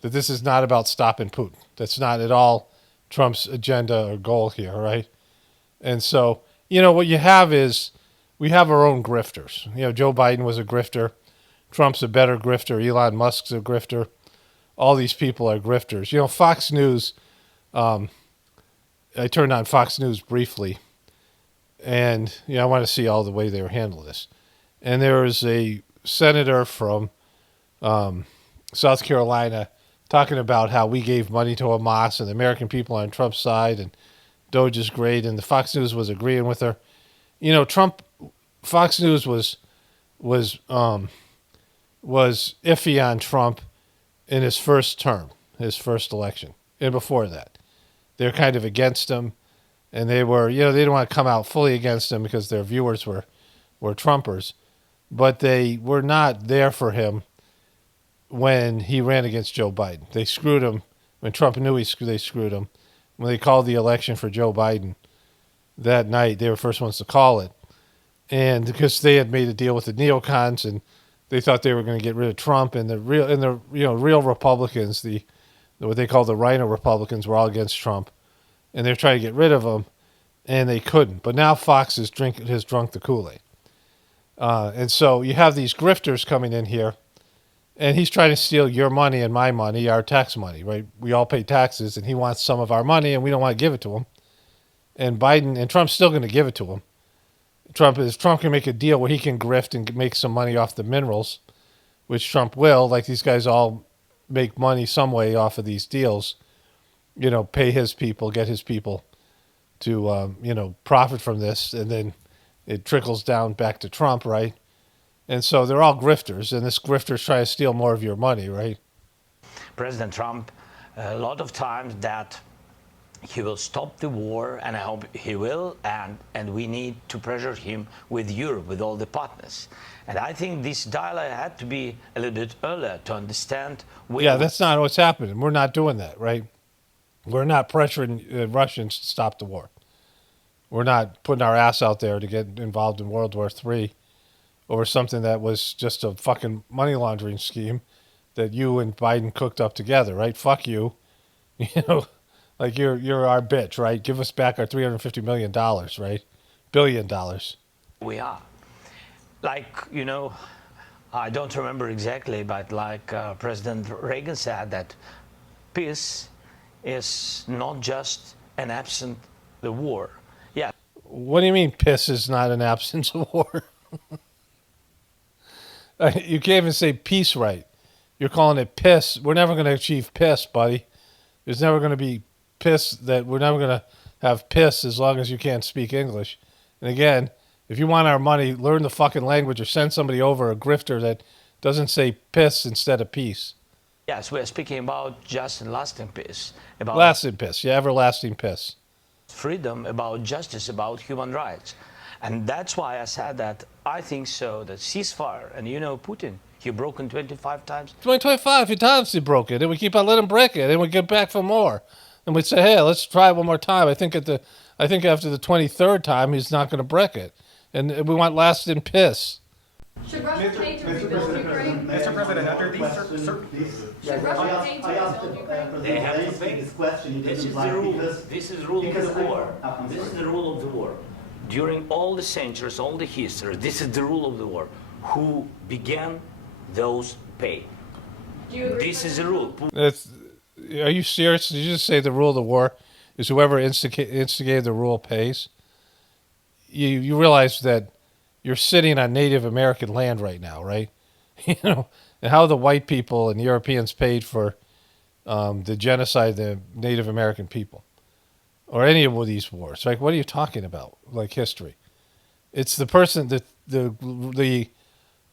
That this is not about stopping Putin. That's not at all Trump's agenda or goal here, right? And so, what you have is, we have our own grifters. Joe Biden was a grifter. Trump's a better grifter. Elon Musk's a grifter. All these people are grifters. Fox News, I turned on Fox News briefly, and I want to see all the way they were handling this. And there was a senator from South Carolina talking about how we gave money to Hamas and the American people are on Trump's side, and Doge is great, and the Fox News was agreeing with her. Fox News was iffy on Trump in his first term, his first election, and before that. They're kind of against him, and they were, they didn't want to come out fully against him because their viewers were Trumpers, but they were not there for him when he ran against Joe Biden. They screwed him when Trump knew they screwed him. When they called the election for Joe Biden that night, they were the first ones to call it. And because they had made a deal with the neocons, and they thought they were going to get rid of Trump, and the real Republicans, what they call the Rhino Republicans, were all against Trump, and they're trying to get rid of him, and they couldn't. But now Fox has drunk the Kool-Aid, and so you have these grifters coming in here, and he's trying to steal your money and my money, our tax money, right? We all pay taxes, and he wants some of our money, and we don't want to give it to him. And Biden and Trump's still going to give it to him. Trump can make a deal where he can grift and make some money off the minerals, which Trump will. Like, these guys all make money some way off of these deals, pay his people, get his people to, profit from this. And then it trickles down back to Trump, right? And so they're all grifters, and this grifter's trying to steal more of your money, right? President Trump, a lot of times that he will stop the war, and I hope he will, and we need to pressure him with Europe, with all the partners. And I think this dialogue had to be a little bit earlier to understand... Yeah, that's not what's happening. We're not doing that, right? We're not pressuring the Russians to stop the war. We're not putting our ass out there to get involved in World War III over something that was just a fucking money laundering scheme that you and Biden cooked up together, right? Fuck you. You know, like you're our bitch, right? Give us back our $350 million, right? $1 billion. We are. Like, you know, I don't remember exactly, but like President Reagan said that peace is not just an absent the war. Yeah. What do you mean piss is not an absence of war? You can't even say peace right. You're calling it piss. We're never going to achieve piss, buddy. There's never going to be piss that we're never going to have piss as long as you can't speak English. And again, if you want our money, learn the fucking language or send somebody over, a grifter that doesn't say piss instead of peace. Yes, we're speaking about just and lasting peace. About lasting piss. Yeah, everlasting piss. Freedom, about justice, about human rights. And that's why I said that I think so, that ceasefire, and you know Putin, he broken 25 times. 25 times he broke it, and we keep on letting him break it, and we get back for more. And we say, hey, let's try it one more time. I think after the 23rd time, he's not going to break it. And we want lasting piss. Should Russia pay to rebuild Ukraine? Mr. President, under these Should Russia pay to rebuild Ukraine? They have to pay this question. This is the rule. This is the rule of the war. This is the rule of the war. During all the centuries, all the history, this is the rule of the war. Who began, those pay. Do you agree? This is the rule. Are you serious? Did you just say the rule of the war is whoever instigated the rule pays? You realize that you're sitting on Native American land right now, right? You know, and how the white people and Europeans paid for the genocide of the Native American people, or any of these wars. Like, what are you talking about? Like history? It's the person that the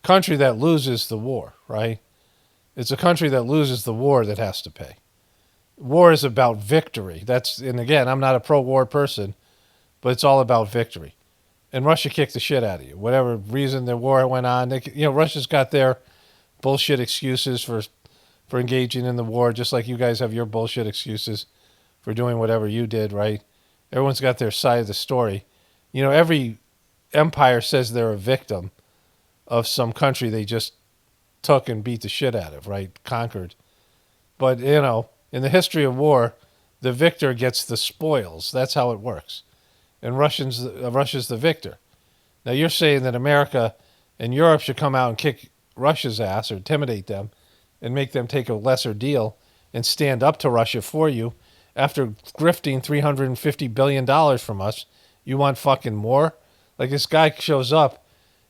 country that loses the war, right? It's a country that loses the war that has to pay. War is about victory. And again, I'm not a pro-war person, but it's all about victory. And Russia kicked the shit out of you. Whatever reason the war went on, Russia's got their bullshit excuses for engaging in the war, just like you guys have your bullshit excuses for doing whatever you did, right? Everyone's got their side of the story. You know, every empire says they're a victim of some country they just took and beat the shit out of, right? Conquered. But, you know, in the history of war, the victor gets the spoils. That's how it works. And Russia's the victor. Now, you're saying that America and Europe should come out and kick Russia's ass or intimidate them and make them take a lesser deal and stand up to Russia for you. After grifting $350 billion from us, you want fucking more? Like, this guy shows up,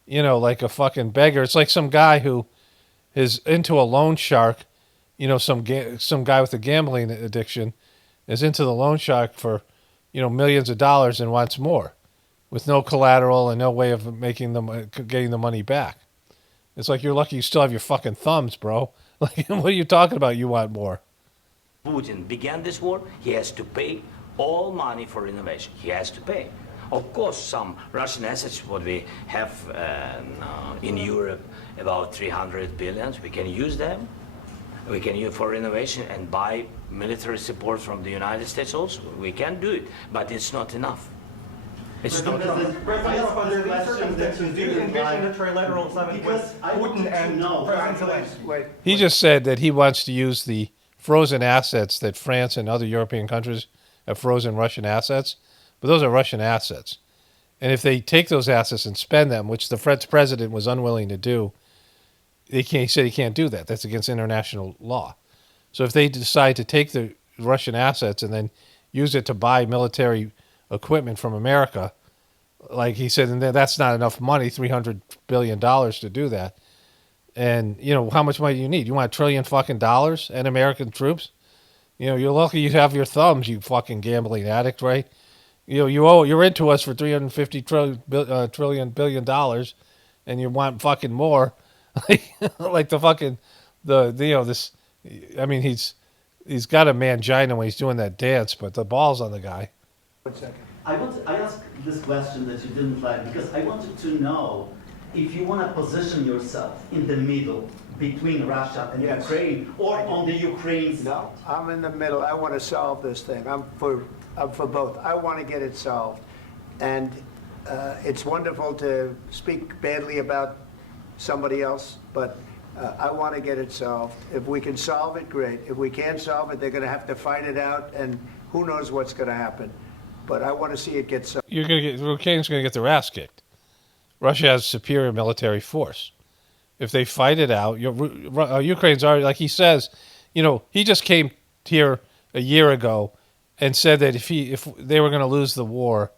you know, like a fucking beggar. It's like some guy who is into a loan shark, you know, some guy with a gambling addiction is into the loan shark for, you know, millions of dollars and wants more with no collateral and no way of getting the money back. It's like you're lucky you still have your fucking thumbs, bro. Like, what are you talking about? You want more? Putin began this war, he has to pay all money for innovation. He has to pay. Of course, some Russian assets, what we have in Europe, about 300 billion, we can use them. We can use for innovation and buy military support from the United States also. We can do it, but it's not enough. It's not enough. President, under these circumstances, do you envision a trilateral summit with Putin and President Zelensky? He just said that he wants to use the frozen assets that France and other European countries have frozen Russian assets, but those are Russian assets. And if they take those assets and spend them, which the French president was unwilling to do, he said he can't do that. That's against international law. So if they decide to take the Russian assets and then use it to buy military equipment from America, like he said, and that's not enough money, $300 billion to do that. And, you know, how much money do you need? You want $1 trillion fucking dollars and American troops? You know, you're lucky you have your thumbs, you fucking gambling addict, right? You know, you're into us for $350 billion dollars, and you want fucking more. Like the fucking, this, I mean, he's got a mangina when he's doing that dance, but the ball's on the guy. 1 second. I asked this question that you didn't like because I wanted to know if you want to position yourself in the middle between Russia and Ukraine or on the Ukraine's. No, I'm in the middle. I want to solve this thing. I'm for both. I want to get it solved. And it's wonderful to speak badly about somebody else, but I want to get it solved. If we can solve it, great. If we can't solve it, they're going to have to fight it out, and who knows what's going to happen. But I want to see it get solved. Ukraine's going to get their ass kicked. Russia has superior military force. If they fight it out, Ukraine's already, like he says, he just came here a year ago and said that if they were going to lose the war,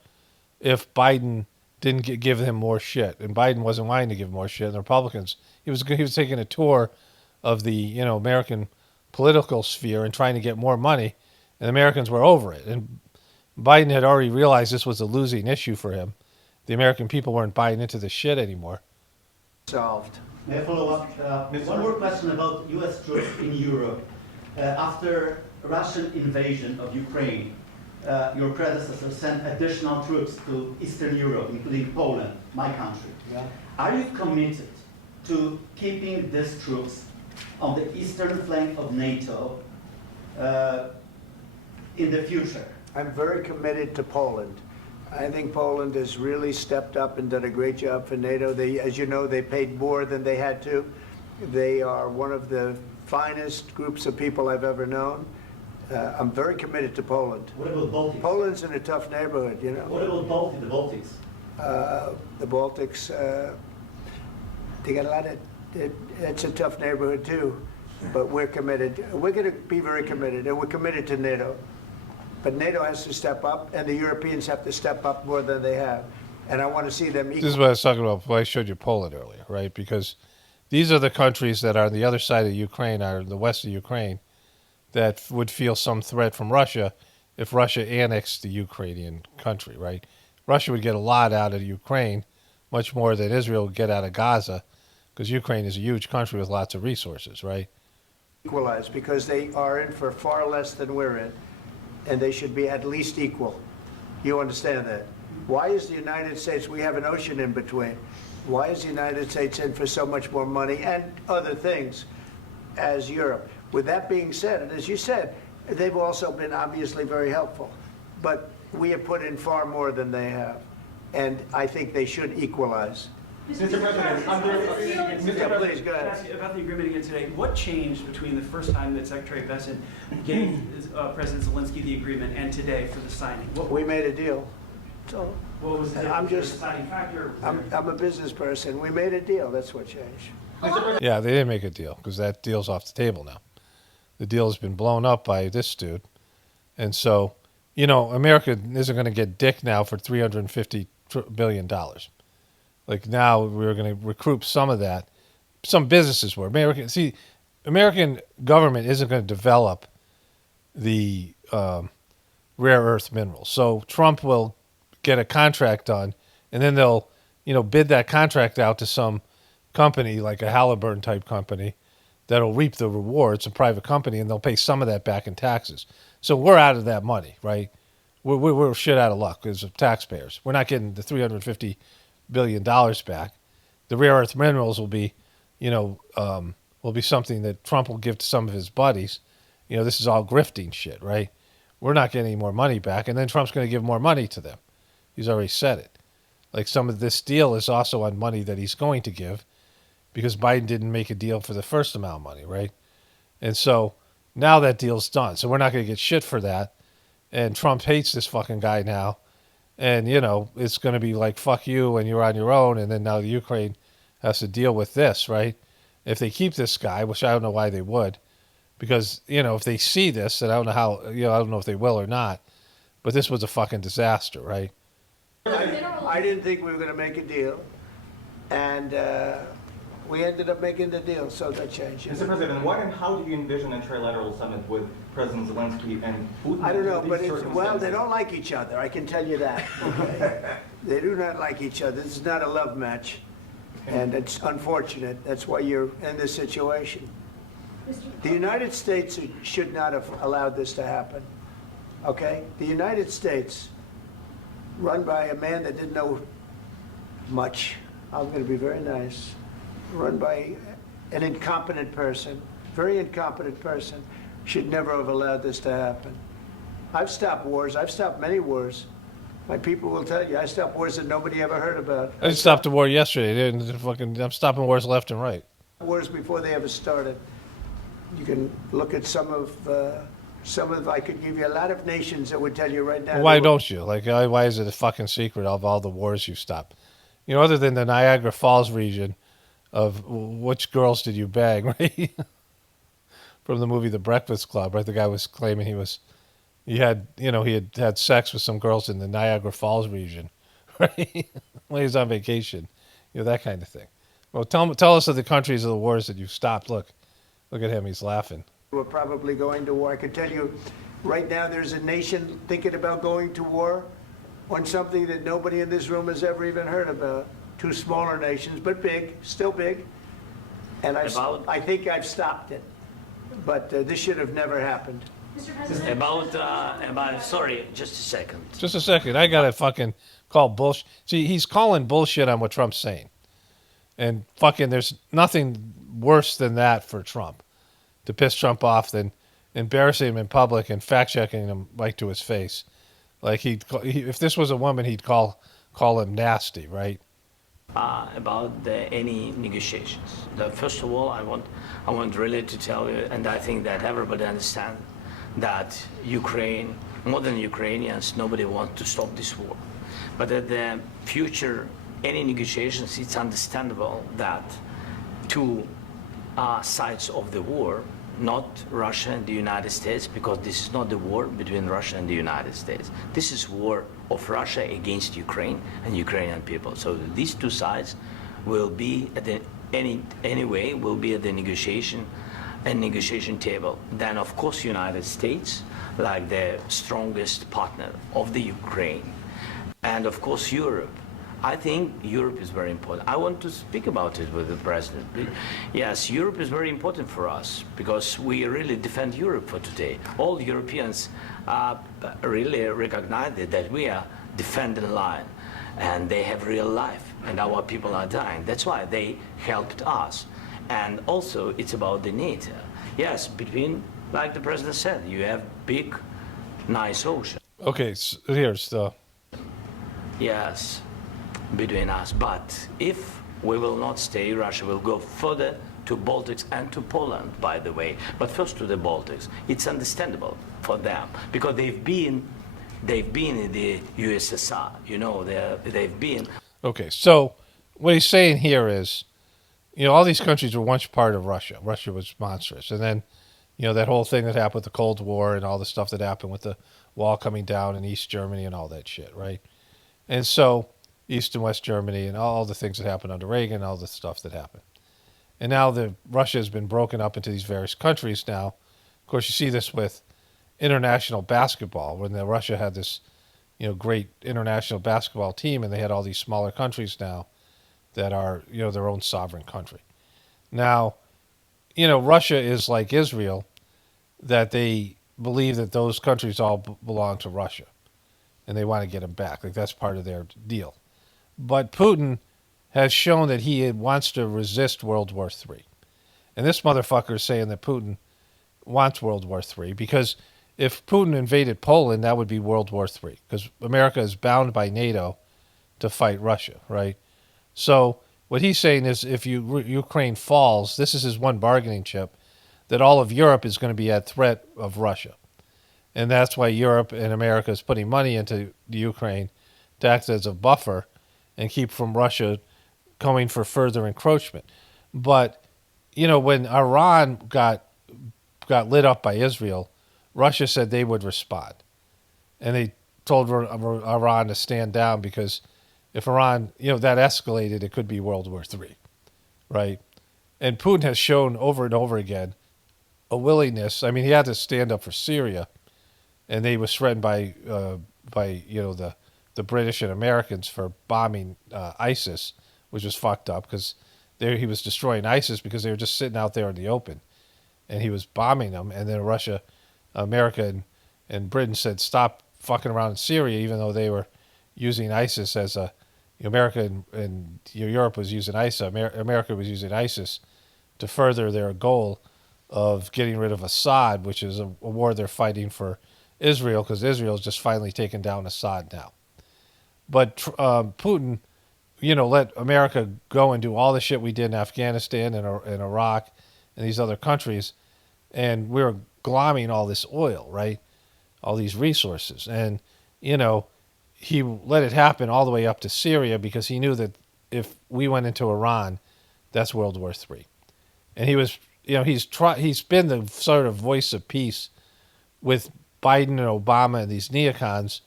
if Biden didn't give him more shit, and Biden wasn't wanting to give more shit, and the Republicans, he was taking a tour of the American political sphere and trying to get more money, and the Americans were over it. And Biden had already realized this was a losing issue for him. The American people weren't buying into this shit anymore. Solved. May I follow up? One more question about U.S. troops in Europe. After Russian invasion of Ukraine, your predecessor sent additional troops to Eastern Europe, including Poland, my country. Yeah. Are you committed to keeping these troops on the eastern flank of NATO in the future? I'm very committed to Poland. I think Poland has really stepped up and done a great job for NATO. As you know, they paid more than they had to. They are one of the finest groups of people I've ever known. I'm very committed to Poland. What about Baltics? Poland's in a tough neighborhood, What about the Baltics? The Baltics, they got a lot of, it's a tough neighborhood too, but we're committed. We're going to be very committed, and we're committed to NATO. But NATO has to step up, and the Europeans have to step up more than they have. And I want to see them equal. This is what I was talking about when I showed you Poland earlier, right? Because these are the countries that are on the other side of Ukraine, are the west of Ukraine, that would feel some threat from Russia if Russia annexed the Ukrainian country, right? Russia would get a lot out of Ukraine, much more than Israel would get out of Gaza, because Ukraine is a huge country with lots of resources, right? Equalize, because they are in for far less than we're in, and they should be at least equal. You understand that? Why is the United States, we have an ocean in between, why is the United States in for so much more money and other things as Europe? With that being said, and as you said, they've also been obviously very helpful, but we have put in far more than they have, and I think they should equalize. Mr. President, Please, go ahead. Ask you about the agreement again today. What changed between the first time that Secretary Bessent gave President Zelensky the agreement and today for the signing? We made a deal. So what was the deciding factor? I'm a business person. We made a deal. That's what changed. Yeah, they didn't make a deal because that deal's off the table now. The deal has been blown up by this dude. And so, America isn't going to get dick now for $350 billion. Like now we're going to recoup some of that. Some businesses were. American government isn't going to develop the rare earth minerals. So Trump will get a contract done, and then they'll, bid that contract out to some company like a Halliburton type company that'll reap the rewards, a private company, and they'll pay some of that back in taxes. So we're out of that money, right? We're shit out of luck as taxpayers. We're not getting the $350 billion back. The rare earth minerals will be, will be something that Trump will give to some of his buddies. This is all grifting shit, right? We're not getting any more money back, and then Trump's going to give more money to them. He's already said it. Like some of this deal is also on money that he's going to give because Biden didn't make a deal for the first amount of money, right? And so now that deal's done. So we're not going to get shit for that. And Trump hates this fucking guy now. And, it's going to be like, fuck you, and you're on your own. And then now the Ukraine has to deal with this, right? If they keep this guy, which I don't know why they would, because, if they see this, and I don't know how, I don't know if they will or not, but this was a fucking disaster, right? I didn't think we were going to make a deal, and we ended up making the deal, so that changed. Mr. President, what and how do you envision a trilateral summit with President Zelensky and Putin? I don't know, but they don't like each other, I can tell you that. Okay? They do not like each other. This is not a love match, and it's unfortunate. That's why you're in this situation. The United States should not have allowed this to happen, okay? The United States, run by a man that didn't know much, I'm going to be very nice, run by an incompetent person, very incompetent person, should never have allowed this to happen. I've stopped wars. I've stopped many wars. My people will tell you, I stopped wars that nobody ever heard about. I stopped a war yesterday. I'm stopping wars left and right. Wars before they ever started. You can look at some of, I could give you a lot of nations that would tell you right now. Why don't you? Like, why is it a fucking secret of all the wars you've stopped? You know, other than the Niagara Falls region of which girls did you bang, right? From the movie The Breakfast Club, right? The guy was claiming he had had sex with some girls in the Niagara Falls region, right? When he was on vacation, that kind of thing. Well, tell us of the countries of the wars that you've stopped. Look at him, he's laughing. We're probably going to war. I can tell you, right now there's a nation thinking about going to war on something that nobody in this room has ever even heard about. Two smaller nations, but big, still big. And I think I've stopped it. But this should have never happened. Mr. President? Sorry, just a second. Just a second. I got to fucking call bullshit. See, he's calling bullshit on what Trump's saying. And fucking there's nothing worse than that for Trump, to piss Trump off, than embarrassing him in public and fact-checking him right to his face. Like, if this was a woman, he'd call him nasty, right? About any negotiations. First of all, I want really to tell you, and I think that everybody understands, that Ukraine, more than Ukrainians, nobody wants to stop this war. But at the future, any negotiations, it's understandable that two sides of the war, not Russia and the United States, because this is not the war between Russia and the United States. This is war of Russia against Ukraine and Ukrainian people. So these two sides will be at will be at the negotiation table. Then of course United States, like the strongest partner of the Ukraine, and of course Europe. I think Europe is very important. I want to speak about it with the president. Yes, Europe is very important for us because we really defend Europe for today. All Europeans really recognize that we are defending line, and they have real life, and our people are dying. That's why they helped us. And also, it's about the NATO. Yes, between, like the president said, you have big, nice ocean. Okay, so here's the... Yes, between us. But if we will not stay, Russia will go further to Baltics and to Poland, by the way. But first to the Baltics. It's understandable for them because they've been in the USSR. They've been. Okay, so what he's saying here is, all these countries were once part of Russia. Russia was monstrous. And then, that whole thing that happened with the Cold War and all the stuff that happened with the wall coming down in East Germany and all that shit, right? And so East and West Germany and all the things that happened under Reagan, all the stuff that happened. And now Russia has been broken up into these various countries now. Of course, you see this with international basketball, when Russia had this, great international basketball team, and they had all these smaller countries now that are, their own sovereign country. Now, Russia is like Israel, that they believe that those countries all belong to Russia, and they want to get them back. Like, that's part of their deal. But Putin has shown that he wants to resist World War III. And this motherfucker is saying that Putin wants World War III because if Putin invaded Poland, that would be World War III because America is bound by NATO to fight Russia, right? So what he's saying is if Ukraine falls, this is his one bargaining chip, that all of Europe is going to be at threat of Russia. And that's why Europe and America is putting money into the Ukraine to act as a buffer and keep from Russia going for further encroachment. But, when Iran got lit up by Israel, Russia said they would respond. And they told Iran to stand down because if Iran, that escalated, it could be World War III, right? And Putin has shown over and over again a willingness. I mean, he had to stand up for Syria, and they was threatened by the British and Americans for bombing ISIS, which was fucked up because he was destroying ISIS because they were just sitting out there in the open, and he was bombing them. And then Russia, America, and Britain said stop fucking around in Syria, even though they were using ISIS as America and Europe was using ISIS. America was using ISIS to further their goal of getting rid of Assad, which is a war they're fighting for Israel because Israel is just finally taken down Assad now. But Putin, let America go and do all the shit we did in Afghanistan and Iraq and these other countries, and we were glomming all this oil, right? All these resources. And, he let it happen all the way up to Syria because he knew that if we went into Iran, that's World War III. And he was, he's been the sort of voice of peace with Biden and Obama and these neocons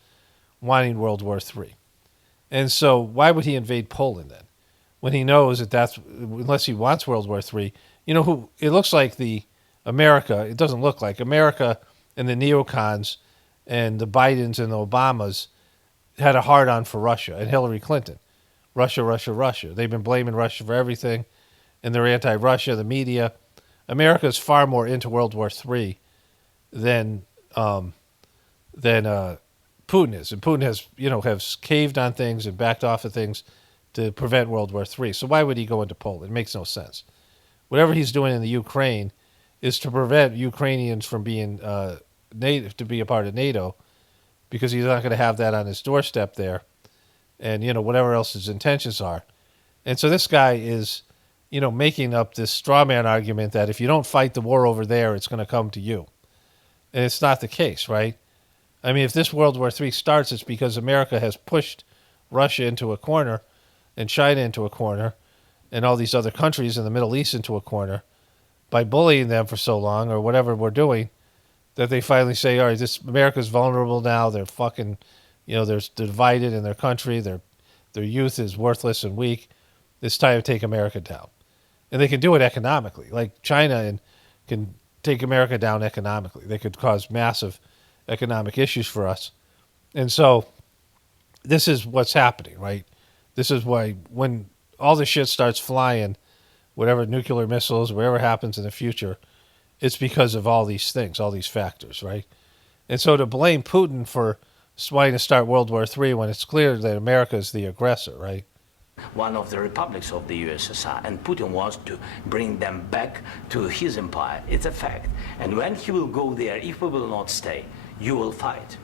wanting World War III. And so why would he invade Poland then? When he knows that unless he wants World War III, it looks like it doesn't look like America and the neocons and the Bidens and the Obamas had a hard-on for Russia and Hillary Clinton. Russia, Russia, Russia. They've been blaming Russia for everything, and they're anti-Russia, the media. America is far more into World War III than Putin is. And Putin has caved on things and backed off of things to prevent World War III. So why would he go into Poland? It makes no sense. Whatever he's doing in the Ukraine is to prevent Ukrainians from being to be a part of NATO, because he's not going to have that on his doorstep there, and whatever else his intentions are. And so this guy is making up this straw man argument that if you don't fight the war over there, it's going to come to you. And it's not the case, right? I mean, if this World War III starts, it's because America has pushed Russia into a corner and China into a corner and all these other countries in the Middle East into a corner by bullying them for so long, or whatever we're doing, that they finally say, all right, America's vulnerable now. They're fucking, they're divided in their country. Their youth is worthless and weak. It's time to take America down. And they can do it economically. Like China can take America down economically. They could cause massive economic issues for us. And so this is what's happening, right? This is why when all the shit starts flying, whatever nuclear missiles, whatever happens in the future, it's because of all these things, all these factors, right? And so to blame Putin for wanting to start World War III when it's clear that America is the aggressor, right? One of the republics of the USSR, and Putin wants to bring them back to his empire. It's a fact. And when he will go there, if we will not stay, you will fight.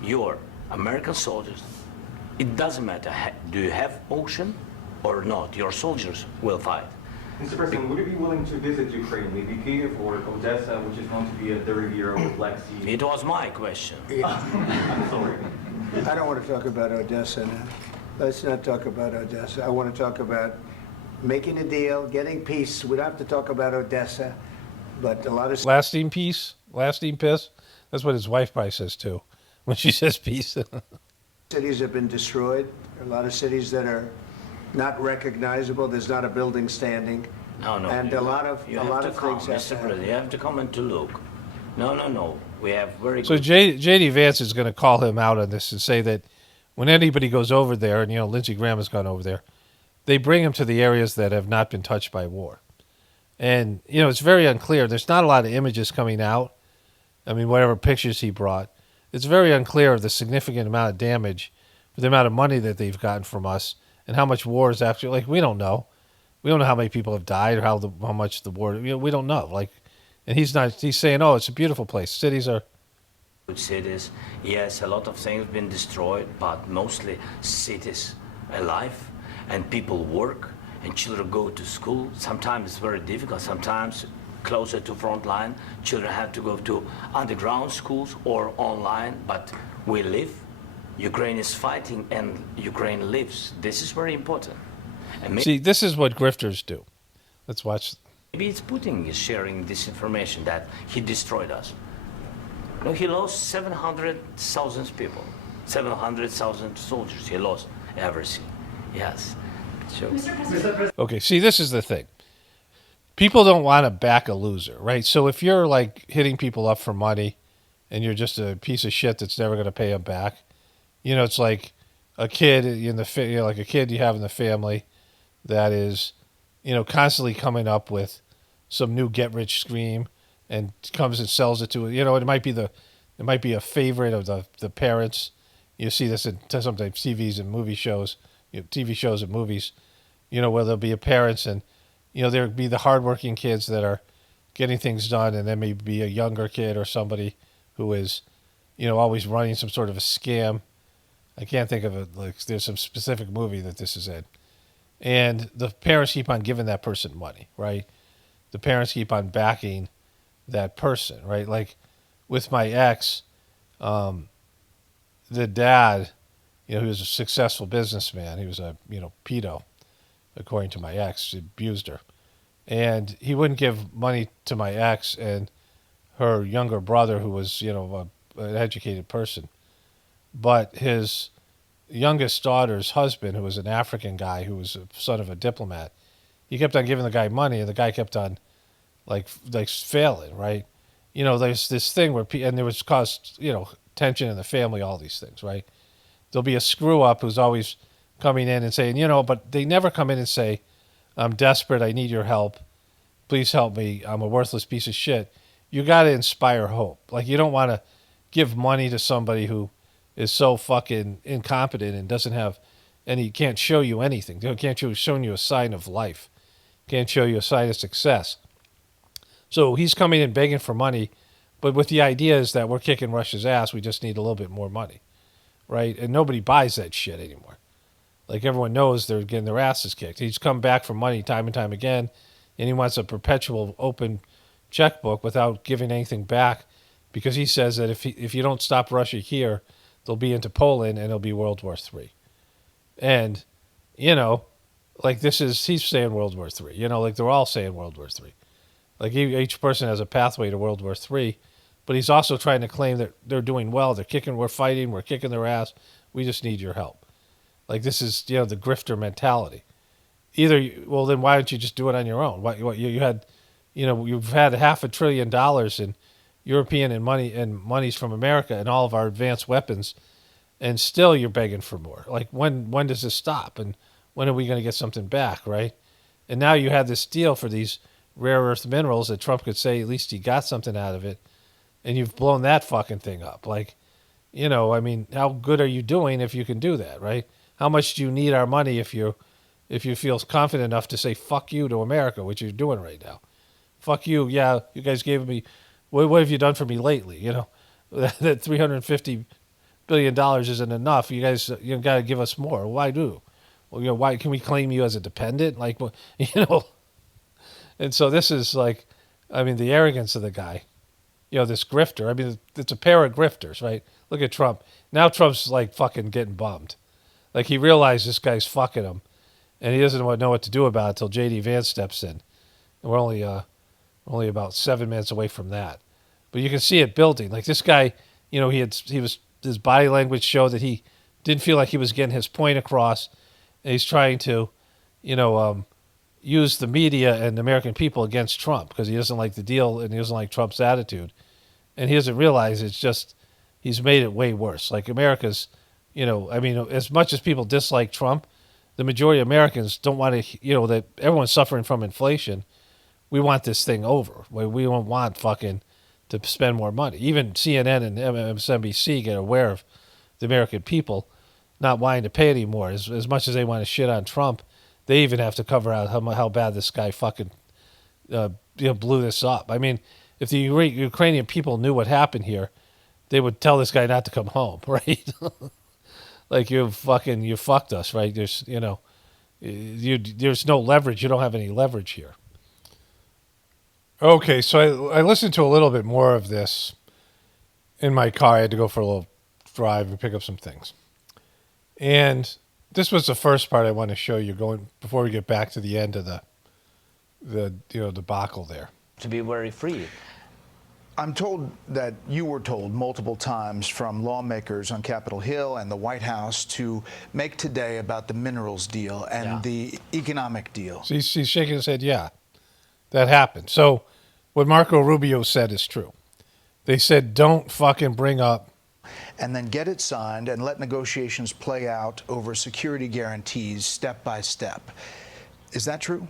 Your American soldiers, it doesn't matter, do you have ocean or not, your soldiers will fight. Mr. President, would you be willing to visit Ukraine, maybe Kyiv or Odessa, which is known to be at the Rubio with Black Sea? It was my question. I'm sorry. I don't want to talk about Odessa now. Let's not talk about Odessa. I want to talk about making a deal, getting peace. We don't have to talk about Odessa, but a lot of... Lasting peace? Lasting piss? That's what his wife probably says too, when she says peace. cities have been destroyed. There are a lot of cities that are not recognizable. There's not a building standing. No. And a lot of things have Mr. President, you have to come and to look. No. We have very So good... J.D. Vance is going to call him out on this and say that when anybody goes over there, and Lindsey Graham has gone over there, they bring him to the areas that have not been touched by war. And, it's very unclear. There's not a lot of images coming out. I mean, whatever pictures he brought. It's very unclear of the significant amount of damage, for the amount of money that they've gotten from us, and how much war is actually, we don't know. We don't know how many people have died or how much the war, we don't know. And he's saying, oh, it's a beautiful place. Cities are... Good cities. Yes, a lot of things been destroyed, but mostly cities alive, and people work, and children go to school. Sometimes it's very difficult. Sometimes closer to front line, children have to go to underground schools or online, but we live. Ukraine is fighting, and Ukraine lives. This is very important. And See, this is what grifters do. Let's watch. Maybe it's Putin is sharing this information that he destroyed us. No, he lost 700,000 people, 700,000 soldiers. He lost everything. Yes. So. Okay, see, this is the thing. People don't want to back a loser, right? So if you're hitting people up for money, and you're just a piece of shit that's never going to pay them back, it's like a kid like a kid you have in the family that is, constantly coming up with some new get-rich scheme and comes and sells it to it might be a favorite of the parents. You see this in sometimes TVs and movie shows, TV shows and movies, where there'll be a parents and there'll be the hardworking kids that are getting things done, and then maybe a younger kid or somebody who is always running some sort of a scam. I can't think of it. There's some specific movie that this is in, And the parents keep on giving that person money, right? The parents keep on backing that person, right? Like with my ex, the dad, he was a successful businessman. He was a, pedo, according to my ex. He abused her. And he wouldn't give money to my ex and her younger brother, who was, an educated person. But his youngest daughter's husband, who was an African guy who was a son of a diplomat, he kept on giving the guy money, and the guy kept on, like failing, right? There's this thing where, and there was caused, tension in the family, all these things, right? There'll be a screw-up who's always coming in and saying, but they never come in and say, I'm desperate, I need your help, please help me, I'm a worthless piece of shit. You got to inspire hope. Like, you don't want to give money to somebody who is so fucking incompetent and doesn't have any, can't show you anything. Can't show you a sign of life. Can't show you a sign of success. So he's coming in begging for money, but with the idea is that we're kicking Russia's ass, we just need a little bit more money, right? And nobody buys that shit anymore. Like, everyone knows they're getting their asses kicked. He's come back for money time and time again, and he wants a perpetual open checkbook without giving anything back, because he says that if you don't stop Russia here, they'll be into Poland and it'll be World War III. And, like, he's saying World War III. Like, they're all saying World War III. Like, each person has a pathway to World War III, but he's also trying to claim that they're doing well. We're fighting, we're kicking their ass. We just need your help. Like, this is, the grifter mentality. Well, then why don't you just do it on your own? You had, you've had $500 billion in European and monies from America and all of our advanced weapons, and still you're begging for more. Like, when does this stop? And when are we going to get something back, right? And now you have this deal for these rare earth minerals that Trump could say at least he got something out of it, and you've blown that fucking thing up. Like, how good are you doing if you can do that, right? How much do you need our money if you feel confident enough to say fuck you to America, which you're doing right now? Fuck you, yeah, you guys gave me, what have you done for me lately? That $350 billion isn't enough. You guys, got to give us more. Why do? Well, why can we claim you as a dependent? Like, and so this is like, the arrogance of the guy, this grifter. It's a pair of grifters, right? Look at Trump. Now Trump's like fucking getting bummed. Like, he realized this guy's fucking him, and he doesn't know what to do about it until J.D. Vance steps in. And we're only about 7 minutes away from that. But you can see it building. Like, this guy, his body language showed that he didn't feel like he was getting his point across, and he's trying to, use the media and the American people against Trump because he doesn't like the deal and he doesn't like Trump's attitude. And he doesn't realize it's just, he's made it way worse. Like, America's, as much as people dislike Trump, the majority of Americans don't want to, that everyone's suffering from inflation. We want this thing over. We don't want fucking to spend more money. Even CNN and MSNBC get aware of the American people not wanting to pay anymore. As much as they want to shit on Trump, they even have to cover out how bad this guy fucking blew this up. If the Ukrainian people knew what happened here, they would tell this guy not to come home, right? Like, you fucked us, right? There's, there's no leverage. You don't have any leverage here. Okay, so I listened to a little bit more of this in my car. I had to go for a little drive and pick up some things. And this was the first part I want to show you before we get back to the end of the debacle there. To be very free. I'm told that you were told multiple times from lawmakers on Capitol Hill and the White House to make today about the minerals deal and the economic deal. So he's shaking his head, yeah, that happened. So what Marco Rubio said is true. They said, don't fucking bring up. And then get it signed and let negotiations play out over security guarantees step by step. Is that true?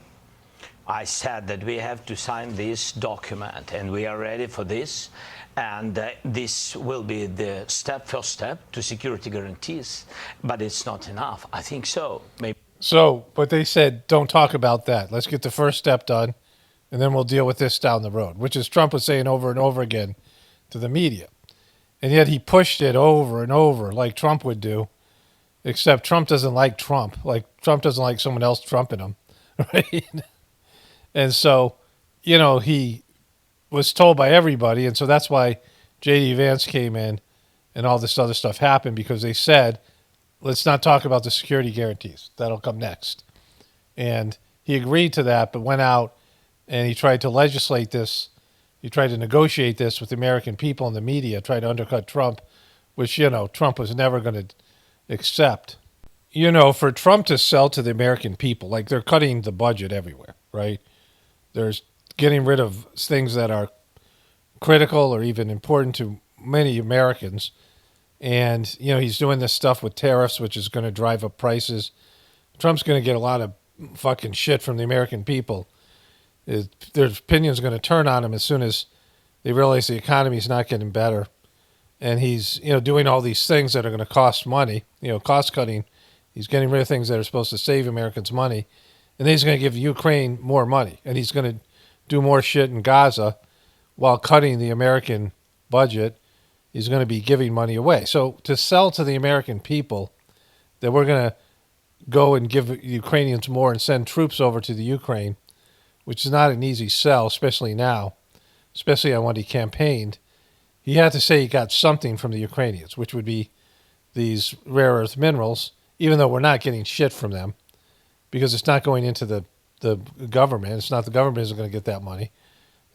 I said that we have to sign this document, and we are ready for this. And this will be the first step to security guarantees. But it's not enough. I think so. Maybe. So, but they said, don't talk about that. Let's get the first step done, and then we'll deal with this down the road, which is Trump was saying over and over again to the media. And yet he pushed it over and over like Trump would do. except Trump doesn't like Trump. Like Trump doesn't like someone else trumping him, right? And so, he was told by everybody, and so that's why J.D. Vance came in and all this other stuff happened, because they said, let's not talk about the security guarantees. That'll come next. And he agreed to that, but went out and he tried to legislate this. He tried to negotiate this with the American people and the media, tried to undercut Trump, which, Trump was never going to accept. For Trump to sell to the American people, like they're cutting the budget everywhere, right? There's getting rid of things that are critical or even important to many Americans. And, he's doing this stuff with tariffs, which is going to drive up prices. Trump's going to get a lot of fucking shit from the American people. Their opinion's going to turn on him as soon as they realize the economy's not getting better. And he's, doing all these things that are going to cost money, cost cutting. He's getting rid of things that are supposed to save Americans money. And then he's going to give Ukraine more money. And he's going to do more shit in Gaza while cutting the American budget. He's going to be giving money away. So to sell to the American people that we're going to go and give Ukrainians more and send troops over to the Ukraine, which is not an easy sell, especially now, especially on when he campaigned, he had to say he got something from the Ukrainians, which would be these rare earth minerals, even though we're not getting shit from them, because it's not going into the government. It's not the government isn't going to get that money.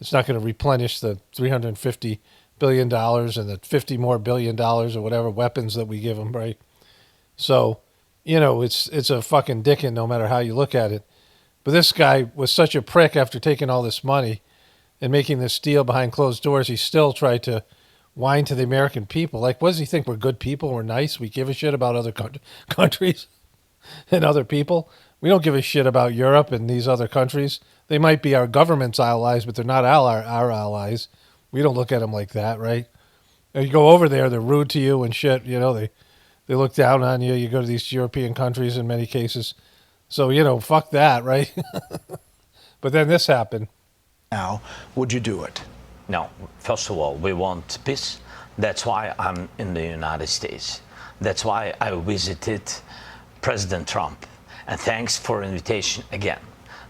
It's not going to replenish the $350 billion and the $50 more billion or whatever weapons that we give them, right? So, it's a fucking dickin' no matter how you look at it. But this guy was such a prick after taking all this money and making this deal behind closed doors. He still tried to whine to the American people. Like, what does he think? We're good people. We're nice. We give a shit about other countries and other people. We don't give a shit about Europe and these other countries. They might be our government's allies, but they're not our allies. We don't look at them like that, right? And you go over there, they're rude to you and shit. They look down on you. You go to these European countries in many cases. So, fuck that, right? But then this happened. Now, would you do it? No. First of all, we want peace. That's why I'm in the United States. That's why I visited President Trump. And thanks for invitation again.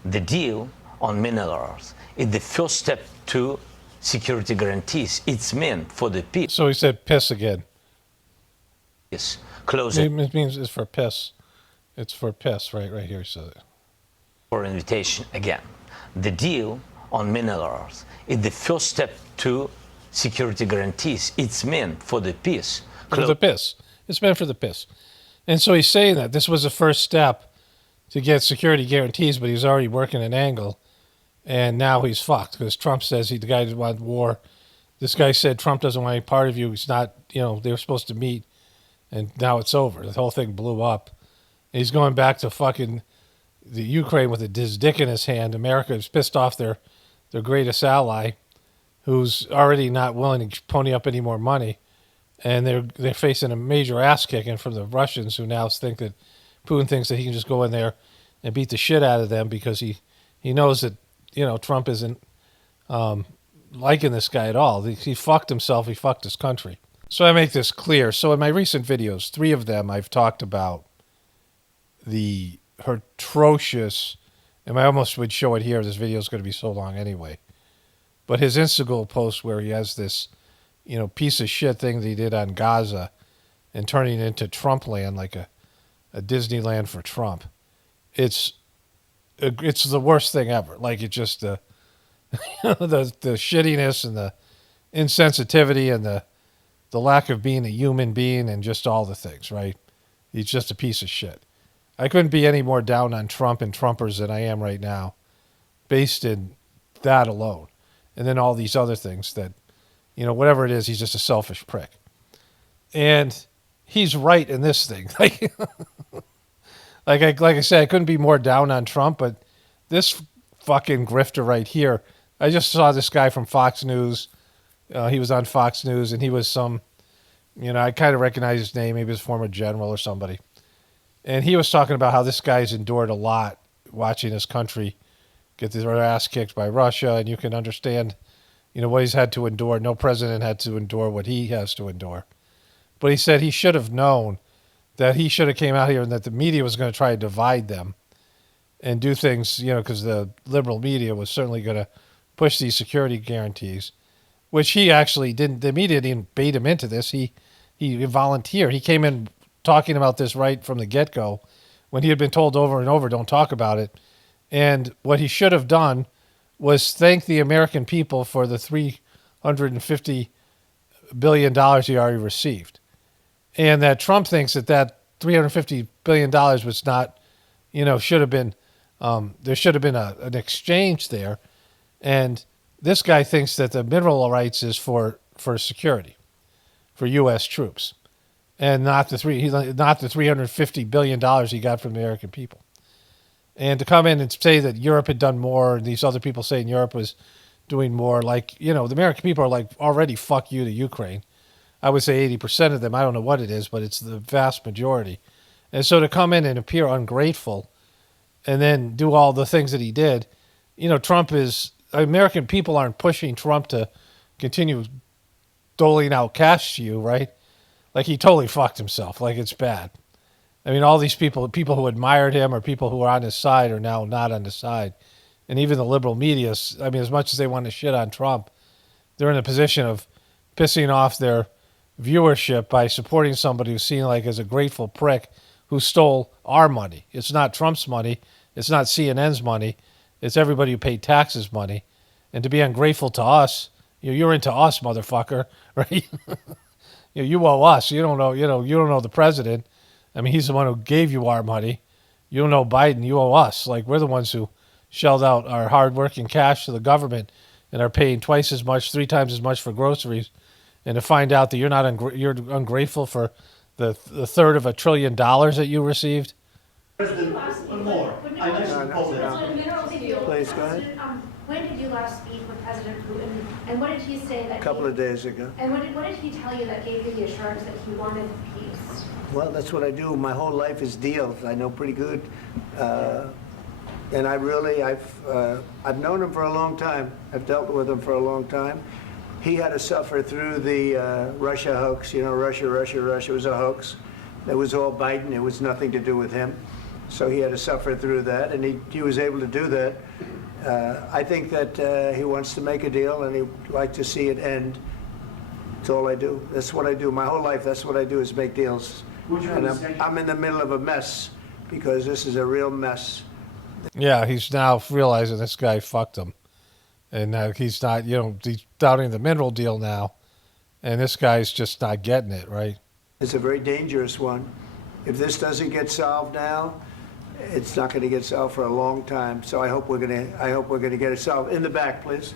The deal on minerals is the first step to security guarantees. It's meant for the peace. So he said piss again. Yes. Closing. It means it's for piss. It's for piss, right here. So for invitation again. The deal on minerals is the first step to security guarantees. It's meant for the peace. For the piss. It's meant for the piss. And so he's saying that this was the first step to get security guarantees, but he's already working an angle, and now he's fucked because Trump says the guy didn't want war. This guy said Trump doesn't want any part of you. He's not, they were supposed to meet, and now it's over. The whole thing blew up. And he's going back to fucking the Ukraine with his dick in his hand. America is pissed off their greatest ally, who's already not willing to pony up any more money. And they're facing a major ass kicking from the Russians, who now think that Putin thinks that he can just go in there and beat the shit out of them because he knows that Trump isn't liking this guy at all. He fucked himself. He fucked his country. So I make this clear. So in my recent videos, 3 of them, I've talked about the atrocious, and I almost would show it here. This video is going to be so long anyway. But his Instagram post where he has this piece of shit thing that he did on Gaza and turning it into Trump land, like a Disneyland for Trump. It's the worst thing ever. Like, it's just the shittiness and the insensitivity and the lack of being a human being and just all the things, right? He's just a piece of shit. I couldn't be any more down on Trump and Trumpers than I am right now, based in that alone. And then all these other things that, whatever it is, he's just a selfish prick. And he's right in this thing. Like I said, I couldn't be more down on Trump, but this fucking grifter right here, I just saw this guy from Fox News. He was on Fox News, and he was some, I kind of recognize his name. Maybe he was a former general or somebody. And he was talking about how this guy's endured a lot watching his country get their ass kicked by Russia, and you can understand, what he's had to endure. No president had to endure what he has to endure. But he said he should have known that he should have came out here and that the media was going to try to divide them and do things, because the liberal media was certainly going to push these security guarantees, which he actually didn't. The media didn't bait him into this. He volunteered. He came in talking about this right from the get-go when he had been told over and over, don't talk about it. And what he should have done was thank the American people for the $350 billion he already received. And that Trump thinks that $350 billion was not, should have been, there should have been an exchange there. And this guy thinks that the mineral rights is for security, for U.S. troops, and not the $350 billion he got from the American people. And to come in and say that Europe had done more, and these other people saying Europe was doing more, the American people are like, already fuck you to Ukraine. I would say 80% of them, I don't know what it is, but it's the vast majority. And so to come in and appear ungrateful and then do all the things that he did, American people aren't pushing Trump to continue doling out cash to you, right? Like, he totally fucked himself. Like, it's bad. I mean, all these people who admired him or people who were on his side are now not on his side. And even the liberal media, as much as they want to shit on Trump, they're in a position of pissing off their viewership by supporting somebody who's seen like as a grateful prick who stole our money. It's not Trump's money. It's not CNN's money. It's everybody who paid taxes money. And to be ungrateful to us, you're into us, motherfucker, right? You owe us. You don't know the president. I mean, he's the one who gave you our money. You don't know Biden. You owe us. Like, we're the ones who shelled out our hard-working cash to the government and are paying twice as much, 3 times as much for groceries. And to find out that you're ungrateful for the third of $1 trillion that you received. President, one more. I mentioned Poland. Please, go ahead. When did you last speak with President Putin, and what did he say that? A couple of days ago. And what did he tell you that gave you the assurance that he wanted peace? Well, that's what I do. My whole life is deals. I know pretty good, and I've known him for a long time. I've dealt with him for a long time. He had to suffer through the Russia hoax. Russia was a hoax. It was all Biden. It was nothing to do with him. So he had to suffer through that, and he was able to do that. I think that he wants to make a deal, and he'd like to see it end. That's all I do. That's what I do. My whole life, that's what I do, is make deals. And I'm in the middle of a mess, because this is a real mess. Yeah, he's now realizing this guy fucked him. And he's not, he's doubting the mineral deal now. And this guy's just not getting it, right? It's a very dangerous one. If this doesn't get solved now, it's not going to get solved for a long time. So I hope we're going to get it solved. In the back, please.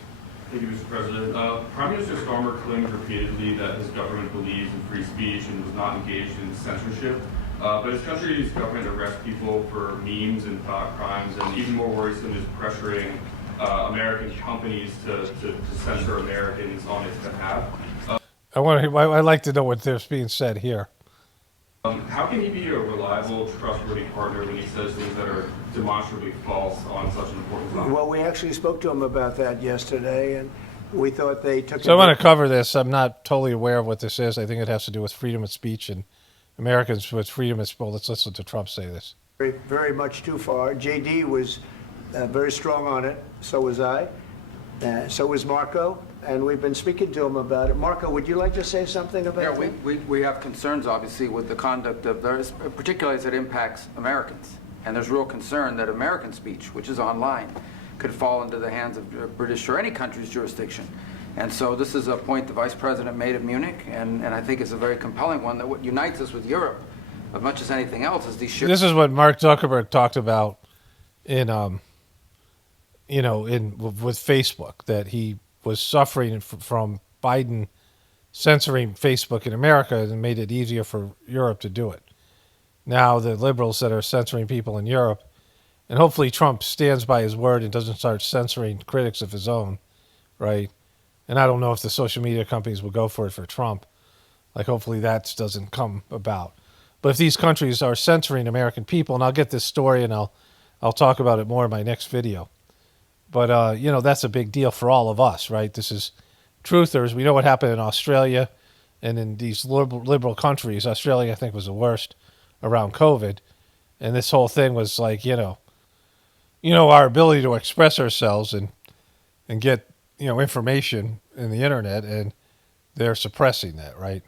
Thank you, Mr. President. Prime Minister Starmer claimed repeatedly that his government believes in free speech and was not engaged in censorship. But his country's government arrests people for memes and thought crimes, and even more worrisome is pressuring American companies to censor Americans on its behalf. I'd like to know what's being said here. How can he be a reliable, trustworthy partner when he says things that are demonstrably false on such an important topic? Well, we actually spoke to him about that yesterday, and we thought they took. So I want to cover this. I'm not totally aware of what this is. I think it has to do with freedom of speech and Americans with freedom of speech. Well, let's listen to Trump say this. Very, very much too far. JD was very strong on it. So was I. So was Marco. And we've been speaking to him about it. Marco, would you like to say something about that? Yeah, we have concerns, obviously, with the conduct of those, particularly as it impacts Americans. And there's real concern that American speech, which is online, could fall into the hands of British or any country's jurisdiction. And so this is a point the Vice President made at Munich, and I think it's a very compelling one, that what unites us with Europe, as much as anything else, is these ships. This is what Mark Zuckerberg talked about in with Facebook, that he was suffering from Biden censoring Facebook in America and made it easier for Europe to do it. Now the liberals that are censoring people in Europe, and hopefully Trump stands by his word and doesn't start censoring critics of his own, right? And I don't know if the social media companies will go for it for Trump. Like, hopefully that doesn't come about. But if these countries are censoring American people, and I'll get this story and I'll talk about it more in my next video. But, that's a big deal for all of us, right? This is truthers. We know what happened in Australia and in these liberal countries. Australia, I think, was the worst. around COVID. And this whole thing was like, our ability to express ourselves and get, information in the internet, and they're suppressing that, right?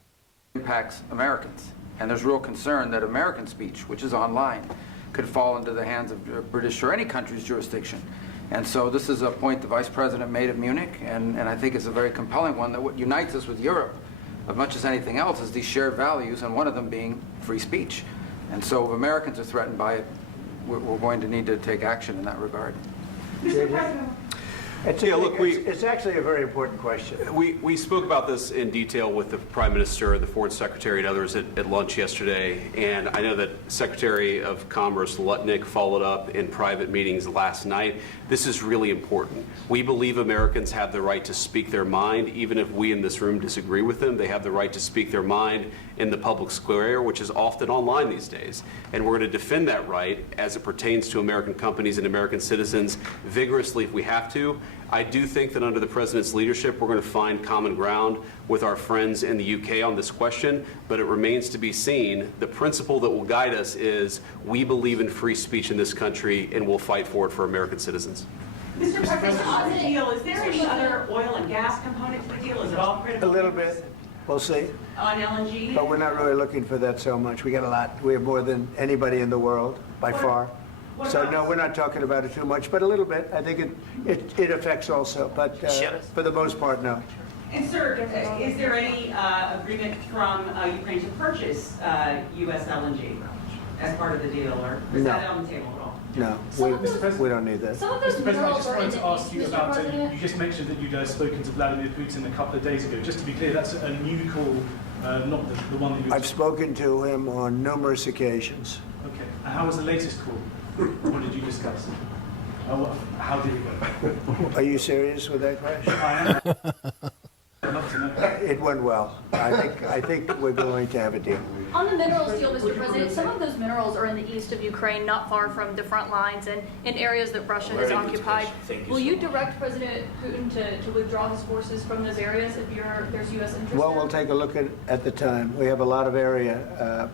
Impacts Americans. And there's real concern that American speech, which is online, could fall into the hands of British or any country's jurisdiction. And so this is a point the Vice President made at Munich, and I think it's a very compelling one, that what unites us with Europe, as much as anything else, is these shared values, and one of them being free speech. And so if Americans are threatened by it, we're going to need to take action in that regard. Mr. President. It's actually a very important question. We spoke about this in detail with the Prime Minister, the Foreign Secretary, and others at lunch yesterday, and I know that Secretary of Commerce Lutnick followed up in private meetings last night. This is really important. We believe Americans have the right to speak their mind, even if we in this room disagree with them. They have the right to speak their mind in the public square, which is often online these days. And we're going to defend that right as it pertains to American companies and American citizens vigorously if we have to. I do think that under the President's leadership, we're going to find common ground with our friends in the UK on this question, but it remains to be seen. The principle that will guide us is we believe in free speech in this country, and we'll fight for it for American citizens. Mr. President, on the deal, is there any other oil and gas component to the deal? Is it all critical? A little bit. We'll see. On LNG? But we're not really looking for that so much. We got a lot. We have more than anybody in the world, by far. So no, we're not talking about it too much, but a little bit. I think it affects also, but for the most part, no. And sir, is there any agreement from Ukraine to purchase U.S. LNG as part of the deal, or is that on the table at all? No, we don't need that. Mr. President, I just wanted to ask you about, you just mentioned that you'd spoken to Vladimir Putin a couple of days ago. Just to be clear, that's a new call, not the one that you... I've spoken to him on numerous occasions. Okay, and how was the latest call? What did you discuss? How did it go? Are you serious with that question? I am. I'd love to know. It went well. I think we're going to have a deal. On the minerals deal, Mr. President, some of those minerals are in the east of Ukraine, not far from the front lines and in areas that Russia has occupied. Will you direct President Putin to withdraw his forces from those areas if there's U.S. interest? Well, we'll take a look at the time. We have a lot of area.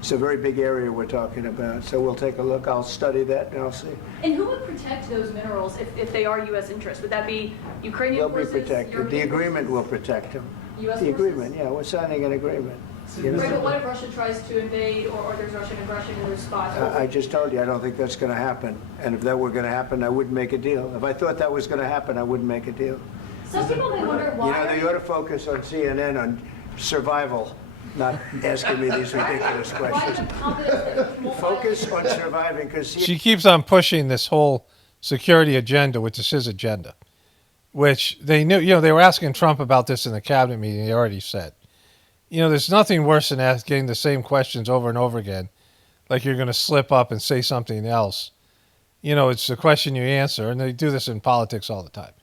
It's a very big area we're talking about, so we'll take a look. I'll study that, and I'll see. And who would protect those minerals if they are U.S. interests? Would that be Ukrainian forces? They'll be protected. The agreement will protect them. U.S. The forces? agreement, yeah, we're signing an agreement. Right, but what if Russia tries to invade or there's Russian aggression in those spots? I just told you, I don't think that's going to happen. And if that were going to happen, I wouldn't make a deal. If I thought that was going to happen, I wouldn't make a deal. Some people may wonder why. They ought to focus on CNN on survival, not asking me these ridiculous questions. Focus on surviving, because she keeps on pushing this whole security agenda, which is his agenda, which they knew. They were asking Trump about this in the cabinet meeting. He already said, there's nothing worse than getting the same questions over and over again, like you're going to slip up and say something else. It's the question you answer, and they do this in politics all the time.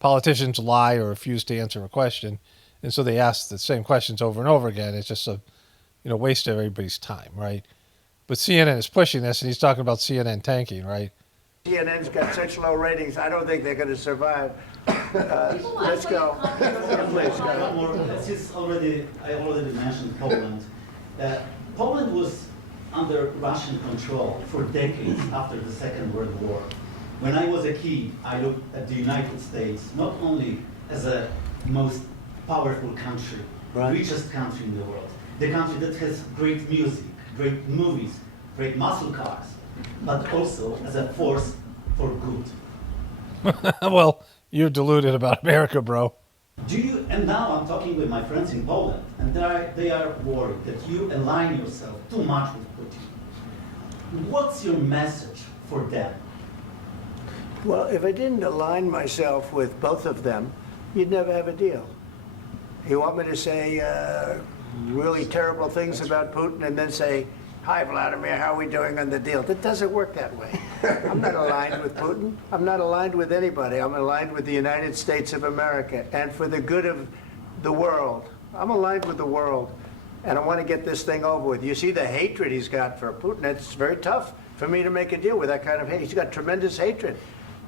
Politicians lie or refuse to answer a question, and so they ask the same questions over and over again. It's just a, waste of everybody's time, right? But CNN is pushing this, and he's talking about CNN tanking, right? CNN's got such low ratings, I don't think they're going to survive. Let's go. Please, go. I already mentioned Poland. Poland was under Russian control for decades after the Second World War. When I was a kid, I looked at the United States not only as a most powerful country, richest country in the world, the country that has great music, great movies, great muscle cars, but also as a force for good. Well, you're deluded about America, bro. And now I'm talking with my friends in Poland, and they are worried that you align yourself too much with Putin. What's your message for them? Well, if I didn't align myself with both of them, you'd never have a deal. You want me to say really terrible things about Putin and then say, "Hi, Vladimir, how are we doing on the deal?" That doesn't work that way. I'm not aligned with Putin. I'm not aligned with anybody. I'm aligned with the United States of America and for the good of the world. I'm aligned with the world, and I want to get this thing over with. You see the hatred he's got for Putin. It's very tough for me to make a deal with that kind of hate. He's got tremendous hatred,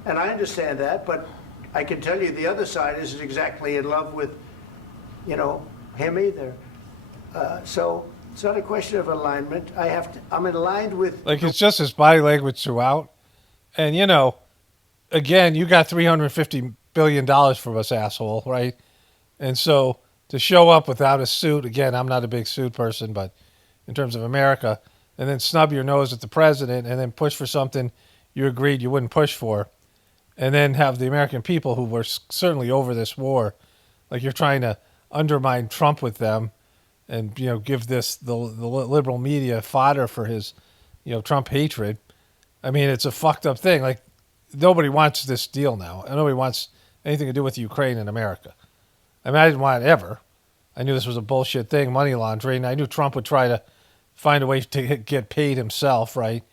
and I understand that, but I can tell you the other side isn't exactly in love with, him either. So It's not a question of alignment. I'm aligned with. Like, it's just his body language throughout. And, again, you got $350 billion from us, asshole, right? And so to show up without a suit, again, I'm not a big suit person, but in terms of America, and then snub your nose at the president and then push for something you agreed you wouldn't push for, and then have the American people who were certainly over this war, like you're trying to undermine Trump with them and, give the liberal media fodder for his, Trump hatred. I mean, it's a fucked up thing. Like, nobody wants this deal now. And nobody wants anything to do with Ukraine in America. I mean, I didn't want it ever. I knew this was a bullshit thing, money laundering. I knew Trump would try to find a way to get paid himself, right,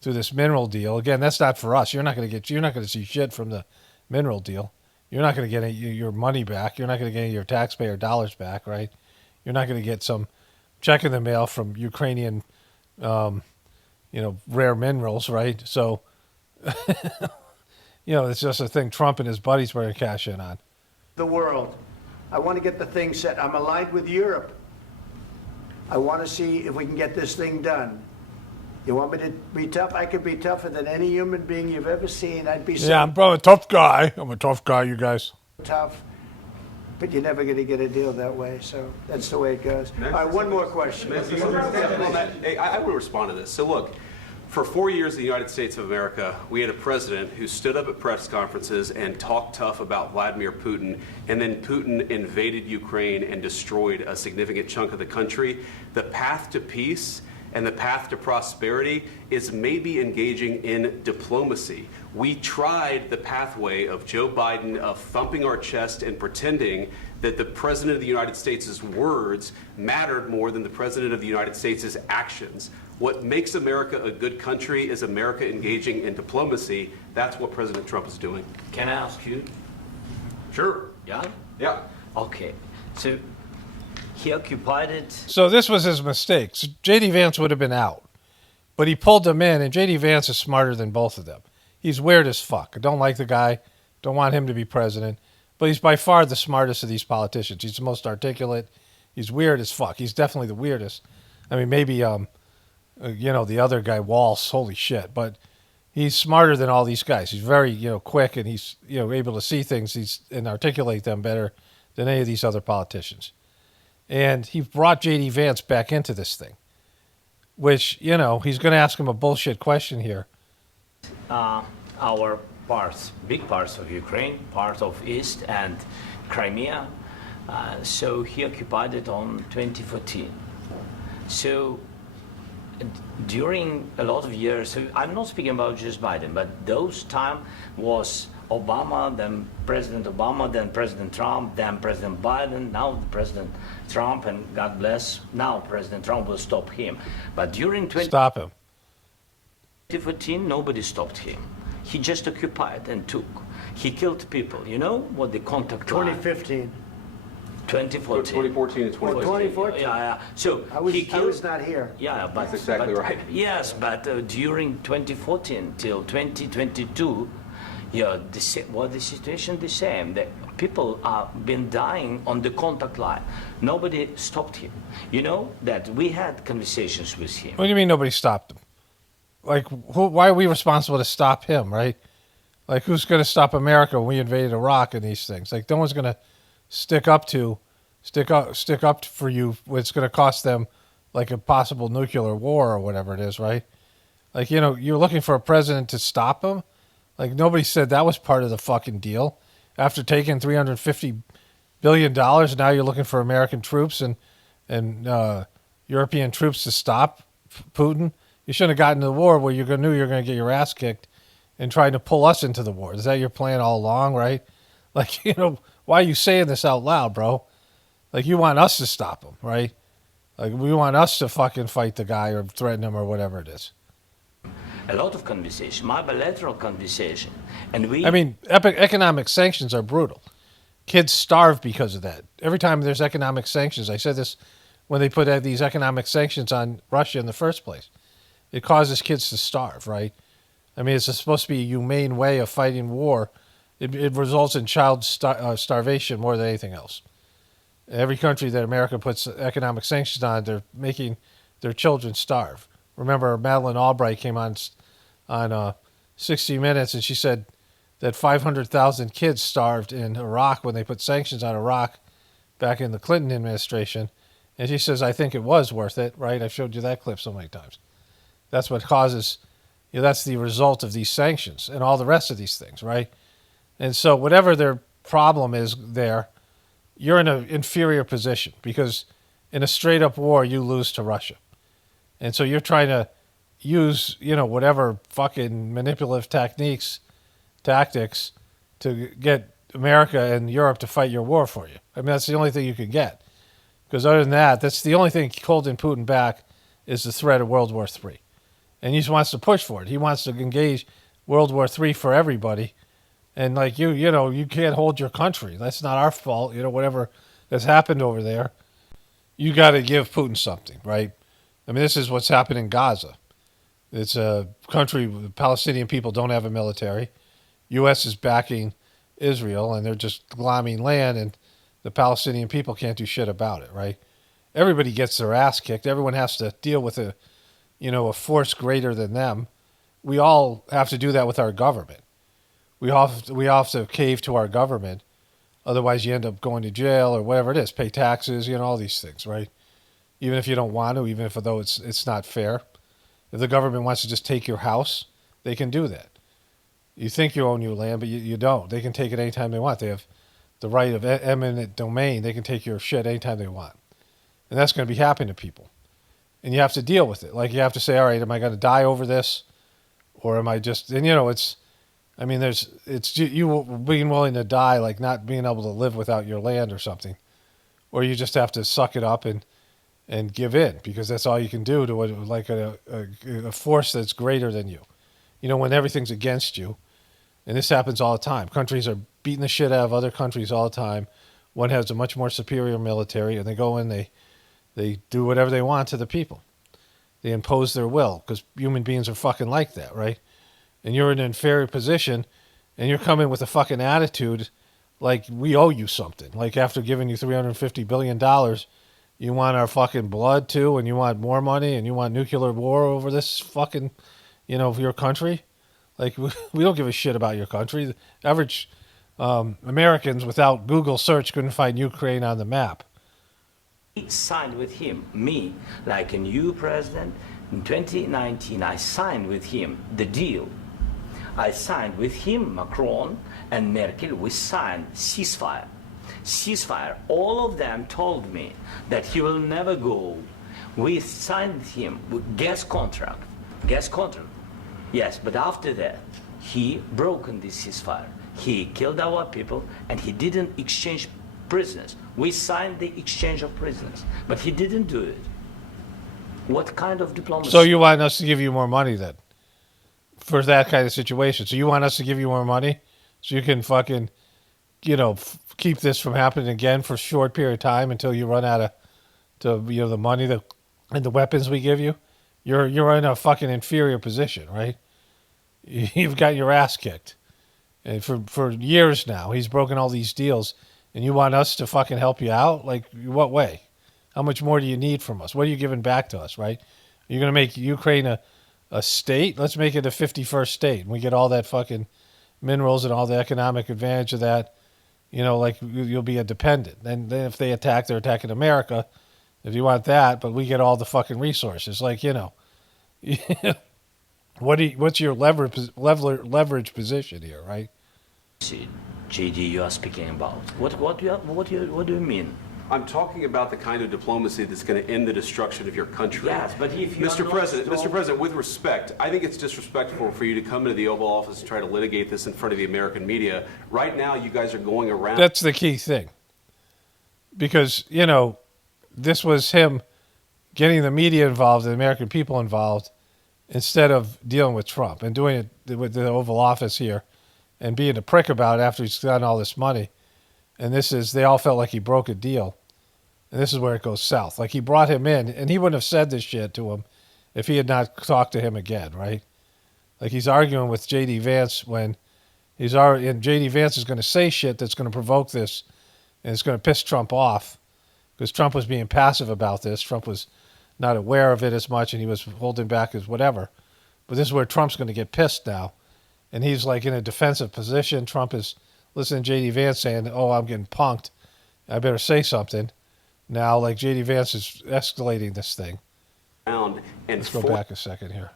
through this mineral deal. Again, that's not for us. You're not going to see shit from the mineral deal. You're not going to get your money back. You're not going to get your taxpayer dollars back, right? You're not going to get some check in the mail from Ukrainian, rare minerals, right? So, it's just a thing Trump and his buddies were going to cash in on. The world. I want to get the thing set. I'm aligned with Europe. I want to see if we can get this thing done. You want me to be tough? I could be tougher than any human being you've ever seen. I'd be I'm a tough guy. I'm a tough guy, you guys. Tough. But you're never going to get a deal that way, so that's the way it goes. All right, one more question. I will respond to this. So look, for 4 years in the United States of America, we had a president who stood up at press conferences and talked tough about Vladimir Putin, and then Putin invaded Ukraine and destroyed a significant chunk of the country. The path to peace and the path to prosperity is maybe engaging in diplomacy. We tried the pathway of Joe Biden of thumping our chest and pretending that the President of the United States' words mattered more than the President of the United States' actions. What makes America a good country is America engaging in diplomacy. That's what President Trump is doing. Can I ask you? Sure. Yeah? Yeah. Okay. So he occupied it. So this was his mistake. So J.D. Vance would have been out, but he pulled them in, and J.D. Vance is smarter than both of them. He's weird as fuck. I don't like the guy. Don't want him to be president. But he's by far the smartest of these politicians. He's the most articulate. He's weird as fuck. He's definitely the weirdest. I mean, maybe, the other guy, Walsh, holy shit. But he's smarter than all these guys. He's very, quick, and he's, able to see things and articulate them better than any of these other politicians. And he brought J.D. Vance back into this thing, which, he's going to ask him a bullshit question here. Our parts, big parts of Ukraine, part of East and Crimea. So he occupied it on 2014. So during a lot of years, so I'm not speaking about just Biden, but those time was Obama, then President Obama, then President Trump, then President Biden, now President Trump, and God bless, now President Trump will stop him. But during Stop him. 2014, nobody stopped him. He just occupied and took. He killed people. You know what the contact 2015. 2014. 2014 and 2015. 2014. Yeah. So I was not here. Yeah, but that's exactly right. Yes, but during 2014 till 2022, the situation the same. The people have been dying on the contact line. Nobody stopped him. You know that we had conversations with him. What do you mean nobody stopped him? Like, why are we responsible to stop him, right? Like, who's going to stop America when we invaded Iraq and these things? Like, no one's going to stick up for you when it's going to cost them, like, a possible nuclear war or whatever it is, right? Like, you're looking for a president to stop him? Like, nobody said that was part of the fucking deal. After taking $350 billion, now you're looking for American troops and European troops to stop Putin? You shouldn't have gotten into the war where you knew you were going to get your ass kicked and trying to pull us into the war. Is that your plan all along, right? Like, why are you saying this out loud, bro? Like, you want us to stop him, right? Like, we want us to fucking fight the guy or threaten him or whatever it is. A lot of conversation, my bilateral conversation. And economic sanctions are brutal. Kids starve because of that. Every time there's economic sanctions, I said this when they put these economic sanctions on Russia in the first place. It causes kids to starve, right? I mean, it's supposed to be a humane way of fighting war. It results in child starvation more than anything else. Every country that America puts economic sanctions on, they're making their children starve. Remember, Madeleine Albright came on 60 Minutes, and she said that 500,000 kids starved in Iraq when they put sanctions on Iraq back in the Clinton administration. And she says, I think it was worth it, right? I've showed you that clip so many times. That's what causes, that's the result of these sanctions and all the rest of these things, right? And so whatever their problem is there, you're in an inferior position because in a straight-up war, you lose to Russia. And so you're trying to use, whatever fucking manipulative tactics to get America and Europe to fight your war for you. I mean, that's the only thing you can get. Because other than that, that's the only thing holding Putin back is the threat of World War III. And he just wants to push for it. He wants to engage World War III for everybody. And like you can't hold your country. That's not our fault. Whatever has happened over there, you got to give Putin something, right? I mean, this is what's happened in Gaza. It's a country, the Palestinian people don't have a military. U.S. is backing Israel, and they're just glomming land, and the Palestinian people can't do shit about it, right? Everybody gets their ass kicked. Everyone has to deal with a force greater than them. We all have to do that with our government. We all have to cave to our government. Otherwise, you end up going to jail or whatever it is. Pay taxes, all these things, right? Even if you don't want to, even if though it's not fair. If the government wants to just take your house, they can do that. You think you own your land, but you don't. They can take it anytime they want. They have the right of eminent domain. They can take your shit anytime they want. And that's going to be happening to people. And you have to deal with it. Like you have to say, all right, am I going to die over this? Or am I just, and it's you being willing to die, like not being able to live without your land or something. Or you just have to suck it up and give in because that's all you can do to a force that's greater than you. When everything's against you. And this happens all the time. Countries are beating the shit out of other countries all the time. One has a much more superior military, and they go in, they do whatever they want to the people. They impose their will, because human beings are fucking like that, right? And you're in an inferior position, and you're coming with a fucking attitude like we owe you something. Like after giving you $350 billion, you want our fucking blood too, and you want more money, and you want nuclear war over this fucking, your country. Like, we don't give a shit about your country. The average Americans without Google search couldn't find Ukraine on the map. We signed with him, me, like a new president. In 2019, I signed with him the deal. I signed with him, Macron and Merkel, we signed ceasefire. Ceasefire. All of them told me that he will never go. We signed with him with gas contract. Gas contract. Yes, but after that, he broken this ceasefire. He killed our people, and he didn't exchange prisoners. We signed the exchange of prisoners, but he didn't do it. What kind of diplomacy? So you want us to give you more money then? For that kind of situation. So you want us to give you more money so you can fucking, keep this from happening again for a short period of time until you run out of the money and the weapons we give you? You're in a fucking inferior position, right? You've got your ass kicked. And for years now, he's broken all these deals, and you want us to fucking help you out? Like, what way? How much more do you need from us? What are you giving back to us, right? You're going to make Ukraine a state? Let's make it a 51st state, and we get all that fucking minerals and all the economic advantage of that. Like, you'll be a dependent. And then if they attack, they're attacking America, if you want that, but we get all the fucking resources. Like, what's your leverage position here, right? JD, you are speaking about. What do you mean? I'm talking about the kind of diplomacy that's going to end the destruction of your country. Yes, but if you Mr. President, with respect, I think it's disrespectful for you to come into the Oval Office and try to litigate this in front of the American media. Right now, you guys are going around. That's the key thing. Because, this was him getting the media involved, the American people involved, instead of dealing with Trump and doing it with the Oval Office here and being a prick about it after he's gotten all this money. And they all felt like he broke a deal. And this is where it goes south. Like, he brought him in, and he wouldn't have said this shit to him if he had not talked to him again, right? Like, he's arguing with J.D. Vance and J.D. Vance is going to say shit that's going to provoke this, and it's going to piss Trump off, because Trump was being passive about this. Trump was not aware of it as much, and he was holding back his whatever. But this is where Trump's going to get pissed now. And he's like in a defensive position. Trump is listening to J.D. Vance saying, oh, I'm getting punked. I better say something. Now, like J.D. Vance is escalating this thing. And Let's go back a second here.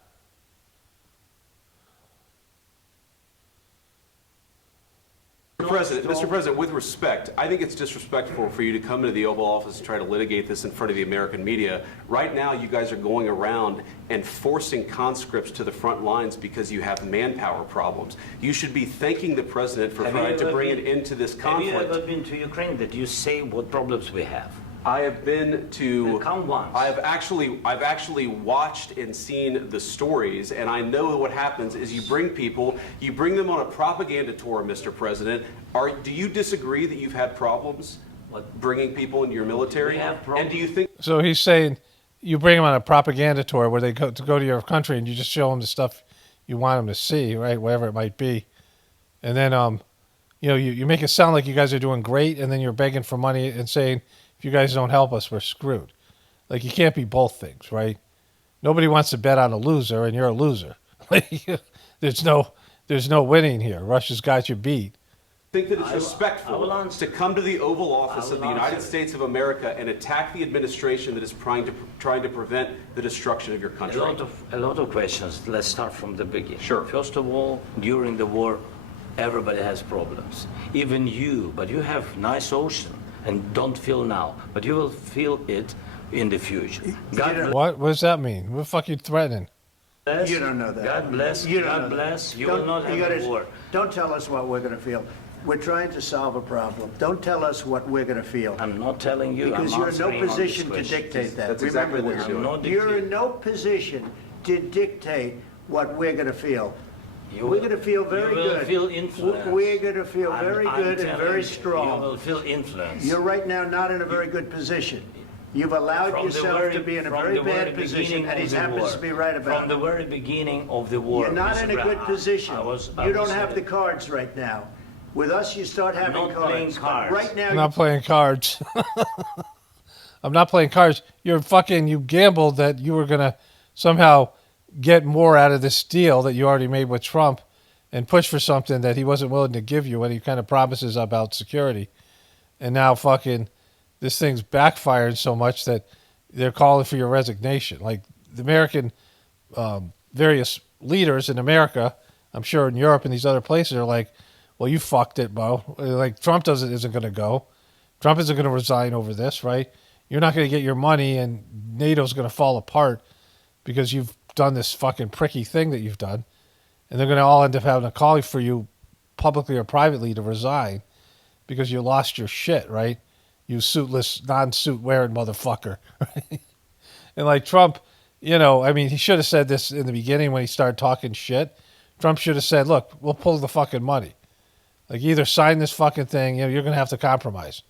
Mr. President, with respect, I think it's disrespectful for you to come into the Oval Office and try to litigate this in front of the American media. Right now, you guys are going around and forcing conscripts to the front lines because you have manpower problems. You should be thanking the President for trying to bring an end to this conflict. Have you ever been to Ukraine that you say what problems we have? I have been to. Come once. I've actually watched and seen the stories, and I know what happens is you bring them on a propaganda tour, Mr. President. Do you disagree that you've had problems bringing people into your military? And do you think? So he's saying you bring them on a propaganda tour where they go to your country and you just show them the stuff you want them to see, right? Whatever it might be, and then you make it sound like you guys are doing great, and then you're begging for money and saying, if you guys don't help us, we're screwed. Like, you can't be both things, right? Nobody wants to bet on a loser, and you're a loser. There's no winning here. Russia's got you beat. Think that it's respectful to come to the Oval Office of the United States of America and attack the administration that is trying to prevent the destruction of your country? A lot of questions. Let's start from the beginning. Sure. First of all, during the war, everybody has problems. Even you, but you have nice ocean. And don't feel now, but you will feel it in the future. What does that mean? What the fuck are you threatening? You don't know that. God bless. God bless. You will not have a war. Don't tell us what we're going to feel. We're trying to solve a problem. Don't tell us what we're going to feel. I'm not telling you. Because you're in no position to dictate that. That's exactly what you're doing. You're in no position to dictate what we're going to feel. We're going to feel very good. You will feel influence. We're going to feel very good and very strong. You will feel influence. You're right now not in a very good position. You've allowed yourself to be in a very bad position, and he happens to be right about it. From the very beginning of the war. You're not in a good position. You don't have the cards right now. With us, you start having cards. Right now, I'm not playing cards. I'm not playing cards. You gambled that you were going to somehow get more out of this deal that you already made with Trump and push for something that he wasn't willing to give you when he kind of promises about security. And now this thing's backfiring so much that they're calling for your resignation. Like, the American, various leaders in America, I'm sure in Europe and these other places, are like, well, you fucked it, Bo. Like, Trump isn't going to go. Trump isn't going to resign over this, right? You're not going to get your money, and NATO's going to fall apart because you've done this fucking pricky thing that you've done, and they're going to all end up having to call for you publicly or privately to resign because you lost your shit, right? You suitless, non-suit wearing motherfucker. Right? And like Trump, he should have said this in the beginning when he started talking shit. Trump should have said, look, we'll pull the fucking money. Like, either sign this fucking thing, you're going to have to compromise.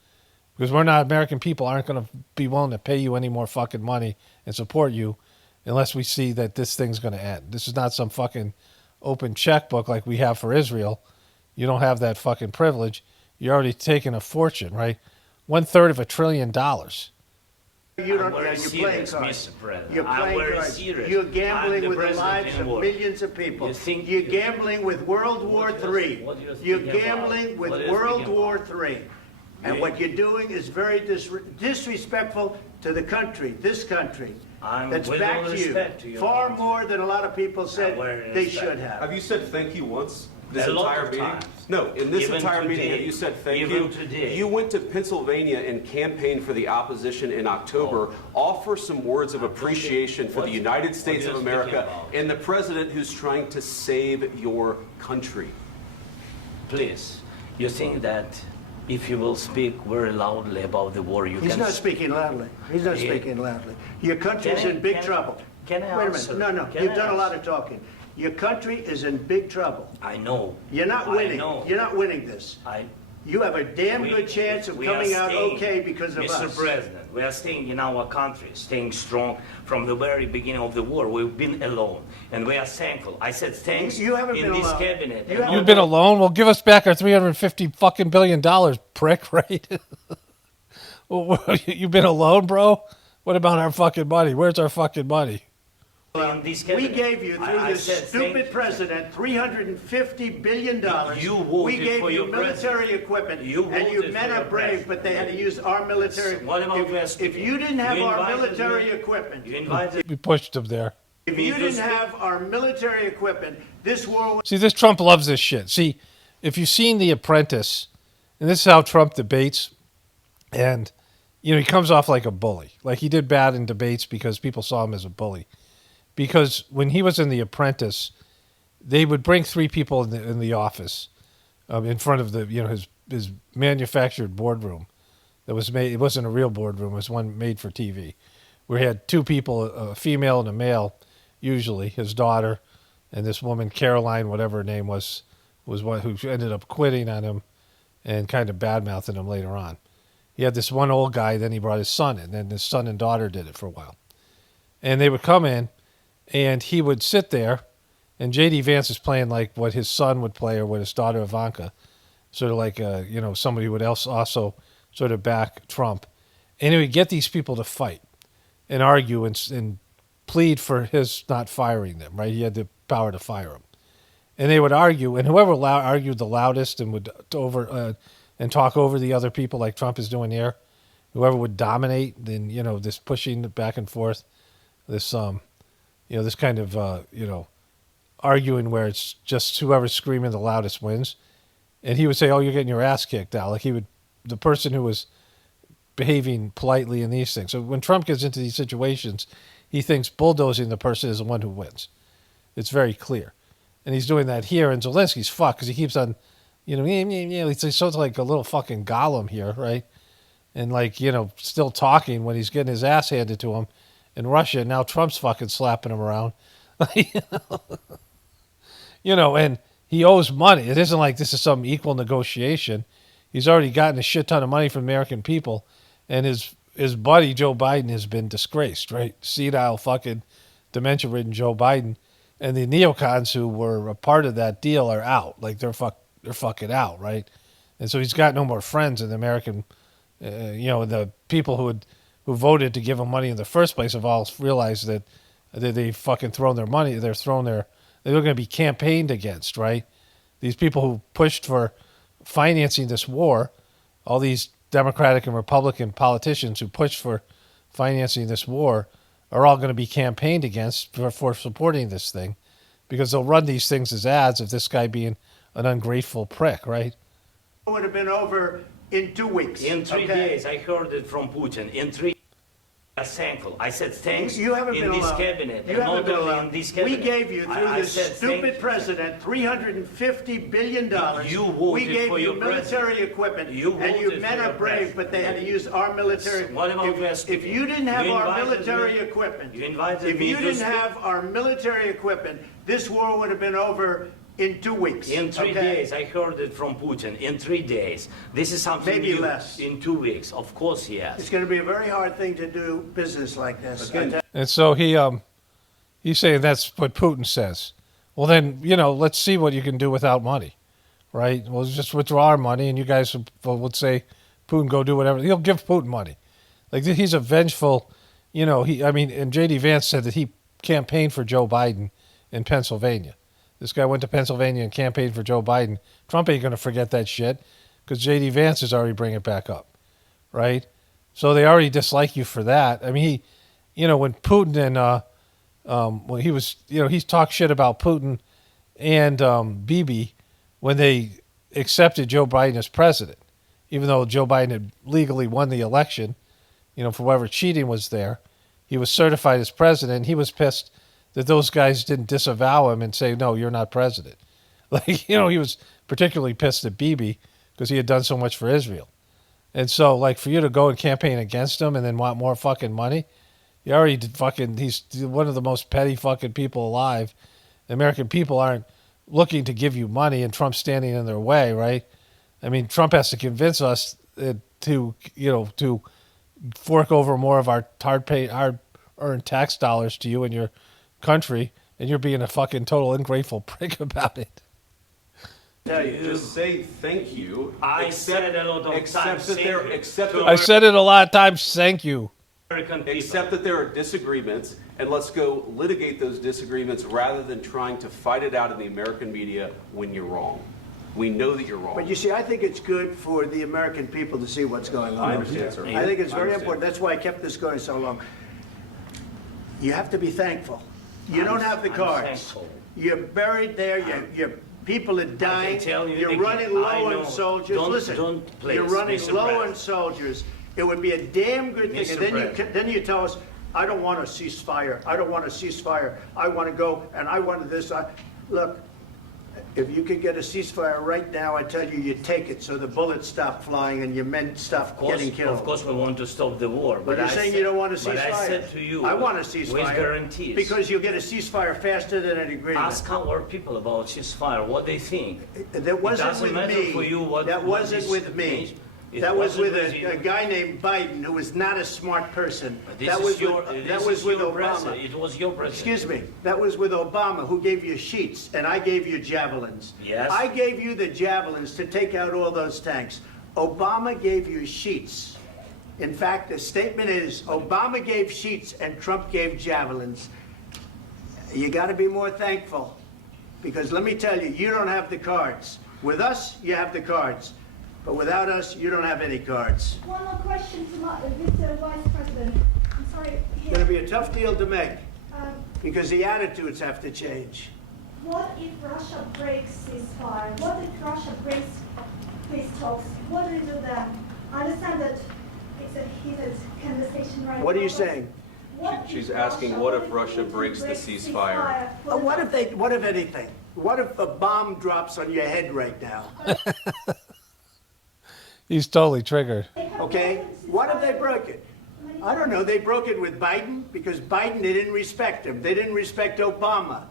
Because American people aren't going to be willing to pay you any more fucking money and support you unless we see that this thing's going to end. This is not some fucking open checkbook like we have for Israel. You don't have that fucking privilege. You're already taking a fortune, right? 1/3 of $1 trillion. You're playing cards. You're playing cards. You're gambling with the lives of millions of people. You're gambling with World War III. You're gambling with World War III. And what you're doing is very disrespectful to the country, this country. That's back to you. Far more than a lot of people said they should have. Have you said thank you once? This entire meeting? No, in this entire meeting, have you said thank you? You went to Pennsylvania and campaigned for the opposition in October. Offer some words of appreciation for the United States of America and the president who's trying to save your country. Please, you think that if you will speak very loudly about the war, He's not speaking loudly. He's not speaking loudly. Your country's in big trouble. Can I Wait a answer? minute. No. You've done a lot of talking. Your country is in big trouble. I know. You're not winning. You're not winning this. You have a damn good chance of coming out okay because of us. Mr. President, we are staying in our country, staying strong from the very beginning of the war. We've been alone, and we are thankful. I said thanks You haven't in been this alone. cabinet. You've been alone? Well, give us back our $350 fucking billion, prick, right? You've been alone, bro? What about our fucking money? Where's our fucking money? We gave you, through this stupid president, $350 billion. We gave you military equipment, and you men are brave, but they had to use our military. If you didn't have our military equipment, We pushed him there. if you didn't have our military equipment, this war would... See, this Trump loves this shit. See, if you've seen The Apprentice, and this is how Trump debates, and, you know, he comes off like a bully. Like, he did bad in debates because people saw him as a bully. Because when he was in The Apprentice, they would bring three people in the office in front of the, you know, his manufactured boardroom that was made. It wasn't a real boardroom. It was one made for TV. We had two people, a female and a male, usually, his daughter, and this woman, Caroline, whatever her name was one who ended up quitting on him and kind of bad-mouthing him later on. He had this one old guy, then he brought his son in, and his son and daughter did it for a while. And they would come in, and he would sit there, and J.D. Vance is playing like what his son would play or what his daughter Ivanka, sort of like, you know, somebody who would also sort of back Trump. And he would get these people to fight and argue and plead for his not firing them, right? He had the power to fire them. And they would argue, and whoever argued the loudest and would and talk over the other people like Trump is doing here, whoever would dominate, then, you know, this pushing back and forth, this you know, this kind of, you know, arguing where it's just whoever's screaming the loudest wins. And he would say, oh, you're getting your ass kicked out. Like the person who was behaving politely in these things. So when Trump gets into these situations, he thinks bulldozing the person is the one who wins. It's very clear. And he's doing that here. And Zelensky's fucked because he keeps on, you know, he's sort of like a little fucking Gollum here, right? And like, you know, still talking when he's getting his ass handed to him in Russia. Now Trump's fucking slapping him around. You know, and he owes money. It isn't like this is some equal negotiation. He's already gotten a shit ton of money from American people, and his buddy Joe Biden has been disgraced, right? Senile fucking dementia-ridden Joe Biden, and the neocons who were a part of that deal are out. Like they're fucking out, right? And so he's got no more friends in the American, you know, the people who voted to give him money in the first place have all realized that they fucking thrown their money. They're going to be campaigned against, right? These people who pushed for financing this war, all these Democratic and Republican politicians who pushed for financing this war are all going to be campaigned against for supporting this thing, because they'll run these things as ads of this guy being an ungrateful prick, right? It would have been over in 2 weeks. In 3 days, I heard it from Putin. In 3 thankful. I said thanks you haven't in been this alone. cabinet. You and haven't not been only alone. in this cabinet. We gave you, through I this said stupid president, $350 billion. You voted we gave for you your military president. equipment, You and you voted men for are your brave, president. but they had to use our military. What about If you didn't have You our invited military me. equipment, You invited if me you to didn't speak. have our military equipment, this war would have been over in 2 weeks. In 3 days, I heard it from Putin. In 3 days. This is something Maybe new. less. In 2 weeks. Of course, yes. It's going to be a very hard thing to do business like this. And so he's saying that's what Putin says. Well, then, you know, let's see what you can do without money, right? We'll just withdraw our money, and you guys would say, Putin, go do whatever. He'll give Putin money. Like, he's a vengeful, you know, and J.D. Vance said that he campaigned for Joe Biden in Pennsylvania. This guy went to Pennsylvania and campaigned for Joe Biden. Trump ain't going to forget that shit because J.D. Vance is already bringing it back up, right? So they already dislike you for that. I mean, when Putin and when he was, he's talked shit about Putin and Bibi when they accepted Joe Biden as president, even though Joe Biden had legally won the election, for whatever cheating was there. He was certified as president. He was pissed that those guys didn't disavow him and say, no, you're not president. He was particularly pissed at Bibi because he had done so much for Israel. And so, for you to go and campaign against him and then want more fucking money, he already he's one of the most petty fucking people alive. The American people aren't looking to give you money, and Trump's standing in their way, right? I mean, Trump has to convince us to fork over more of our hard-earned tax dollars to you and your country, and you're being a fucking total ungrateful prick about it. Just say thank you. I said it a lot of times. I said it a lot of times. Thank you. Accept that there are disagreements, and let's go litigate those disagreements rather than trying to fight it out in the American media when you're wrong. We know that you're wrong. But you see, I think it's good for the American people to see what's going on. I understand, sir. I think it's very I understand. important. That's why I kept this going so long. You have to be thankful. You don't have the cards. You're buried there. Your people are dying. You're running low on soldiers. Listen, you're running low on soldiers. It would be a damn good thing. And then you tell us, I don't want a ceasefire. I don't want a ceasefire. I want to go and I want this. Look, if you could get a ceasefire right now, I tell you, you take it so the bullets stop flying and your men stop getting killed. Of course, we want to stop the war. But you're saying you don't want a ceasefire. But I said to you, I want a ceasefire. with guarantees. Because you'll get a ceasefire faster than an agreement. Ask our people about ceasefire, what they think. That wasn't with me. For you what, that what wasn't this with me. means. That was with a guy named Biden who was not a smart person. That was with Obama. It was your president. Excuse me. That was with Obama, who gave you sheets, and I gave you javelins. Yes. I gave you the javelins to take out all those tanks. Obama gave you sheets. In fact, the statement is Obama gave sheets and Trump gave javelins. You got to be more thankful, because let me tell you, you don't have the cards. With us, you have the cards. But without us, you don't have any cards. One more question to Mr. Vice President. I'm sorry. It's going to be a tough deal to make, because the attitudes have to change. What if Russia breaks ceasefire? What if Russia breaks peace talks? What do we do then? I understand that it's a heated conversation right now. What are you saying? She's asking, what if Russia breaks the ceasefire? What if anything? What if a bomb drops on your head right now? He's totally triggered. Okay? What if they broke it? I don't know. They broke it with Biden because Biden, they didn't respect him. They didn't respect Obama.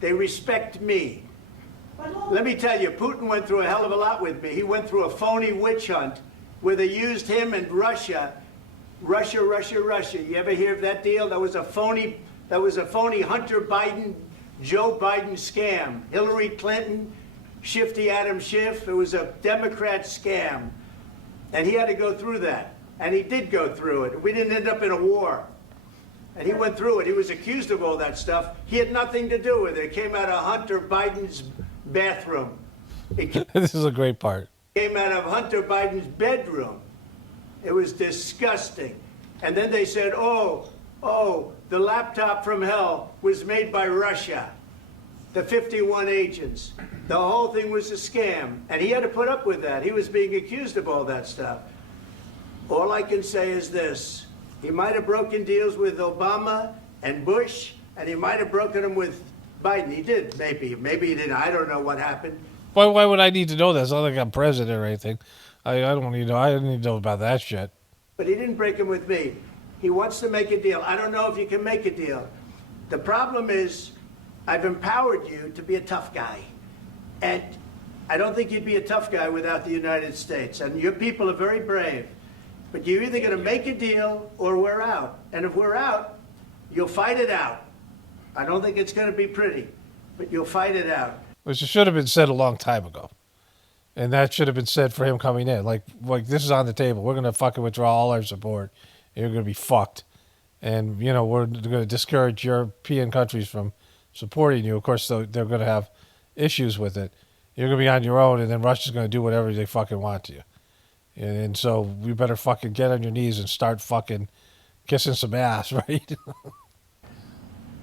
They respect me. Let me tell you, Putin went through a hell of a lot with me. He went through a phony witch hunt where they used him and Russia. Russia. You ever hear of that deal? That was a phony Hunter Biden, Joe Biden scam. Hillary Clinton, Shifty Adam Schiff. It was a Democrat scam. And he had to go through that. And he did go through it. We didn't end up in a war. And he went through it. He was accused of all that stuff. He had nothing to do with it. It came out of Hunter Biden's bathroom. This is a great part. Came out of Hunter Biden's bedroom. It was disgusting. And then they said, oh, the laptop from hell was made by Russia. The 51 agents. The whole thing was a scam. And he had to put up with that. He was being accused of all that stuff. All I can say is this. He might have broken deals with Obama and Bush, and he might have broken them with Biden. He did, maybe. Maybe he didn't. I don't know what happened. Why would I need to know that? It's not like I'm president or anything. I don't need to know. I don't need to know about that shit. But he didn't break them with me. He wants to make a deal. I don't know if you can make a deal. The problem is I've empowered you to be a tough guy. And I don't think you'd be a tough guy without the United States. And your people are very brave. But you're either going to make a deal or we're out. And if we're out, you'll fight it out. I don't think it's going to be pretty, but you'll fight it out. Which should have been said a long time ago. And that should have been said for him coming in. Like this is on the table. We're going to fucking withdraw all our support. You're going to be fucked. And, we're going to discourage European countries from supporting you. Of course, they're going to have issues with it. You're going to be on your own, and then Russia's going to do whatever they fucking want to you. And so you better fucking get on your knees and start fucking kissing some ass, right?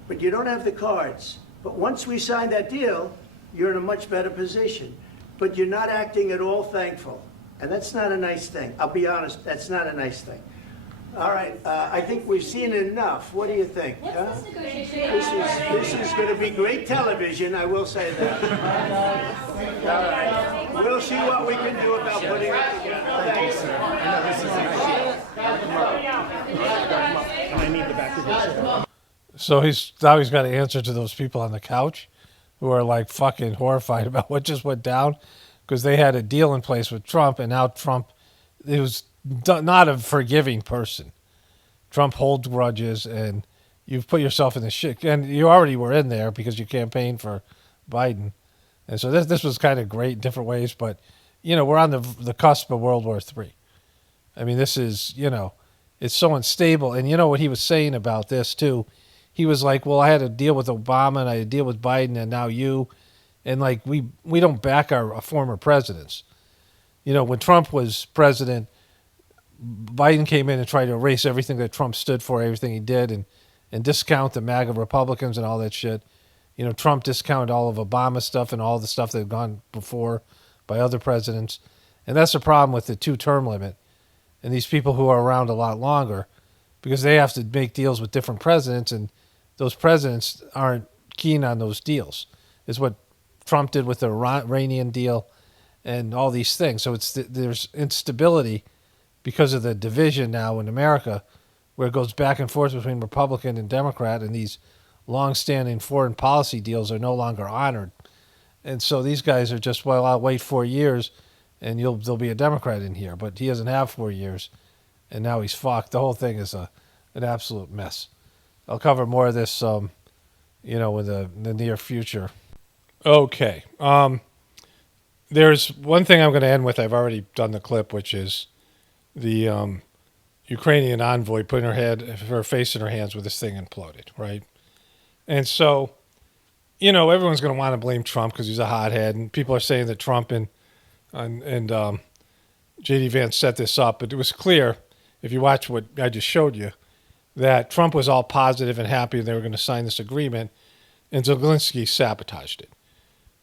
But you don't have the cards. But once we sign that deal, you're in a much better position. But you're not acting at all thankful. And that's not a nice thing. I'll be honest, that's not a nice thing. All right, I think we've seen enough. What do you think? Huh? This is going to be great television, I will say that. All right. We'll see what we can do about putting it together. Thanks, sir. I need the back of this. So he's got to answer to those people on the couch who are like fucking horrified about what just went down because they had a deal in place with Trump, and now Trump, it was not a forgiving person. Trump holds grudges, and you've put yourself in the shit. And you already were in there because you campaigned for Biden. And so this was kind of great in different ways. But, we're on the cusp of World War III. I mean, this is, it's so unstable. And you know what he was saying about this too? He was like, well, I had to deal with Obama and I had to deal with Biden and now you. And like, we don't back our former presidents. You know, when Trump was president, Biden came in and tried to erase everything that Trump stood for, everything he did, and discount the MAGA Republicans and all that shit. You know, Trump discounted all of Obama stuff and all the stuff that had gone before by other presidents. And that's the problem with the 2-term limit and these people who are around a lot longer, because they have to make deals with different presidents, and those presidents aren't keen on those deals. It's what Trump did with the Iranian deal and all these things. So there's instability because of the division now in America, where it goes back and forth between Republican and Democrat, and these long-standing foreign policy deals are no longer honored. And so these guys are just, well, I'll wait 4 years and there'll be a Democrat in here. But he doesn't have 4 years, and now he's fucked. The whole thing is an absolute mess. I'll cover more of this, in the near future. Okay. There's one thing I'm going to end with. I've already done the clip, which is the Ukrainian envoy putting her face in her hands with this thing imploded, right? And so, everyone's going to want to blame Trump because he's a hothead, and people are saying that Trump and J.D. Vance set this up, but it was clear, if you watch what I just showed you, that Trump was all positive and happy they were going to sign this agreement, and Zelensky sabotaged it.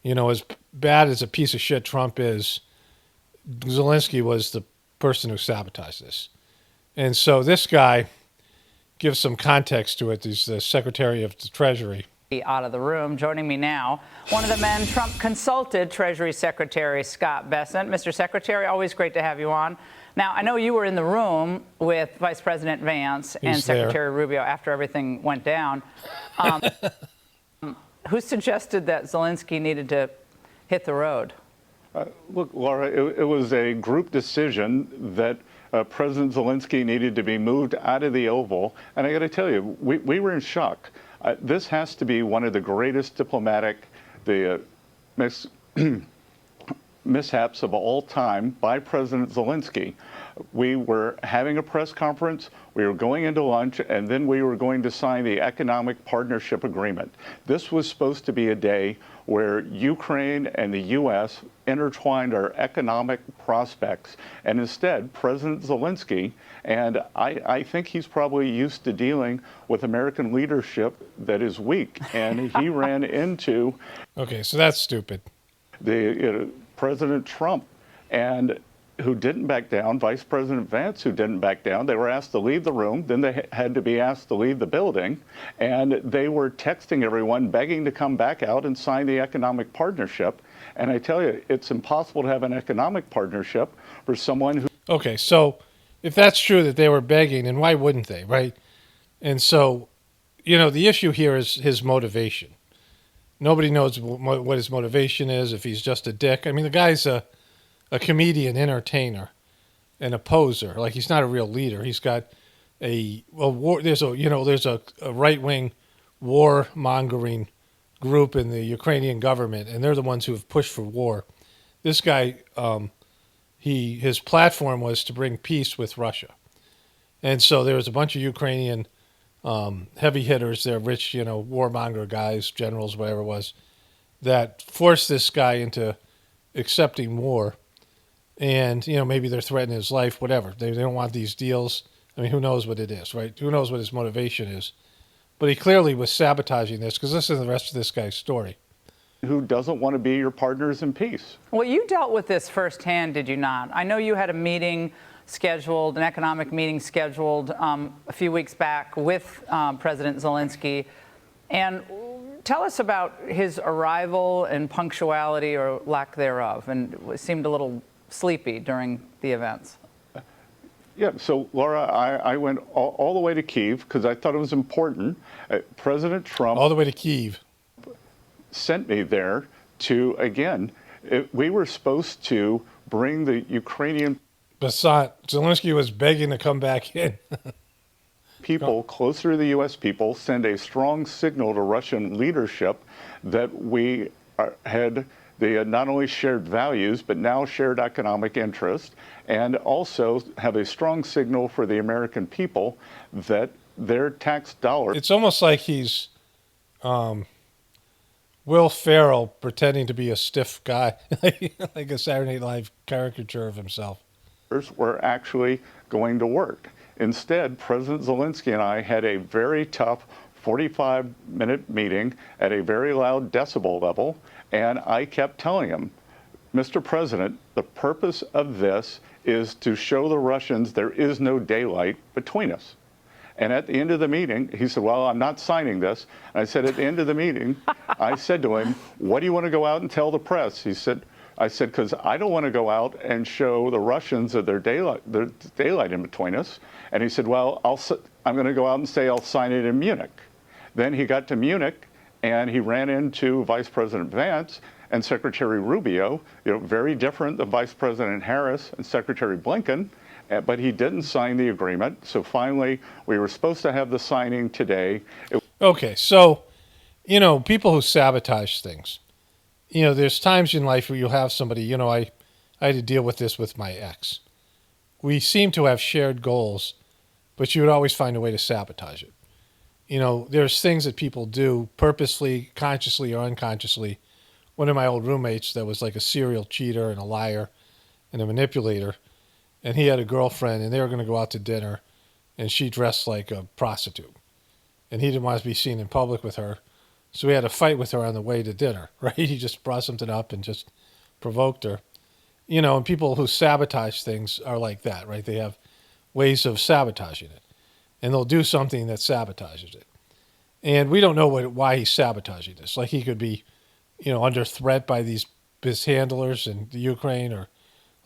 As bad as a piece of shit Trump is, Zelensky was the person who sabotaged this. And so this guy gives some context to it. He's the Secretary of the Treasury. Out of the room. Joining me now, one of the men Trump consulted, Treasury Secretary Scott Bessent. Mr. Secretary, always great to have you on. Now, I know you were in the room with Vice President Vance and Secretary Rubio after everything went down. Who suggested that Zelensky needed to hit the road? Look, Laura, it was a group decision that President Zelensky needed to be moved out of the Oval. And I got to tell you, we were in shock. This has to be one of the greatest diplomatic mishaps of all time by President Zelensky. We were having a press conference, we were going into lunch, and then we were going to sign the Economic Partnership Agreement. This was supposed to be a day where Ukraine and the U.S. intertwined our economic prospects, and instead, President Zelensky, and I think he's probably used to dealing with American leadership that is weak, and he ran into... Okay, so that's stupid. President Trump, and who didn't back down, Vice President Vance, who didn't back down. They were asked to leave the room, then they had to be asked to leave the building, and they were texting everyone, begging to come back out and sign the economic partnership. And I tell you, it's impossible to have an economic partnership for someone who... Okay, so if that's true that they were begging, and why wouldn't they, right? And so, the issue here is his motivation. Nobody knows what his motivation is, if he's just a dick. I mean, the guy's a comedian, entertainer, and a poser. Like, he's not a real leader. He's got there's a right-wing war-mongering group in the Ukrainian government, and they're the ones who have pushed for war. This guy, his platform was to bring peace with Russia. And so there was a bunch of Ukrainian heavy hitters, they're rich, warmonger guys, generals, whatever it was, that forced this guy into accepting war. And, maybe they're threatening his life, whatever. They don't want these deals. I mean, who knows what it is, right? Who knows what his motivation is? But he clearly was sabotaging this, because listen to the rest of this guy's story. Who doesn't want to be your partners in peace? Well, you dealt with this firsthand, did you not? I know you had a meeting scheduled, an economic meeting scheduled a few weeks back with President Zelensky. And tell us about his arrival and punctuality or lack thereof, and it seemed a little sleepy during the events. Yeah, so Laura, I went all the way to Kyiv because I thought it was important. President Trump... All the way to Kyiv. ...sent me there to, again, we were supposed to bring the Ukrainian... Basant, Zelensky was begging to come back in. People closer to the U.S. people, send a strong signal to Russian leadership that we had They had not only shared values, but now shared economic interest, and also have a strong signal for the American people that their tax dollars. It's almost like he's Will Ferrell pretending to be a stiff guy, like a Saturday Night Live caricature of himself. Were actually going to work. Instead, President Zelensky and I had a very tough 45-minute meeting at a very loud decibel level, and I kept telling him, Mr. President, the purpose of this is to show the Russians there is no daylight between us. And at the end of the meeting, he said, well, I'm not signing this. And I said, at the end of the meeting, I said to him, what do you want to go out and tell the press? I said, because I don't want to go out and show the Russians that there's daylight in between us. And he said, well, I'm going to go out and say I'll sign it in Munich. Then he got to Munich, and he ran into Vice President Vance and Secretary Rubio, very different than Vice President Harris and Secretary Blinken, but he didn't sign the agreement. So finally, we were supposed to have the signing today. Okay, so, people who sabotage things, there's times in life where you'll have somebody, I had to deal with this with my ex. We seem to have shared goals, but you would always find a way to sabotage it. There's things that people do purposely, consciously or unconsciously. One of my old roommates that was like a serial cheater and a liar and a manipulator, and he had a girlfriend, and they were going to go out to dinner, and she dressed like a prostitute. And he didn't want to be seen in public with her, so he had a fight with her on the way to dinner, right? He just brought something up and just provoked her. And people who sabotage things are like that, right? They have ways of sabotaging it, and they'll do something that sabotages it. And we don't know why he's sabotaging this. Like, he could be under threat by his handlers in the Ukraine, or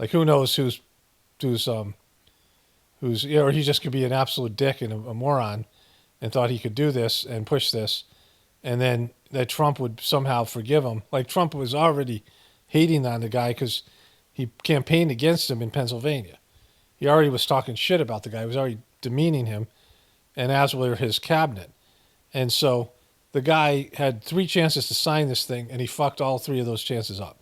like who knows who's or he just could be an absolute dick and a moron and thought he could do this and push this, and then that Trump would somehow forgive him. Like, Trump was already hating on the guy because he campaigned against him in Pennsylvania. He already was talking shit about the guy. He was already demeaning him, and as were his cabinet. And so the guy had 3 chances to sign this thing, and he fucked all 3 of those chances up.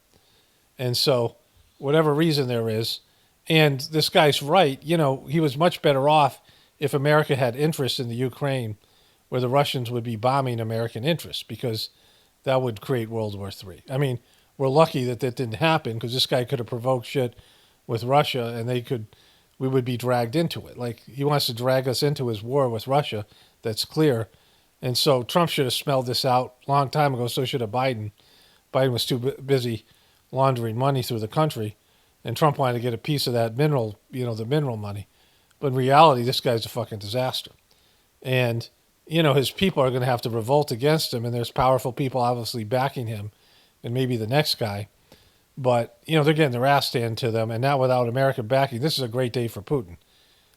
And so, whatever reason there is, and this guy's right, he was much better off if America had interest in the Ukraine, where the Russians would be bombing American interests, because that would create World War III. I mean, we're lucky that didn't happen, because this guy could have provoked shit with Russia, and we would be dragged into it. Like, he wants to drag us into his war with Russia. That's clear. And so Trump should have smelled this out a long time ago. So should have Biden. Biden was too busy laundering money through the country, and Trump wanted to get a piece of that mineral, the mineral money. But in reality, this guy's a fucking disaster. And, his people are going to have to revolt against him, and there's powerful people obviously backing him, and maybe the next guy. But, they're getting their ass handed to them, and now without American backing, this is a great day for Putin.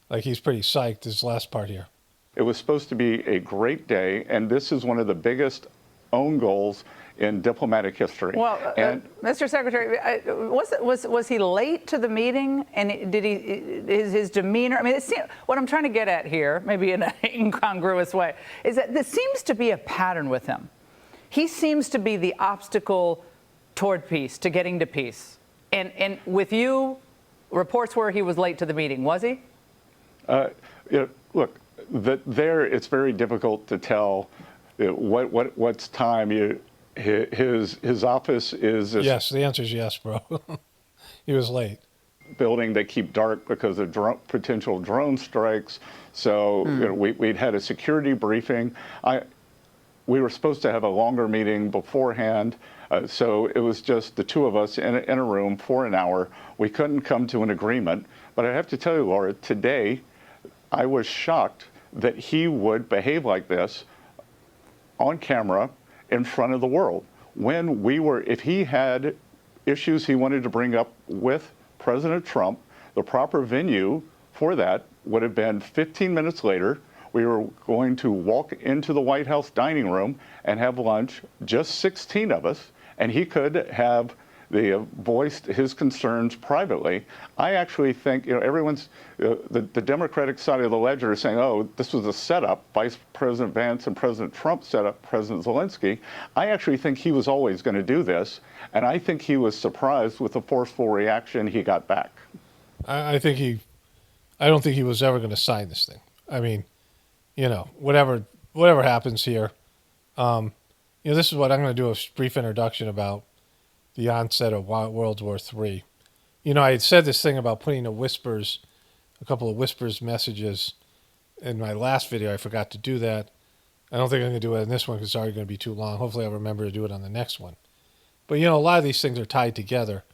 Like, he's pretty psyched, this last part here. It was supposed to be a great day, and this is one of the biggest own goals in diplomatic history. Well, Mr. Secretary, was he late to the meeting? And did his demeanor? I mean, what I'm trying to get at here, maybe in an incongruous way, is that there seems to be a pattern with him. He seems to be the obstacle toward peace, to getting to peace. And with you, reports were he was late to the meeting. Was he? Look. It's very difficult to tell what's time. His office is yes. The answer is yes, bro. He was late. Building they keep dark because of potential drone strikes. So we'd had a security briefing. We were supposed to have a longer meeting beforehand. So it was just the 2 of us in a room for an hour. We couldn't come to an agreement. But I have to tell you, Laura, today I was shocked that he would behave like this on camera in front of the world. If he had issues he wanted to bring up with President Trump, the proper venue for that would have been 15 minutes later. We were going to walk into the White House dining room and have lunch, just 16 of us, and he could have voiced his concerns privately. I actually think, everyone's, the Democratic side of the ledger is saying, oh, this was a setup. Vice President Vance and President Trump set up President Zelensky. I actually think he was always going to do this, and I think he was surprised with the forceful reaction he got back. I don't think he was ever going to sign this thing. I mean, whatever happens here, this is what I'm going to do, a brief introduction about the onset of World War III. I had said this thing about putting a couple of whispers messages in my last video. I forgot to do that. I don't think I'm going to do it in this one because it's already going to be too long. Hopefully I'll remember to do it on the next one. But, a lot of these things are tied together,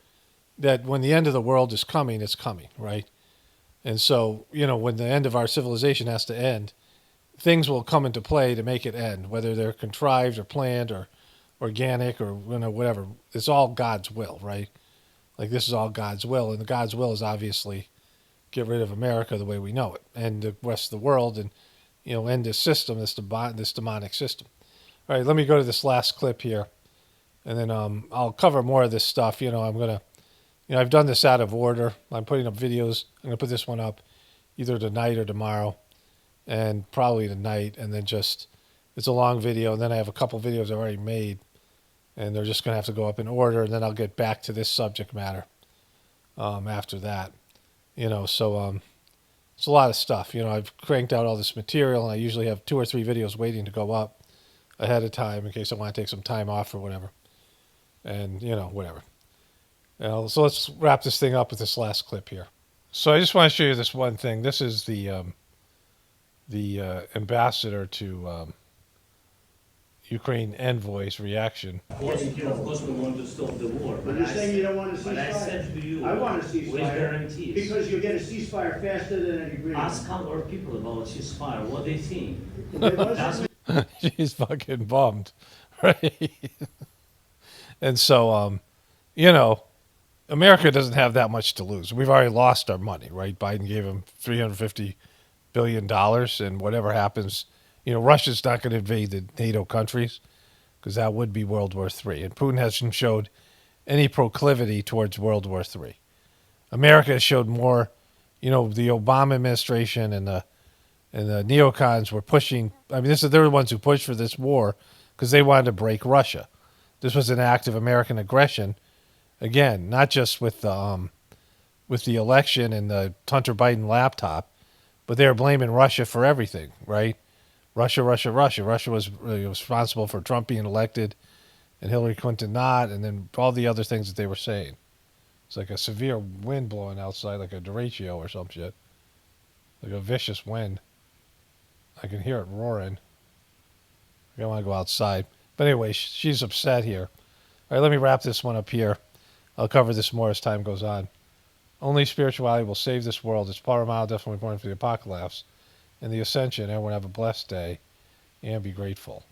that when the end of the world is coming, it's coming, right? And so, when the end of our civilization has to end, things will come into play to make it end, whether they're contrived or planned or organic or whatever. It's all God's will, right? Like, this is all God's will, and the God's will is obviously get rid of America the way we know it, and the rest of the world, and end this system, this demonic system. All right, let me go to this last clip here, and then I'll cover more of this stuff. I'm gonna, I've done this out of order. I'm putting up videos. I'm gonna put this one up either tonight or tomorrow, and probably tonight, and then it's a long video, and then I have a couple videos I've already made, and they're just going to have to go up in order, and then I'll get back to this subject matter after that. So it's a lot of stuff. I've cranked out all this material, and I usually have 2 or 3 videos waiting to go up ahead of time in case I want to take some time off or whatever. And, whatever. So let's wrap this thing up with this last clip here. So I just want to show you this one thing. This is the ambassador to Ukraine envoy's reaction. Of course, we want to stop the war. But you're saying you don't want a ceasefire? But I said to you, I want a ceasefire. with guarantees. Because you get a ceasefire faster than an agreement. Ask our people about ceasefire, what they think. She's fucking bummed, right? And so, America doesn't have that much to lose. We've already lost our money, right? Biden gave him $350 billion, and whatever happens, Russia's not going to invade the NATO countries because that would be World War III. And Putin hasn't showed any proclivity towards World War III. America has showed more. The Obama administration and the neocons were pushing. I mean, they're the ones who pushed for this war because they wanted to break Russia. This was an act of American aggression. Again, not just with the election and the Hunter Biden laptop, but they were blaming Russia for everything, right? Russia. Russia was responsible for Trump being elected and Hillary Clinton not, and then all the other things that they were saying. It's like a severe wind blowing outside, like a derecho or some shit. Like a vicious wind. I can hear it roaring. I don't want to go outside. But anyway, she's upset here. All right, let me wrap this one up here. I'll cover this more as time goes on. Only spirituality will save this world. It's paramount, definitely important for the apocalypse and the ascension. Everyone have a blessed day and be grateful.